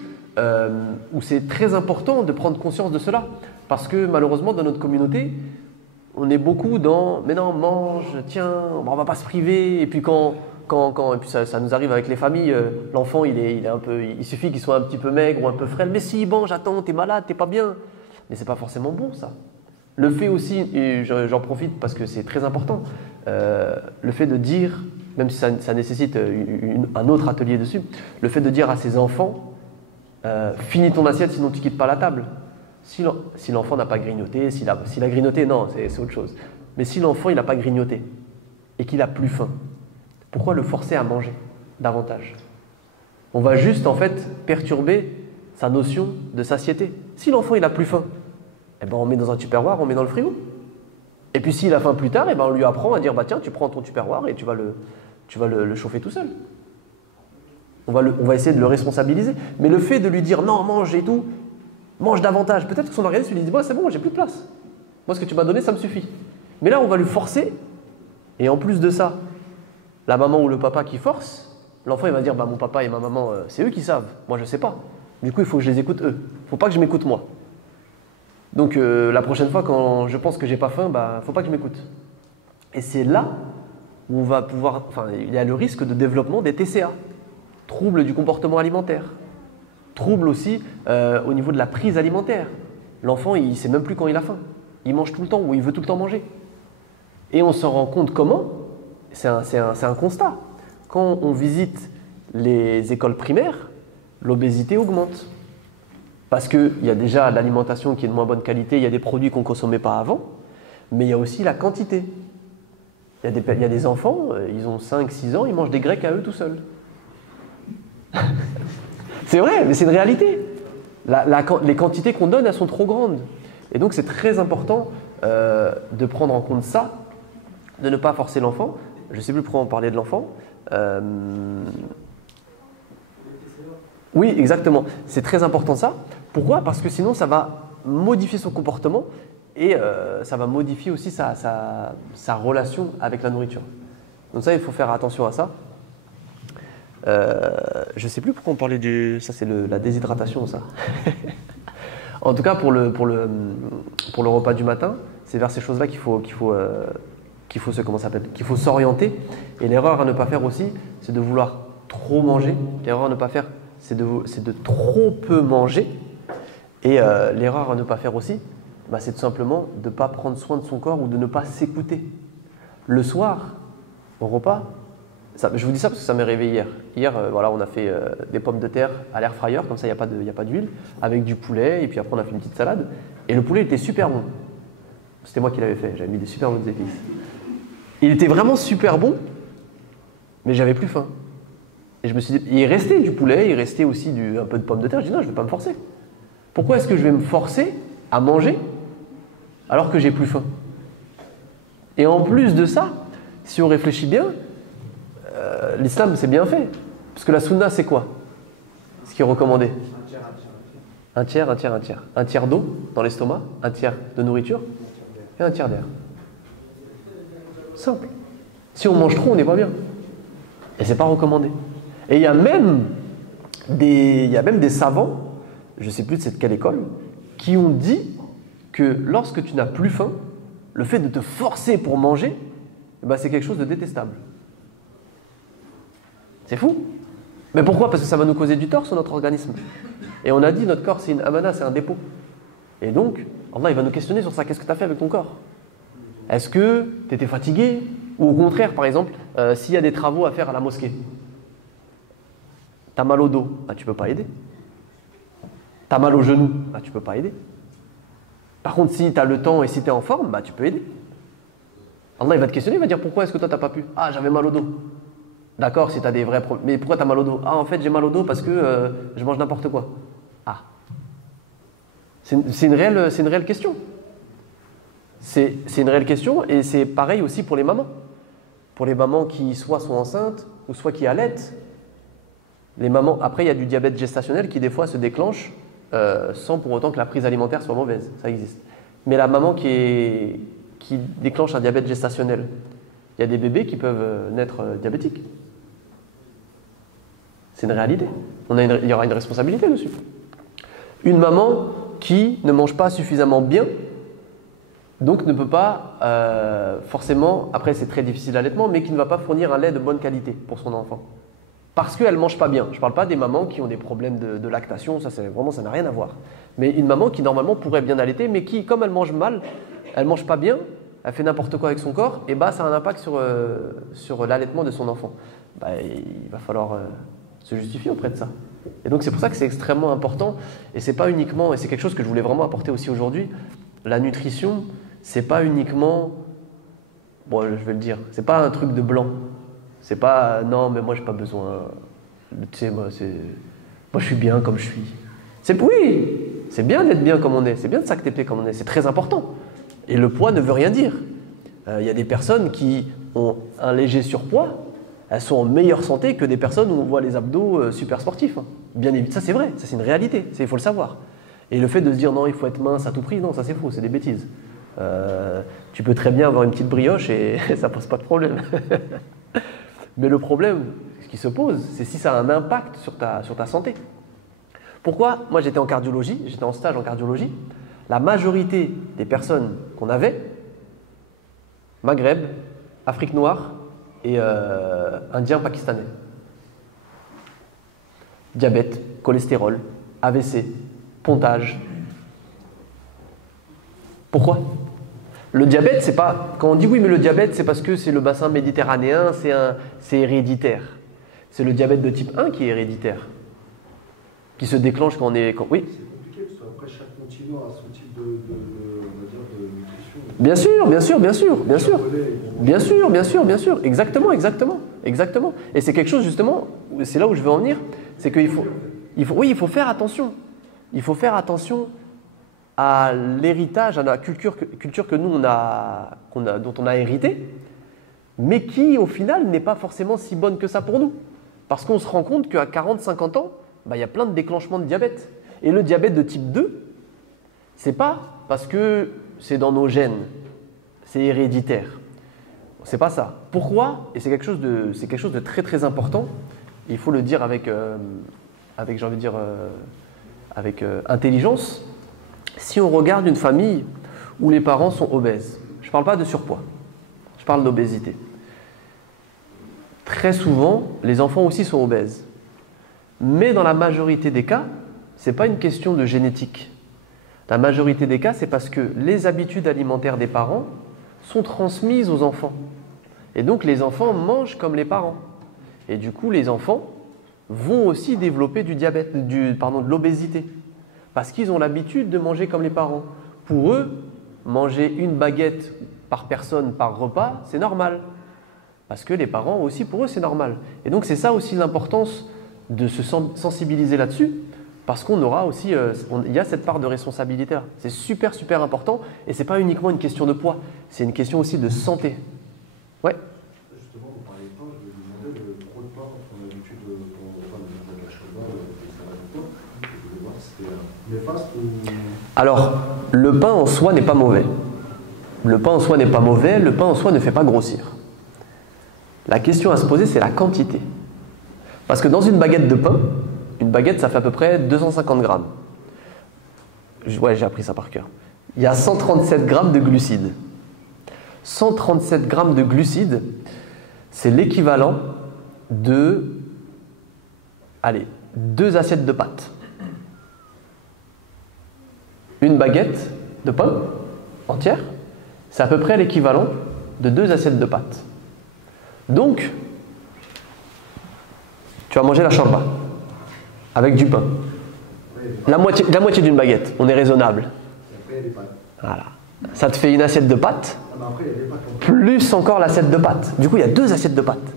où c'est très important de prendre conscience de cela. Parce que malheureusement, dans notre communauté, on est beaucoup dans « mais non, mange, tiens, on ne va pas se priver ». Et puis et puis ça nous arrive avec les familles, l'enfant il suffit qu'il soit un petit peu maigre ou un peu frêle, mais si mange, attends, t'es malade, t'es pas bien. Mais c'est pas forcément bon ça. Le fait aussi, et j'en profite parce que c'est très important, le fait de dire, même si ça nécessite un autre atelier dessus, le fait de dire à ses enfants, finis ton assiette sinon tu quittes pas la table. Si l'enfant n'a pas grignoté, s'il a grignoté, non, c'est autre chose. Mais si l'enfant il n'a pas grignoté et qu'il a plus faim, pourquoi le forcer à manger davantage? On va juste en fait perturber sa notion de satiété. Si l'enfant il a plus faim, on met dans un tupperware, on met dans le frigo. Et puis s'il a faim plus tard, on lui apprend à dire tiens, tu prends ton tupperware et tu vas le chauffer tout seul. On va essayer de le responsabiliser. Mais le fait de lui dire non, mange et tout, mange davantage, peut-être que son organisme lui dit c'est bon, j'ai plus de place. Moi ce que tu m'as donné, ça me suffit. Mais là on va lui forcer, et en plus de ça, la maman ou le papa qui force, l'enfant il va dire mon papa et ma maman, c'est eux qui savent, moi je sais pas. Du coup il faut que je les écoute eux, il ne faut pas que je m'écoute moi. Donc la prochaine fois quand je pense que j'ai pas faim, faut pas que je m'écoute. Et c'est là où on va il y a le risque de développement des TCA, troubles du comportement alimentaire, troubles aussi au niveau de la prise alimentaire. L'enfant il sait même plus quand il a faim, il mange tout le temps ou il veut tout le temps manger. Et on s'en rend compte comment? C'est un constat. Quand on visite les écoles primaires, l'obésité augmente. Parce qu'il y a déjà l'alimentation qui est de moins bonne qualité, il y a des produits qu'on ne consommait pas avant, mais il y a aussi la quantité. Il y a des enfants, ils ont 5-6 ans, ils mangent des grecs à eux tout seuls. C'est vrai, mais c'est une réalité. Les quantités qu'on donne, elles sont trop grandes. Et donc c'est très important de prendre en compte ça, de ne pas forcer l'enfant. Je ne sais plus pourquoi on parlait de l'enfant. Oui, exactement. C'est très important ça. Pourquoi? Parce que sinon ça va modifier son comportement et ça va modifier aussi sa relation avec la nourriture. Donc ça, il faut faire attention à ça. Je ne sais plus pourquoi on parlait du... Ça, c'est la déshydratation, ça. En tout cas, pour le repas du matin, c'est vers ces choses-là qu'il faut s'orienter. Et l'erreur à ne pas faire aussi, c'est de vouloir trop manger. L'erreur à ne pas faire, c'est de trop peu manger. Et l'erreur à ne pas faire aussi, c'est tout simplement de ne pas prendre soin de son corps ou de ne pas s'écouter. Le soir, au repas, je vous dis ça parce que ça m'est réveillé hier. Hier, on a fait des pommes de terre à l'air fryer, comme ça il n'y a pas d'huile, avec du poulet, et puis après on a fait une petite salade. Et le poulet était super bon. C'était moi qui l'avais fait, j'avais mis des super bonnes épices. Il était vraiment super bon, mais j'avais plus faim. Et je me suis dit, il restait du poulet, il restait aussi un peu de pommes de terre. Je dis non, je ne vais pas me forcer. Pourquoi est-ce que je vais me forcer à manger alors que j'ai plus faim? Et en plus de ça, si on réfléchit bien, l'islam c'est bien fait. Parce que la sunna c'est quoi? Ce qui est recommandé? Un tiers. Un tiers d'eau dans l'estomac, un tiers de nourriture et un tiers d'air. Simple. Si on mange trop, on n'est pas bien. Et c'est pas recommandé. Et il y a même des savants, je ne sais plus de quelle école, qui ont dit que lorsque tu n'as plus faim, le fait de te forcer pour manger, c'est quelque chose de détestable. C'est fou. Mais pourquoi? Parce que ça va nous causer du tort sur notre organisme. Et on a dit, notre corps, c'est une amana, c'est un dépôt. Et donc, Allah, il va nous questionner sur ça. Qu'est-ce que tu as fait avec ton corps? Est-ce que tu étais fatigué? Ou au contraire, par exemple, s'il y a des travaux à faire à la mosquée, tu as mal au dos, tu ne peux pas aider. Tu as mal au genou, tu ne peux pas aider. Par contre, si tu as le temps et si tu es en forme, tu peux aider. Allah, il va te questionner, il va dire pourquoi est-ce que toi, tu n'as pas pu? Ah, j'avais mal au dos. D'accord, si tu as des vrais problèmes. Mais pourquoi tu as mal au dos? Ah, en fait, j'ai mal au dos parce que je mange n'importe quoi. Ah. C'est une réelle question. C'est une réelle question et c'est pareil aussi pour les mamans. Pour les mamans qui soit sont enceintes ou soit qui allaitent. Les mamans, après, il y a du diabète gestationnel qui des fois se déclenche sans pour autant que la prise alimentaire soit mauvaise. Ça existe. Mais la maman qui déclenche un diabète gestationnel, il y a des bébés qui peuvent naître diabétiques. C'est une réalité. Il y aura une responsabilité dessus. Une maman qui ne mange pas suffisamment bien, donc ne peut pas forcément, après c'est très difficile l'allaitement, mais qui ne va pas fournir un lait de bonne qualité pour son enfant. Parce qu'elle ne mange pas bien. Je ne parle pas des mamans qui ont des problèmes de lactation, ça n'a rien à voir. Mais une maman qui normalement pourrait bien allaiter, mais qui, comme elle mange mal, elle ne mange pas bien, elle fait n'importe quoi avec son corps, et ça a un impact sur l'allaitement de son enfant. Il va falloir se justifier auprès de ça. Et donc c'est pour ça que c'est extrêmement important, et c'est pas uniquement, et c'est quelque chose que je voulais vraiment apporter aussi aujourd'hui, la nutrition, c'est pas uniquement, bon je vais le dire, c'est pas un truc de blanc. C'est pas non mais moi j'ai pas besoin, tu sais moi je suis bien comme je suis. Oui, c'est bien d'être bien comme on est, c'est bien de s'accepter comme on est, c'est très important. Et le poids ne veut rien dire. Il y a des personnes qui ont un léger surpoids, elles sont en meilleure santé que des personnes où on voit les abdos super sportifs. Bien évidemment, ça c'est vrai, ça c'est une réalité, il faut le savoir. Et le fait de se dire non il faut être mince à tout prix, non ça c'est faux, c'est des bêtises. Tu peux très bien avoir une petite brioche et ça pose pas de problème. Mais le problème, ce qui se pose, c'est si ça a un impact sur ta santé. Pourquoi? Moi j'étais en cardiologie, j'étais en stage en cardiologie. La majorité des personnes qu'on avait, Maghreb, Afrique noire et Indiens, Pakistanais. Diabète, cholestérol, AVC, pontage. Pourquoi? Le diabète, c'est pas... Quand on dit oui, mais le diabète, c'est parce que c'est le bassin méditerranéen, c'est héréditaire. C'est le diabète de type 1 qui est héréditaire. Qui se déclenche quand on est... Oui. C'est compliqué effectivement à ce type on va dire, de nutrition. Bien sûr, bien sûr, bien sûr, bien sûr. Bien sûr, bien sûr, bien sûr. Exactement, exactement, exactement. Et c'est quelque chose justement, c'est là où je veux en venir, c'est qu'il faut, oui, il faut faire attention. Il faut faire attention à l'héritage, à la culture que nous dont on a hérité, mais qui au final n'est pas forcément si bonne que ça pour nous. Parce qu'on se rend compte qu'à 40-50 ans, il y a plein de déclenchements de diabète. Et le diabète de type 2, c'est pas parce que c'est dans nos gènes, c'est héréditaire. C'est pas ça. Pourquoi? Et c'est quelque chose de très très important. Il faut le dire avec j'ai envie de dire, avec intelligence. Si on regarde une famille où les parents sont obèses, je ne parle pas de surpoids, je parle d'obésité. Très souvent, les enfants aussi sont obèses. Mais dans la majorité des cas, ce n'est pas une question de génétique. La majorité des cas, c'est parce que les habitudes alimentaires des parents sont transmises aux enfants. Et donc, les enfants mangent comme les parents. Et du coup, les enfants vont aussi développer de l'obésité. Parce qu'ils ont l'habitude de manger comme les parents. Pour eux, manger une baguette par personne, par repas, c'est normal. Parce que les parents aussi, pour eux, c'est normal. Et donc, c'est ça aussi l'importance de se sensibiliser là-dessus. Parce qu'on aura aussi, il y a cette part de responsabilité là. C'est super, super important. Et ce n'est pas uniquement une question de poids. C'est une question aussi de santé. Ouais. Justement, vous parlez de pain, je me demandais le trop de pain qu'on a l'habitude de la cache-repas, et ça va de pain. Je voulais voir si c'était néfaste ou... Alors, le pain en soi n'est pas mauvais. Le pain en soi n'est pas mauvais, le pain en soi ne fait pas grossir. La question à se poser, c'est la quantité. Parce que dans une baguette de pain, une baguette, ça fait à peu près 250 grammes. Ouais, j'ai appris ça par cœur. Il y a 137 grammes de glucides. 137 grammes de glucides, c'est l'équivalent de, 2 assiettes de pâtes. Une baguette de pain entière, c'est à peu près l'équivalent de 2 assiettes de pâtes. Donc, tu vas manger la shorba avec du pain. La moitié d'une baguette, on est raisonnable. Voilà. Ça te fait une assiette de pâtes, plus encore l'assiette de pâtes. Du coup, il y a 2 assiettes de pâtes.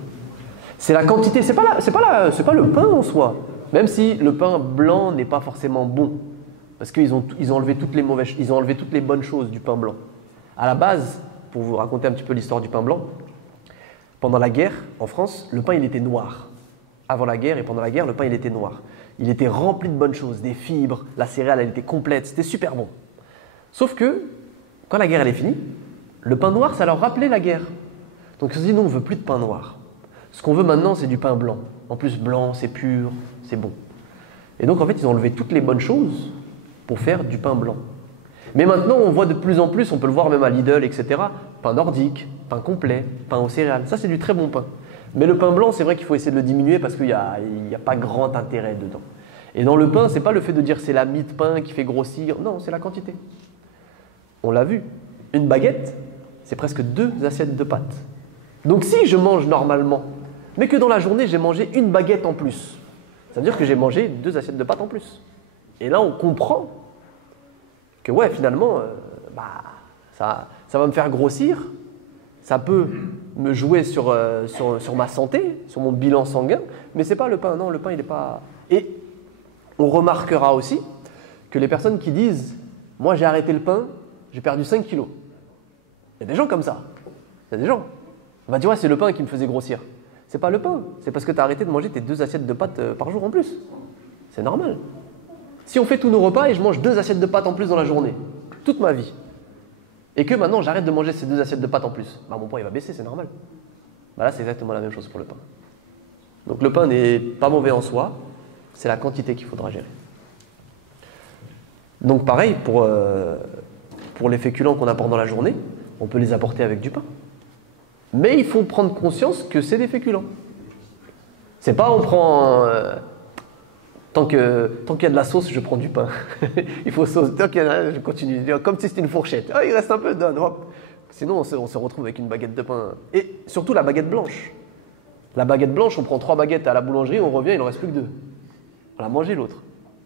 C'est la quantité, c'est pas le pain en soi. Même si le pain blanc n'est pas forcément bon. Parce qu'ils ont enlevé ils ont enlevé toutes les bonnes choses du pain blanc. À la base, pour vous raconter un petit peu l'histoire du pain blanc, pendant la guerre, en France, le pain il était noir. Avant la guerre et pendant la guerre, le pain il était noir. Il était rempli de bonnes choses, des fibres, la céréale elle était complète, c'était super bon. Sauf que, quand la guerre elle est finie, le pain noir ça leur rappelait la guerre. Donc ils se dit non, on ne veut plus de pain noir. Ce qu'on veut maintenant c'est du pain blanc. En plus blanc, c'est pur, c'est bon. Et donc en fait ils ont enlevé toutes les bonnes choses pour faire du pain blanc. Mais maintenant on voit de plus en plus, on peut le voir même à Lidl, etc. Pain nordique, pain complet, pain aux céréales. Ça c'est du très bon pain. Mais le pain blanc, c'est vrai qu'il faut essayer de le diminuer parce qu'il n'y a pas grand intérêt dedans. Et dans le pain, ce n'est pas le fait de dire c'est la mie de pain qui fait grossir. Non, c'est la quantité. On l'a vu. Une baguette, c'est presque 2 assiettes de pâtes. Donc si je mange normalement, mais que dans la journée, j'ai mangé une baguette en plus, ça veut dire que j'ai mangé 2 assiettes de pâtes en plus. Et là, on comprend que ouais, finalement, ça va me faire grossir. Ça peut me jouer sur ma santé, sur mon bilan sanguin, mais ce n'est pas le pain. Non, le pain, il n'est pas... Et on remarquera aussi que les personnes qui disent « Moi, j'ai arrêté le pain, j'ai perdu 5 kilos ». Il y a des gens comme ça. Il y a des gens. On va dire « Ouais, c'est le pain qui me faisait grossir ». Ce n'est pas le pain. C'est parce que tu as arrêté de manger tes 2 assiettes de pâtes par jour en plus. C'est normal. Si on fait tous nos repas et je mange 2 assiettes de pâtes en plus dans la journée, toute ma vie, et que maintenant j'arrête de manger ces 2 assiettes de pâtes en plus, mon poids il va baisser, c'est normal. Là c'est exactement la même chose pour le pain. Donc le pain n'est pas mauvais en soi, c'est la quantité qu'il faudra gérer. Donc pareil, pour les féculents qu'on apporte dans la journée, on peut les apporter avec du pain. Mais il faut prendre conscience que c'est des féculents. C'est pas on prend... Tant qu'il y a de la sauce, je prends du pain. Il faut sauce. Tant qu'il y en a, je continue. Comme si c'était une fourchette. Il reste un peu, donne. Hop. Sinon, on se retrouve avec une baguette de pain. Et surtout la baguette blanche. La baguette blanche, on prend 3 baguettes à la boulangerie, on revient, il n'en reste plus que 2. On a mangé l'autre.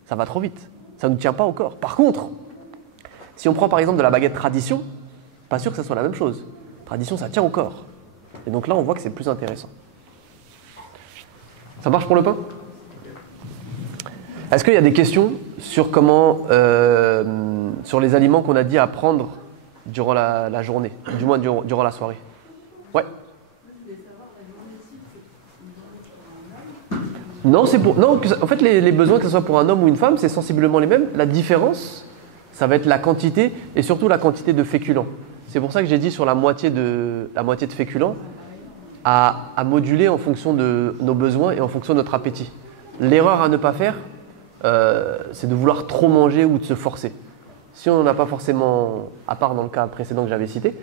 Ça va trop vite. Ça ne nous tient pas au corps. Par contre, Si on prend par exemple de la baguette tradition, pas sûr que ça soit la même chose. Tradition, ça tient au corps. Et donc là, on voit que c'est plus intéressant. Ça marche pour le pain? Est-ce qu'il y a des questions sur comment, sur les aliments qu'on a dit à prendre durant la journée, du moins durant la soirée? Ouais. Non, en fait, les besoins, que ce soit pour un homme ou une femme, c'est sensiblement les mêmes. La différence, ça va être la quantité et surtout la quantité de féculents. C'est pour ça que j'ai dit sur la moitié de féculents à moduler en fonction de nos besoins et en fonction de notre appétit. L'erreur à ne pas faire, c'est de vouloir trop manger ou de se forcer. Si on n'en a pas forcément, à part dans le cas précédent que j'avais cité,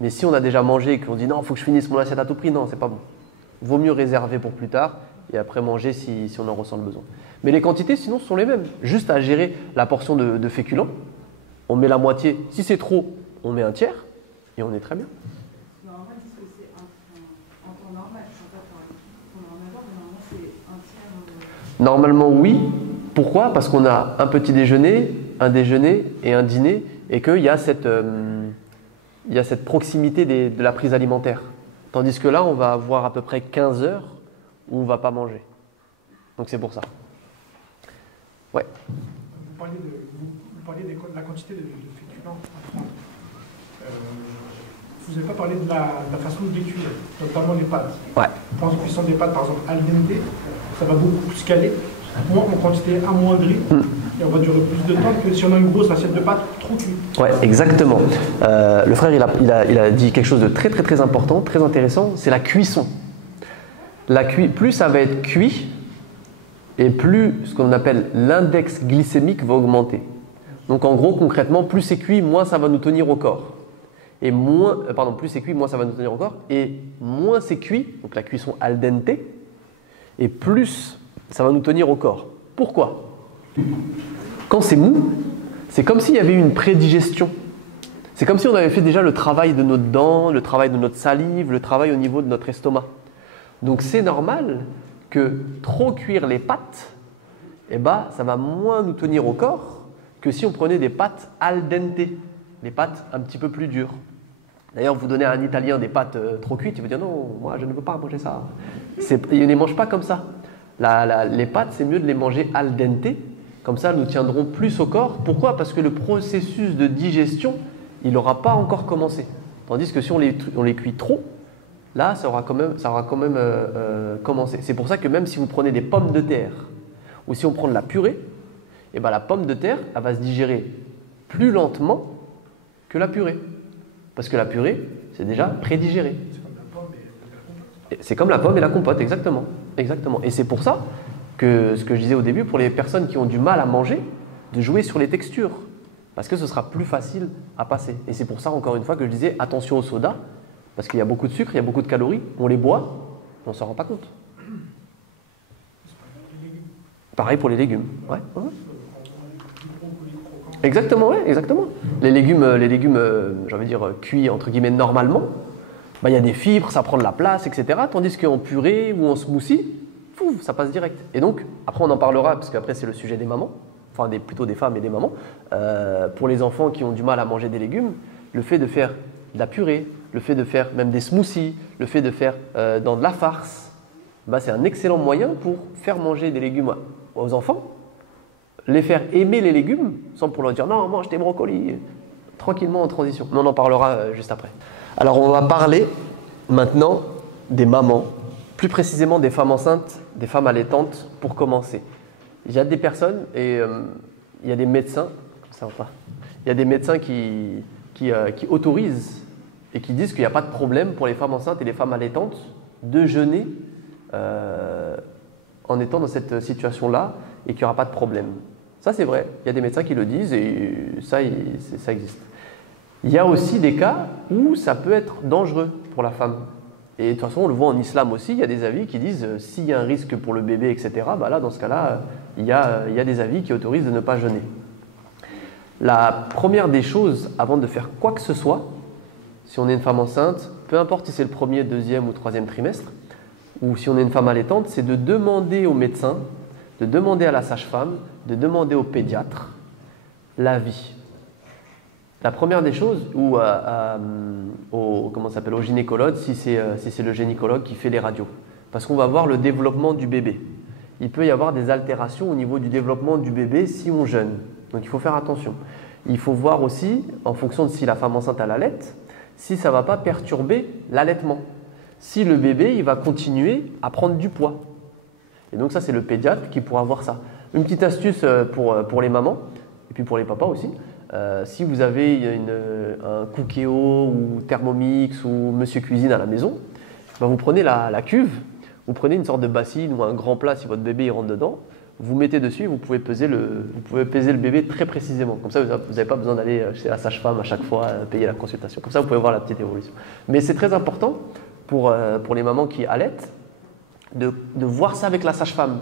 mais si on a déjà mangé et qu'on dit non, il faut que je finisse mon assiette à tout prix, non, c'est pas bon. Vaut mieux réserver pour plus tard et après manger si on en ressent le besoin. Mais les quantités sinon sont les mêmes. Juste à gérer la portion de féculents, on met la moitié. Si c'est trop, on met un tiers et on est très bien. Non, en fait, parce que c'est en temps normal, je ne sais pas pour en avoir, mais normalement c'est un tiers. Normalement oui. Pourquoi? Parce qu'on a un petit déjeuner, un déjeuner et un dîner et qu'il y a cette proximité de la prise alimentaire. Tandis que là, on va avoir à peu près 15 heures où on ne va pas manger. Donc c'est pour ça. Ouais. Vous parliez de la quantité de féculents à prendre. Vous n'avez pas parlé de la façon de les cuire, notamment les pâtes. Ouais. Je pense que la cuisson des pâtes, par exemple, al dente, ça va beaucoup plus caler. Moins en quantité amoindrie, et on va durer plus de temps que si on a une grosse assiette de pâtes trop cuite. Ouais, exactement. Le frère, il a dit quelque chose de très très très important, très intéressant, c'est la cuisson. Plus ça va être cuit, et plus ce qu'on appelle l'index glycémique va augmenter. Donc en gros, concrètement, plus c'est cuit, moins ça va nous tenir au corps. Plus c'est cuit, moins ça va nous tenir au corps. Et moins c'est cuit, donc la cuisson al dente, et plus ça va nous tenir au corps. Pourquoi? Quand c'est mou, c'est comme s'il y avait eu une prédigestion. C'est comme si on avait fait déjà le travail de nos dents, le travail de notre salive, le travail au niveau de notre estomac. Donc c'est normal que trop cuire les pâtes, ça va moins nous tenir au corps que si on prenait des pâtes al dente, des pâtes un petit peu plus dures. D'ailleurs, vous donnez à un Italien des pâtes trop cuites, il va dire non, moi je ne veux pas manger ça. Il ne les mange pas comme ça. Les pâtes, c'est mieux de les manger al dente, comme ça elles nous tiendront plus au corps. Pourquoi? Parce que le processus de digestion, il n'aura pas encore commencé. Tandis que si on les cuit trop, là, ça aura quand même commencé. C'est pour ça que même si vous prenez des pommes de terre, ou si on prend de la purée, la pomme de terre, elle va se digérer plus lentement que la purée. Parce que la purée, c'est déjà prédigéré. C'est comme la pomme et la compote, exactement. Exactement. Et c'est pour ça que ce que je disais au début, pour les personnes qui ont du mal à manger, de jouer sur les textures. Parce que ce sera plus facile à passer. Et c'est pour ça, encore une fois, que je disais attention au soda, parce qu'il y a beaucoup de sucre, il y a beaucoup de calories, on les boit, on ne s'en rend pas compte. Pareil pour les légumes. Ouais. Exactement, ouais, exactement. Les légumes, j'ai envie de dire, cuits entre guillemets normalement, il y a des fibres, ça prend de la place, etc. Tandis qu'en purée ou en smoothie, ça passe direct. Et donc, après on en parlera, parce qu'après c'est le sujet des mamans, enfin plutôt des femmes et des mamans. Pour les enfants qui ont du mal à manger des légumes, le fait de faire de la purée, le fait de faire même des smoothies, le fait de faire dans de la farce, c'est un excellent moyen pour faire manger des légumes aux enfants, les faire aimer les légumes, sans pour leur dire non, mange tes brocolis, tranquillement en transition. Mais on en parlera juste après. Alors on va parler maintenant des mamans, plus précisément des femmes enceintes, des femmes allaitantes pour commencer. Il y a des personnes et il y a des médecins, il y a des médecins qui autorisent et qui disent qu'il n'y a pas de problème pour les femmes enceintes et les femmes allaitantes de jeûner en étant dans cette situation-là et qu'il n'y aura pas de problème. Ça c'est vrai, il y a des médecins qui le disent et ça existe. Il y a aussi des cas où ça peut être dangereux pour la femme. Et de toute façon, on le voit en islam aussi, il y a des avis qui disent s'il y a un risque pour le bébé, etc., là, dans ce cas-là, il y a des avis qui autorisent de ne pas jeûner. La première des choses, avant de faire quoi que ce soit, si on est une femme enceinte, peu importe si c'est le premier, deuxième ou troisième trimestre, ou si on est une femme allaitante, c'est de demander au médecin, de demander à la sage-femme, de demander au pédiatre l'avis. La première des choses, ou comment ça s'appelle, au gynécologue, si c'est le gynécologue qui fait les radios. Parce qu'on va voir le développement du bébé. Il peut y avoir des altérations au niveau du développement du bébé si on jeûne. Donc il faut faire attention. Il faut voir aussi, en fonction de si la femme enceinte a l'allait, si ça ne va pas perturber l'allaitement. Si le bébé il va continuer à prendre du poids. Et donc ça, c'est le pédiatre qui pourra voir ça. Une petite astuce pour les mamans, et puis pour les papas aussi. Si vous avez un Cookéo ou Thermomix ou Monsieur Cuisine à la maison, ben vous prenez la cuve, vous prenez une sorte de bassine ou un grand plat si votre bébé il rentre dedans, vous mettez dessus et vous pouvez peser le bébé très précisément. Comme ça, vous n'avez pas besoin d'aller chez la sage-femme à chaque fois payer la consultation. Comme ça, vous pouvez voir la petite évolution. Mais c'est très important pour les mamans qui allaitent de voir ça avec la sage-femme.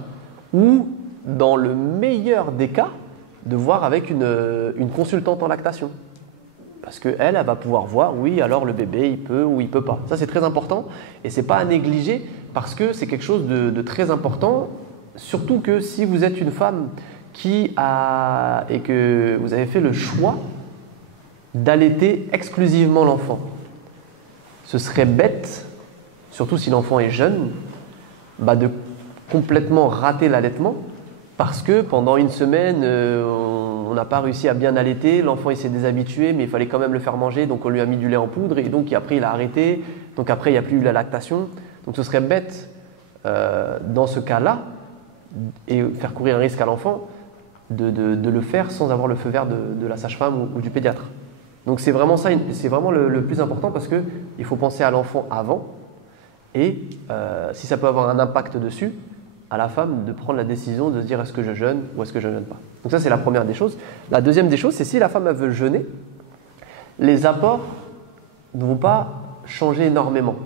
Ou, dans le meilleur des cas, de voir avec une consultante en lactation. Parce qu'elle va pouvoir voir, oui, alors le bébé, il peut ou il ne peut pas. Ça, c'est très important et ce n'est pas à négliger parce que c'est quelque chose de très important. Surtout que si vous êtes une femme et que vous avez fait le choix d'allaiter exclusivement l'enfant, ce serait bête, surtout si l'enfant est jeune, de complètement rater l'allaitement parce que pendant une semaine, on n'a pas réussi à bien allaiter, l'enfant il s'est déshabitué, mais il fallait quand même le faire manger, donc on lui a mis du lait en poudre et donc après il a arrêté, donc après il n'y a plus eu la lactation. Donc ce serait bête dans ce cas-là et faire courir un risque à l'enfant de le faire sans avoir le feu vert de la sage-femme ou du pédiatre. Donc c'est vraiment ça, c'est vraiment le plus important parce qu'il faut penser à l'enfant avant et si ça peut avoir un impact dessus, à la femme de prendre la décision de se dire est-ce que je jeûne ou est-ce que je ne jeûne pas. Donc ça c'est la première des choses. La deuxième des choses, c'est si la femme elle veut jeûner, les apports ne vont pas changer énormément.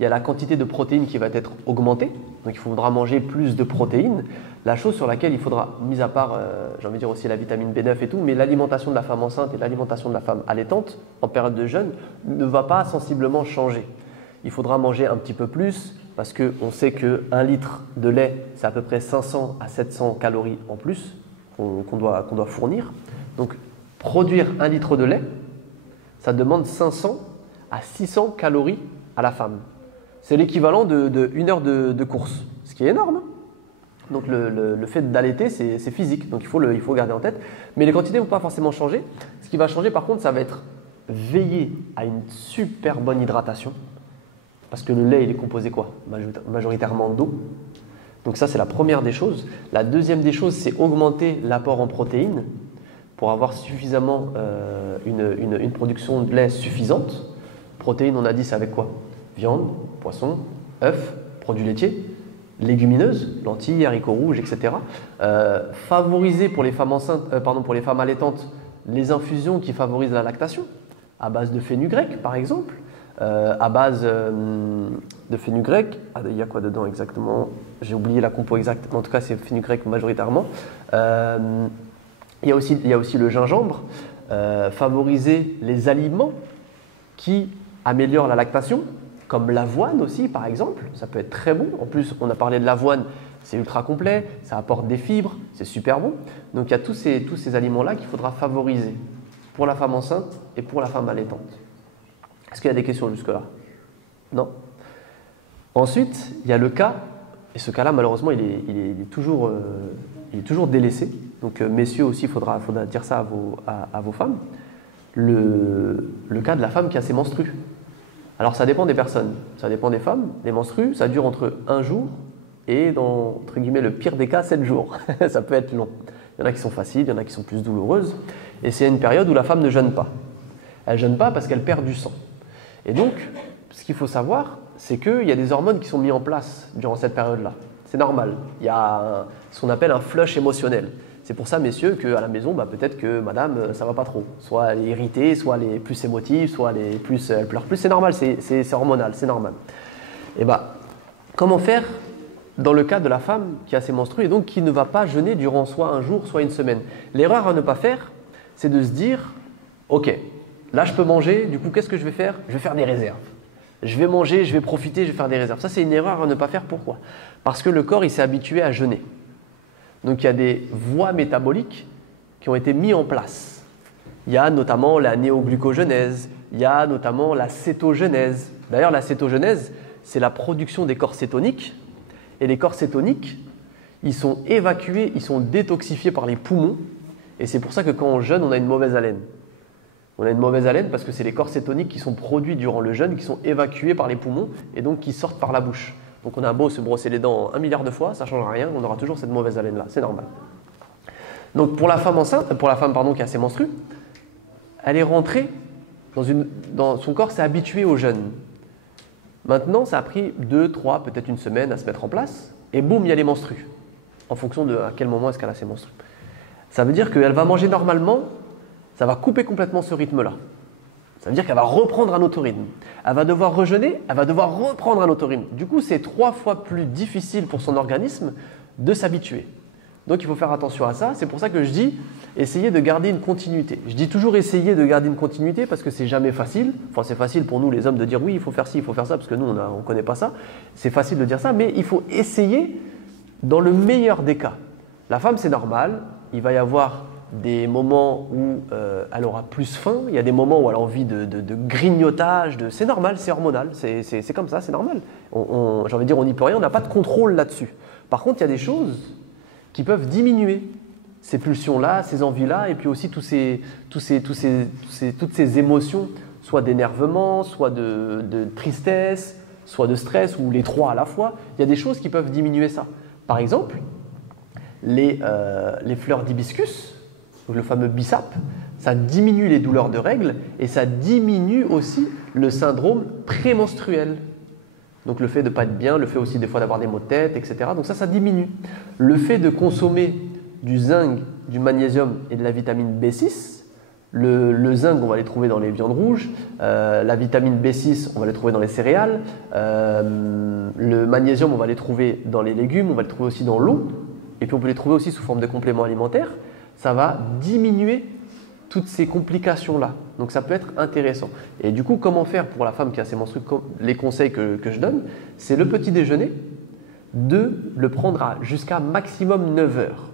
Il y a la quantité de protéines qui va être augmentée, donc il faudra manger plus de protéines. La chose sur laquelle il faudra, mis à part, j'ai envie de dire aussi la vitamine B9 et tout, mais l'alimentation de la femme enceinte et l'alimentation de la femme allaitante en période de jeûne ne va pas sensiblement changer. Il faudra manger un petit peu plus parce qu'on sait qu'un litre de lait, c'est à peu près 500 à 700 calories en plus qu'on doit fournir. Donc produire un litre de lait, ça demande 500 à 600 calories à la femme. C'est l'équivalent de 1 heure de course, ce qui est énorme. Hein. Donc le fait d'allaiter, c'est physique, donc il faut garder en tête. Mais les quantités ne vont pas forcément changer. Ce qui va changer par contre, ça va être veiller à une super bonne hydratation. Parce que le lait, il est composé quoi? Majoritairement d'eau. Donc ça, c'est la première des choses. La deuxième des choses, c'est augmenter l'apport en protéines pour avoir suffisamment une production de lait suffisante. Protéines, on a dit, c'est avec quoi? Viande, poisson, œufs, produits laitiers, légumineuses, lentilles, haricots rouges, etc. Favoriser pour les femmes pour les femmes allaitantes, les infusions qui favorisent la lactation, à base de fenugrec, par exemple. À base de fenugrec, il y a quoi dedans exactement? J'ai oublié la compo exacte, mais en tout cas c'est fenugrec majoritairement. Il y a aussi le gingembre. Favoriser les aliments qui améliorent la lactation, comme l'avoine aussi par exemple, ça peut être très bon. En plus on a parlé de l'avoine, c'est ultra complet, ça apporte des fibres, c'est super bon. Donc il y a tous ces aliments-là qu'il faudra favoriser pour la femme enceinte et pour la femme allaitante. Est-ce qu'il y a des questions jusque-là? Non. Ensuite, il y a le cas, et ce cas-là, malheureusement, il est toujours délaissé. Donc, messieurs aussi, il faudra dire ça à vos femmes. Le cas de la femme qui a ses menstrues. Alors, ça dépend des personnes, ça dépend des femmes. Les menstrues, ça dure entre 1 jour et, dans, entre guillemets, le pire des cas, 7 jours. Ça peut être long. Il y en a qui sont faciles, il y en a qui sont plus douloureuses. Et c'est une période où la femme ne jeûne pas. Elle ne jeûne pas parce qu'elle perd du sang. Et donc, ce qu'il faut savoir, c'est qu'il y a des hormones qui sont mises en place durant cette période-là. C'est normal. Il y a ce qu'on appelle un flush émotionnel. C'est pour ça, messieurs, qu'à la maison, peut-être que madame, ça ne va pas trop. Soit elle est irritée, soit elle est plus émotive, soit elle pleure plus. C'est normal, c'est hormonal, c'est normal. Et comment faire dans le cas de la femme qui a ses menstrues et donc qui ne va pas jeûner durant soit un jour, soit une semaine? L'erreur à ne pas faire, c'est de se dire, ok, là, je peux manger, du coup, qu'est-ce que je vais faire? Je vais faire des réserves. Je vais manger, je vais profiter, je vais faire des réserves. Ça, c'est une erreur à ne pas faire. Pourquoi? Parce que le corps, il s'est habitué à jeûner. Donc, il y a des voies métaboliques qui ont été mises en place. Il y a notamment la néoglucogenèse, il y a notamment la cétogenèse. D'ailleurs, la cétogenèse, c'est la production des corps cétoniques. Et les corps cétoniques, ils sont évacués, ils sont détoxifiés par les poumons. Et c'est pour ça que quand on jeûne, on a une mauvaise haleine. On a une mauvaise haleine parce que c'est les corps cétoniques qui sont produits durant le jeûne, qui sont évacués par les poumons et donc qui sortent par la bouche. Donc on a beau se brosser les dents 1 milliard de fois, ça ne change rien, on aura toujours cette mauvaise haleine-là, c'est normal. Donc pour la femme enceinte, qui a ses menstrues, elle est rentrée dans son corps s'est habitué au jeûne. Maintenant, ça a pris 2, 3, peut-être une semaine à se mettre en place, et boum, il y a les menstrues, en fonction de à quel moment est-ce qu'elle a ses menstrues. Ça veut dire qu'elle va manger normalement, ça va couper complètement ce rythme-là. Ça veut dire qu'elle va reprendre un autre rythme. Elle va devoir rejeûner, elle va devoir reprendre un autre rythme. Du coup, c'est 3 fois plus difficile pour son organisme de s'habituer. Donc, il faut faire attention à ça. C'est pour ça que je dis, essayez de garder une continuité. Je dis toujours essayer de garder une continuité parce que c'est jamais facile. Enfin, c'est facile pour nous les hommes de dire oui, il faut faire ci, il faut faire ça, parce que nous, on ne connaît pas ça. C'est facile de dire ça, mais il faut essayer dans le meilleur des cas. La femme, c'est normal. Il va y avoir des moments où elle aura plus faim, il y a des moments où elle a envie de grignotage, c'est normal, c'est hormonal, c'est comme ça, c'est normal. J'ai envie de dire, on n'y peut rien, on n'a pas de contrôle là-dessus. Par contre, il y a des choses qui peuvent diminuer ces pulsions-là, ces envies-là, et puis aussi toutes ces émotions, soit d'énervement, soit de tristesse, soit de stress, ou les 3 à la fois. Il y a des choses qui peuvent diminuer ça. Par exemple, les fleurs d'hibiscus, le fameux bissap, ça diminue les douleurs de règles et ça diminue aussi le syndrome prémenstruel. Donc le fait de ne pas être bien, le fait aussi des fois d'avoir des maux de tête, etc. Donc ça diminue. Le fait de consommer du zinc, du magnésium et de la vitamine B6, le zinc, on va les trouver dans les viandes rouges, la vitamine B6, on va les trouver dans les céréales, le magnésium, on va les trouver dans les légumes, on va les trouver aussi dans l'eau, et puis on peut les trouver aussi sous forme de compléments alimentaires. Ça va diminuer toutes ces complications-là. Donc ça peut être intéressant. Et du coup, comment faire pour la femme qui a ses menstrues? Les conseils que je donne, c'est le petit déjeuner, de le prendre jusqu'à maximum 9 heures.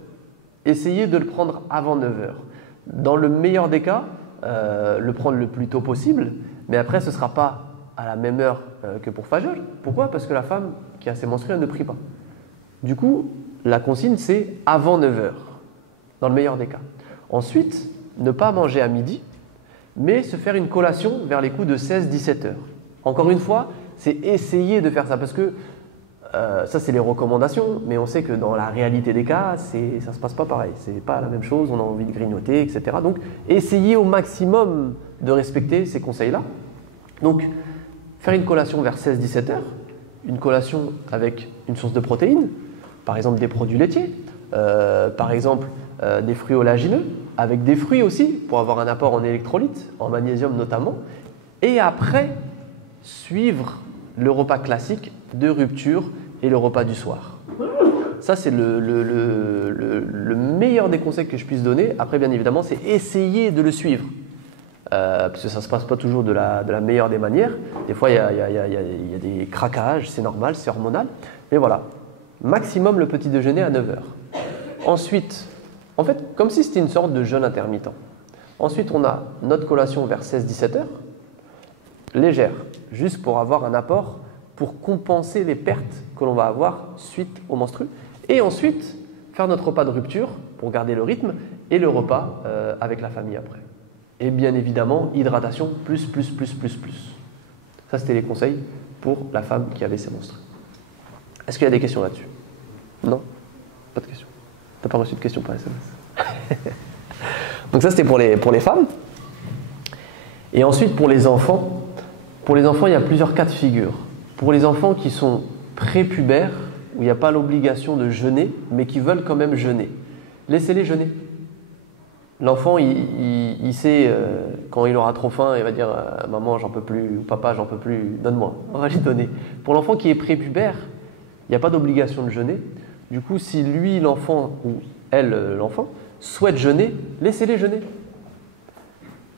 Essayez de le prendre avant 9 heures. Dans le meilleur des cas, le prendre le plus tôt possible, mais après ce ne sera pas à la même heure que pour Fajr. Pourquoi? Parce que la femme qui a ses menstrues, elle ne prie pas. Du coup, la consigne, c'est avant 9 heures. Dans le meilleur des cas. Ensuite, ne pas manger à midi, mais se faire une collation vers les coups de 16-17 heures. Encore une fois, c'est essayer de faire ça, parce que ça, c'est les recommandations, mais on sait que dans la réalité des cas, ça ne se passe pas pareil. Ce n'est pas la même chose, on a envie de grignoter, etc. Donc, essayez au maximum de respecter ces conseils-là. Donc, faire une collation vers 16-17 heures, une collation avec une source de protéines, par exemple des produits laitiers, par exemple des fruits oléagineux, avec des fruits aussi pour avoir un apport en électrolytes, en magnésium notamment, et après suivre le repas classique de rupture et le repas du soir. Ça, c'est le meilleur des conseils que je puisse donner. Après, bien évidemment, c'est essayer de le suivre. Parce que ça ne se passe pas toujours de la meilleure des manières. Des fois, il y a des craquages, c'est normal, c'est hormonal. Mais voilà, maximum le petit déjeuner à 9 heures. Ensuite, en fait, comme si c'était une sorte de jeûne intermittent. Ensuite, on a notre collation vers 16-17 heures, légère, juste pour avoir un apport, pour compenser les pertes que l'on va avoir suite au menstru. Et ensuite, faire notre repas de rupture pour garder le rythme et le repas avec la famille après. Et bien évidemment, hydratation plus. Ça, c'était les conseils pour la femme qui avait ses menstrues. Est-ce qu'il y a des questions là-dessus? Non? Pas de questions. T'as pas reçu de questions par SMS. Donc ça, c'était pour les femmes. Et ensuite, pour les enfants. Pour les enfants, il y a plusieurs cas de figure. Pour les enfants qui sont prépubères, où il n'y a pas l'obligation de jeûner, mais qui veulent quand même jeûner, laissez-les jeûner. L'enfant, il sait, quand il aura trop faim, il va dire « Maman, j'en peux plus » ou « Papa, j'en peux plus, donne-moi ». On va lui donner. Pour l'enfant qui est prépubère, il n'y a pas d'obligation de jeûner. Du coup, si lui, l'enfant, ou elle, l'enfant, souhaite jeûner, laissez-les jeûner.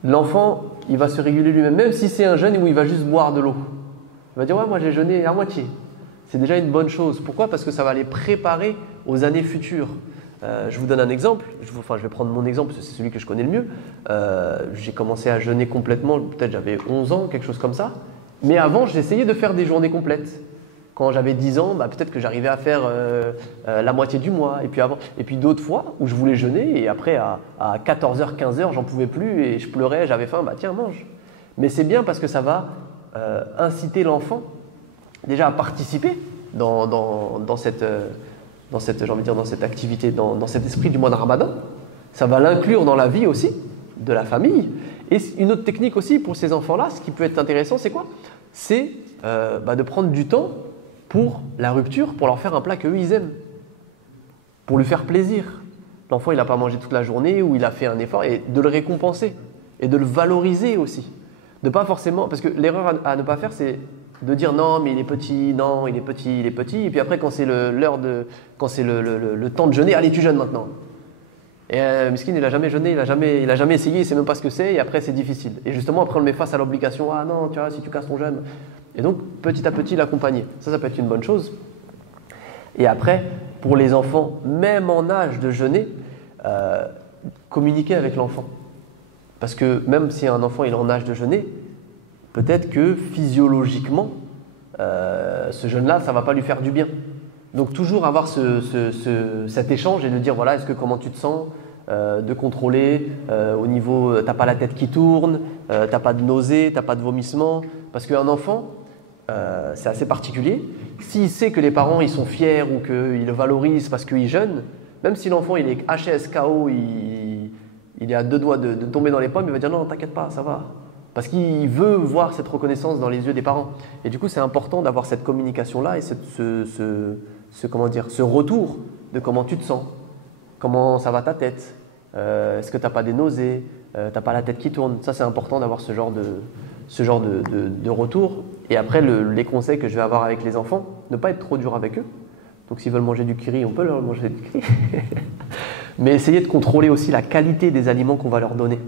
L'enfant, il va se réguler lui-même, même si c'est un jeûne où il va juste boire de l'eau. Il va dire « Ouais, moi j'ai jeûné à moitié ». C'est déjà une bonne chose. Pourquoi? Parce que ça va les préparer aux années futures. Je vous donne un exemple. Je vais prendre mon exemple parce que c'est celui que je connais le mieux. J'ai commencé à jeûner complètement, peut-être j'avais 11 ans, quelque chose comme ça. Mais avant, j'essayais de faire des journées complètes. Quand j'avais 10 ans, peut-être que j'arrivais à faire la moitié du mois. Et puis d'autres fois où je voulais jeûner et après à 14h, 15h, j'en pouvais plus et je pleurais, j'avais faim, tiens, mange. Mais c'est bien parce que ça va inciter l'enfant déjà à participer dans cette activité, dans cet esprit du mois de Ramadan. Ça va l'inclure dans la vie aussi de la famille. Et une autre technique aussi pour ces enfants-là, ce qui peut être intéressant, c'est quoi? C'est de prendre du temps pour la rupture, pour leur faire un plat qu'eux ils aiment, pour lui faire plaisir. L'enfant il n'a pas mangé toute la journée ou il a fait un effort, et de le récompenser et de le valoriser aussi. De pas forcément, parce que l'erreur à ne pas faire, c'est de dire non mais il est petit, non il est petit, et puis après quand c'est le temps de jeûner, allez tu jeûnes maintenant. Et Miskin il a jamais jeûné, il a jamais essayé, il sait même pas ce que c'est, et après c'est difficile. Et justement après on le met face à l'obligation, ah non tu vois si tu casses ton jeûne. Et donc petit à petit l'accompagner, ça peut être une bonne chose. Et après pour les enfants, même en âge de jeûner, communiquer avec l'enfant. Parce que même si un enfant il est en âge de jeûner, peut-être que physiologiquement, ce jeûne-là, ça ne va pas lui faire du bien. Donc toujours avoir cet échange et de dire voilà, comment tu te sens, de contrôler au niveau, t'as pas la tête qui tourne, t'as pas de nausée, t'as pas de vomissement. Parce qu'un enfant, c'est assez particulier. S'il sait que les parents ils sont fiers ou qu'ils le valorisent parce qu'il jeûne, même si l'enfant il est HS, KO, il est à 2 doigts de tomber dans les pommes, il va dire non, t'inquiète pas, ça va. Parce qu'il veut voir cette reconnaissance dans les yeux des parents. Et du coup, c'est important d'avoir cette communication-là et ce retour de comment tu te sens, comment ça va ta tête, est-ce que t'as pas des nausées, t'as pas la tête qui tourne. Ça, c'est important d'avoir ce genre de retour. Et après, les conseils que je vais avoir avec les enfants, ne pas être trop dur avec eux. Donc s'ils veulent manger du curry, on peut leur manger du curry. Mais essayer de contrôler aussi la qualité des aliments qu'on va leur donner.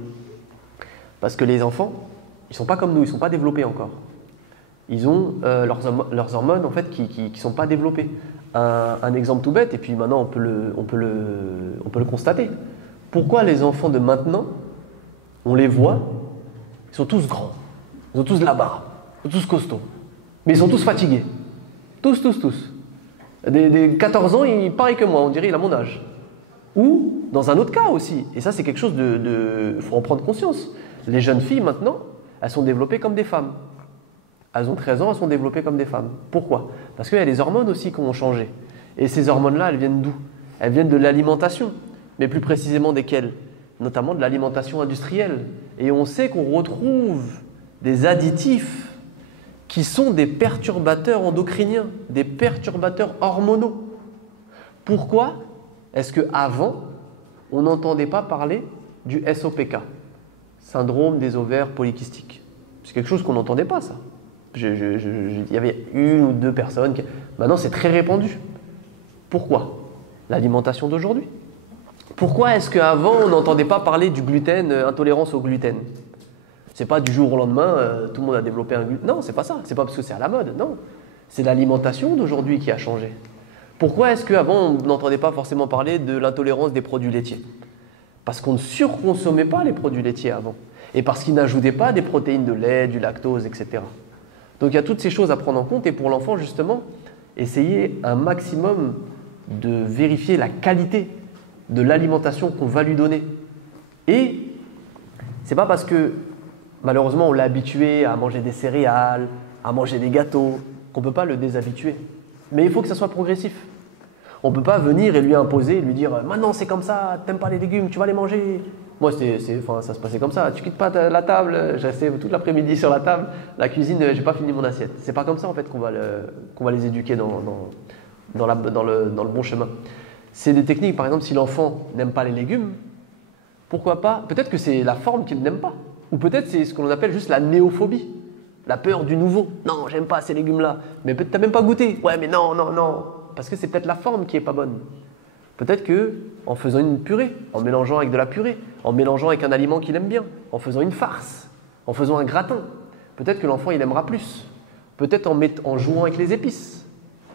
Parce que les enfants, ils ne sont pas comme nous, ils ne sont pas développés encore. Ils ont leurs hormones en fait, qui ne sont pas développées. Un exemple tout bête, et puis maintenant on peut le constater. Pourquoi les enfants de maintenant, on les voit, ils sont tous grands, ils ont tous de la barbe, ils sont tous costauds, mais ils sont tous fatigués. Tous. Des 14 ans, pareil que moi, on dirait il a mon âge. Ou dans un autre cas aussi, et ça c'est quelque chose il faut en prendre conscience. Les jeunes filles maintenant, elles sont développées comme des femmes. Elles ont 13 ans, elles sont développées comme des femmes. Pourquoi? Parce qu'il y a les hormones aussi qui ont changé. Et ces hormones-là, elles viennent d'où? Elles viennent de l'alimentation, mais plus précisément desquelles? Notamment de l'alimentation industrielle. Et on sait qu'on retrouve des additifs qui sont des perturbateurs endocriniens, des perturbateurs hormonaux. Pourquoi est-ce qu'avant, on n'entendait pas parler du SOPK, syndrome des ovaires polykystiques? C'est quelque chose qu'on n'entendait pas, ça. Il y avait 1 ou 2 personnes. Maintenant, c'est très répandu. Pourquoi? L'alimentation d'aujourd'hui. Pourquoi est-ce qu'avant, on n'entendait pas parler du gluten, intolérance au gluten? C'est pas du jour au lendemain, tout le monde a développé un gluten. Non, c'est pas ça. C'est pas parce que c'est à la mode. Non. C'est l'alimentation d'aujourd'hui qui a changé. Pourquoi est-ce qu'avant, on n'entendait pas forcément parler de l'intolérance des produits laitiers? Parce qu'on ne surconsommait pas les produits laitiers avant. Et parce qu'ils n'ajoutaient pas des protéines de lait, du lactose, etc. Donc il y a toutes ces choses à prendre en compte. Et pour l'enfant, justement, essayer un maximum de vérifier la qualité de l'alimentation qu'on va lui donner. Et c'est pas parce que, malheureusement, on l'a habitué à manger des céréales, à manger des gâteaux, qu'on ne peut pas le déshabituer. Mais il faut que ça soit progressif. On ne peut pas venir et lui imposer, lui dire « Maintenant c'est comme ça, t'aimes pas les légumes, tu vas les manger ». Moi, ça se passait comme ça. Tu quittes pas la table, j'ai resté toute l'après-midi sur la table, la cuisine, j'ai pas fini mon assiette. C'est pas comme ça en fait qu'on va les éduquer dans le bon chemin. C'est des techniques, par exemple, si l'enfant n'aime pas les légumes, pourquoi pas? Peut-être que c'est la forme qu'il n'aime pas. Ou peut-être c'est ce qu'on appelle juste la néophobie. La peur du nouveau. Non, j'aime pas ces légumes-là. Mais peut-être t'as même pas goûté. Ouais, mais non. Parce que c'est peut-être la forme qui est pas bonne. Peut-être que en faisant une purée, en mélangeant avec de la purée, en mélangeant avec un aliment qu'il aime bien, en faisant une farce, en faisant un gratin, peut-être que l'enfant il aimera plus. Peut-être en jouant avec les épices,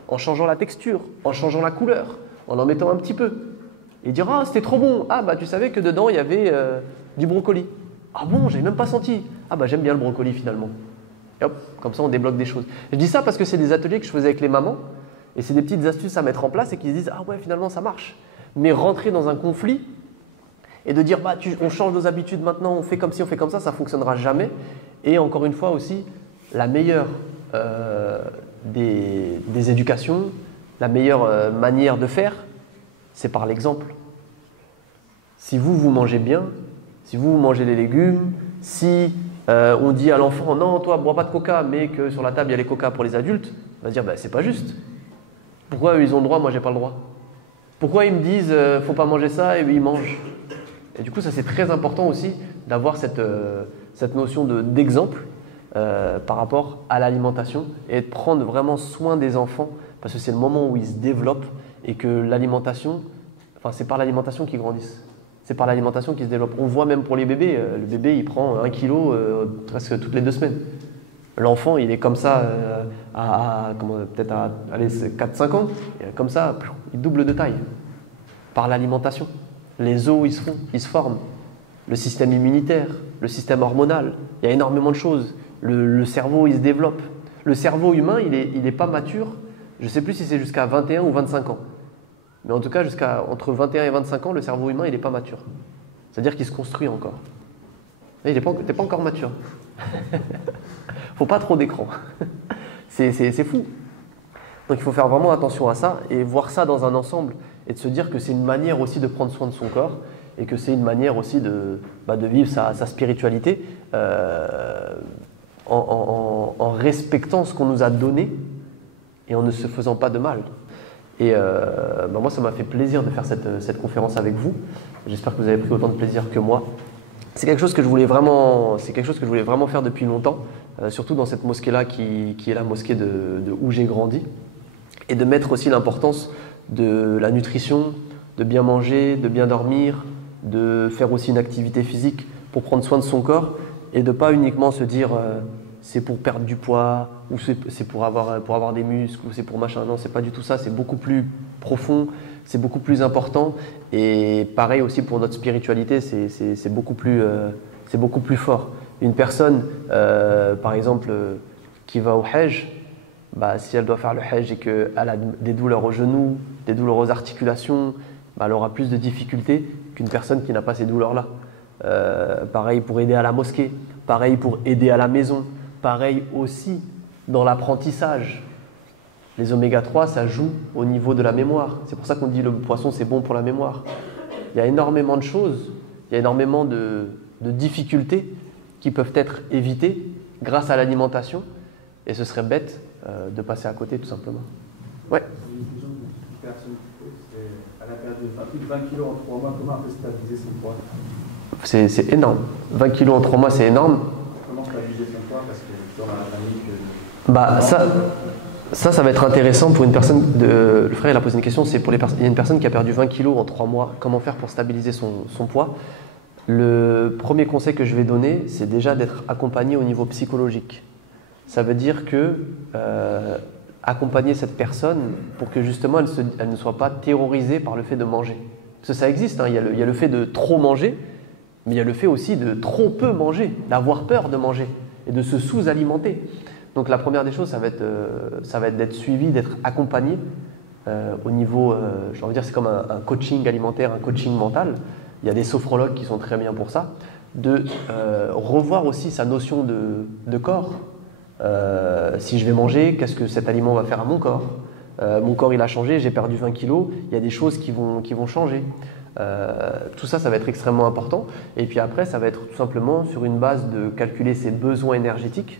en changeant la texture, en changeant la couleur, en mettant un petit peu. Et il dira, ah, c'était trop bon. Ah, bah tu savais que dedans, il y avait du brocoli. Ah bon, j'avais même pas senti. Ah, bah j'aime bien le brocoli finalement. Et hop, comme ça, on débloque des choses. Je dis ça parce que c'est des ateliers que je faisais avec les mamans. Et c'est des petites astuces à mettre en place et qui se disent, ah ouais, finalement, ça marche. Mais rentrer dans un conflit et de dire, bah, on change nos habitudes maintenant, on fait comme ci, on fait comme ça ne fonctionnera jamais. Et encore une fois aussi, la meilleure des éducations, la meilleure manière de faire, c'est par l'exemple. Si vous mangez bien, si vous mangez les légumes, si on dit à l'enfant, non, toi, bois pas de coca, mais que sur la table, il y a les coca pour les adultes, on va se dire, bah, c'est pas juste. Pourquoi eux, ils ont le droit, moi, j'ai pas le droit? Pourquoi ils me disent, faut pas manger ça, et eux, ils mangent? Et du coup, ça, c'est très important aussi d'avoir cette notion d'exemple par rapport à l'alimentation et de prendre vraiment soin des enfants parce que c'est le moment où ils se développent et que l'alimentation, enfin, c'est par l'alimentation qu'ils grandissent. C'est par l'alimentation qu'ils se développent. On voit même pour les bébés, le bébé, il prend 1 kilo presque toutes les 2 semaines. L'enfant, il est comme ça peut-être à 4-5 ans, et comme ça, il double de taille par l'alimentation. Les os, ils se forment. Le système immunitaire, le système hormonal, il y a énormément de choses. Le cerveau, il se développe. Le cerveau humain, il est pas mature. Je ne sais plus si c'est jusqu'à 21 ou 25 ans. Mais en tout cas, entre 21 et 25 ans, le cerveau humain, il n'est pas mature. C'est-à-dire qu'il se construit encore. Tu n'es pas encore mature. Faut pas trop d'écran. C'est fou. Donc il faut faire vraiment attention à ça et voir ça dans un ensemble et de se dire que c'est une manière aussi de prendre soin de son corps et que c'est une manière aussi de vivre sa spiritualité en respectant ce qu'on nous a donné et en ne se faisant pas de mal. Et moi, ça m'a fait plaisir de faire cette conférence avec vous. J'espère que vous avez pris autant de plaisir que moi. C'est quelque chose que je voulais vraiment faire depuis longtemps, surtout dans cette mosquée-là qui est la mosquée de où j'ai grandi, et de mettre aussi l'importance de la nutrition, de bien manger, de bien dormir, de faire aussi une activité physique pour prendre soin de son corps et de pas uniquement se dire c'est pour perdre du poids ou c'est pour avoir des muscles ou c'est pour machin. Non, c'est pas du tout ça, c'est beaucoup plus profond, c'est beaucoup plus important et pareil aussi pour notre spiritualité, c'est beaucoup plus fort. Une personne, par exemple, qui va au Hajj, si elle doit faire le Hajj et qu'elle a des douleurs aux genoux, des douleurs aux articulations, elle aura plus de difficultés qu'une personne qui n'a pas ces douleurs-là. Pareil pour aider à la mosquée, pareil pour aider à la maison, pareil aussi dans l'apprentissage. Les oméga 3, ça joue au niveau de la mémoire. C'est pour ça qu'on dit le poisson, c'est bon pour la mémoire. Il y a énormément de choses, il y a énormément de difficultés qui peuvent être évitées grâce à l'alimentation et ce serait bête de passer à côté tout simplement. Ouais. Une question d'une personne elle a perdu plus de 20 kilos en 3 mois, comment elle peut stabiliser son poids? C'est énorme. 20 kilos en 3 mois, c'est énorme. Comment stabiliser son poids? Parce que dans la famille ça va être intéressant pour une personne. Le frère il a posé une question, c'est pour les personnes. Il y a une personne qui a perdu 20 kilos en 3 mois. Comment faire pour stabiliser son poids? Le premier conseil que je vais donner, c'est déjà d'être accompagné au niveau psychologique. Ça veut dire que accompagner cette personne pour que justement elle ne soit pas terrorisée par le fait de manger. Parce que ça existe, hein. Il y a le fait de trop manger, mais il y a le fait aussi de trop peu manger, d'avoir peur de manger et de se sous-alimenter. Donc la première des choses, ça va être d'être suivi, d'être accompagné au niveau, j'ai envie de dire, c'est comme un coaching alimentaire, un coaching mental. Il y a des sophrologues qui sont très bien pour ça. De revoir aussi sa notion de corps. Si je vais manger, qu'est-ce que cet aliment va faire à mon corps? Mon corps il a changé, j'ai perdu 20 kilos, il y a des choses qui vont changer. Tout ça, ça va être extrêmement important. Et puis après, ça va être tout simplement sur une base de calculer ses besoins énergétiques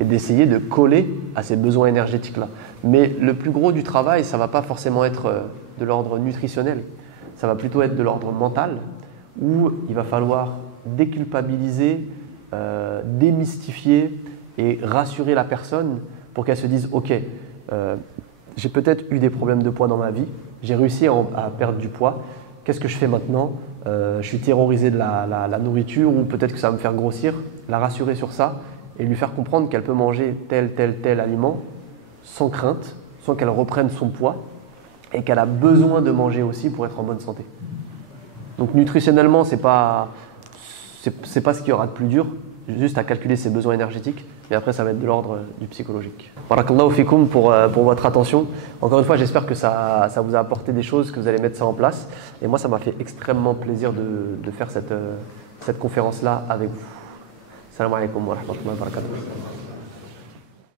et d'essayer de coller à ces besoins énergétiques-là. Mais le plus gros du travail, ça ne va pas forcément être de l'ordre nutritionnel, ça va plutôt être de l'ordre mental, où il va falloir déculpabiliser, démystifier et rassurer la personne pour qu'elle se dise « Ok, j'ai peut-être eu des problèmes de poids dans ma vie, j'ai réussi à perdre du poids, qu'est-ce que je fais maintenant? Je suis terrorisé de la nourriture ou peut-être que ça va me faire grossir. » La rassurer sur ça et lui faire comprendre qu'elle peut manger tel aliment sans crainte, sans qu'elle reprenne son poids et qu'elle a besoin de manger aussi pour être en bonne santé. Donc nutritionnellement, c'est pas ce qu'il y aura de plus dur, juste à calculer ses besoins énergétiques, mais après ça va être de l'ordre du psychologique. Barakallahu fikoum pour votre attention. Encore une fois, j'espère que ça vous a apporté des choses, que vous allez mettre ça en place. Et moi, ça m'a fait extrêmement plaisir de faire cette conférence-là avec vous. Salam alaikum wa rahmatullahi wa barakatuh.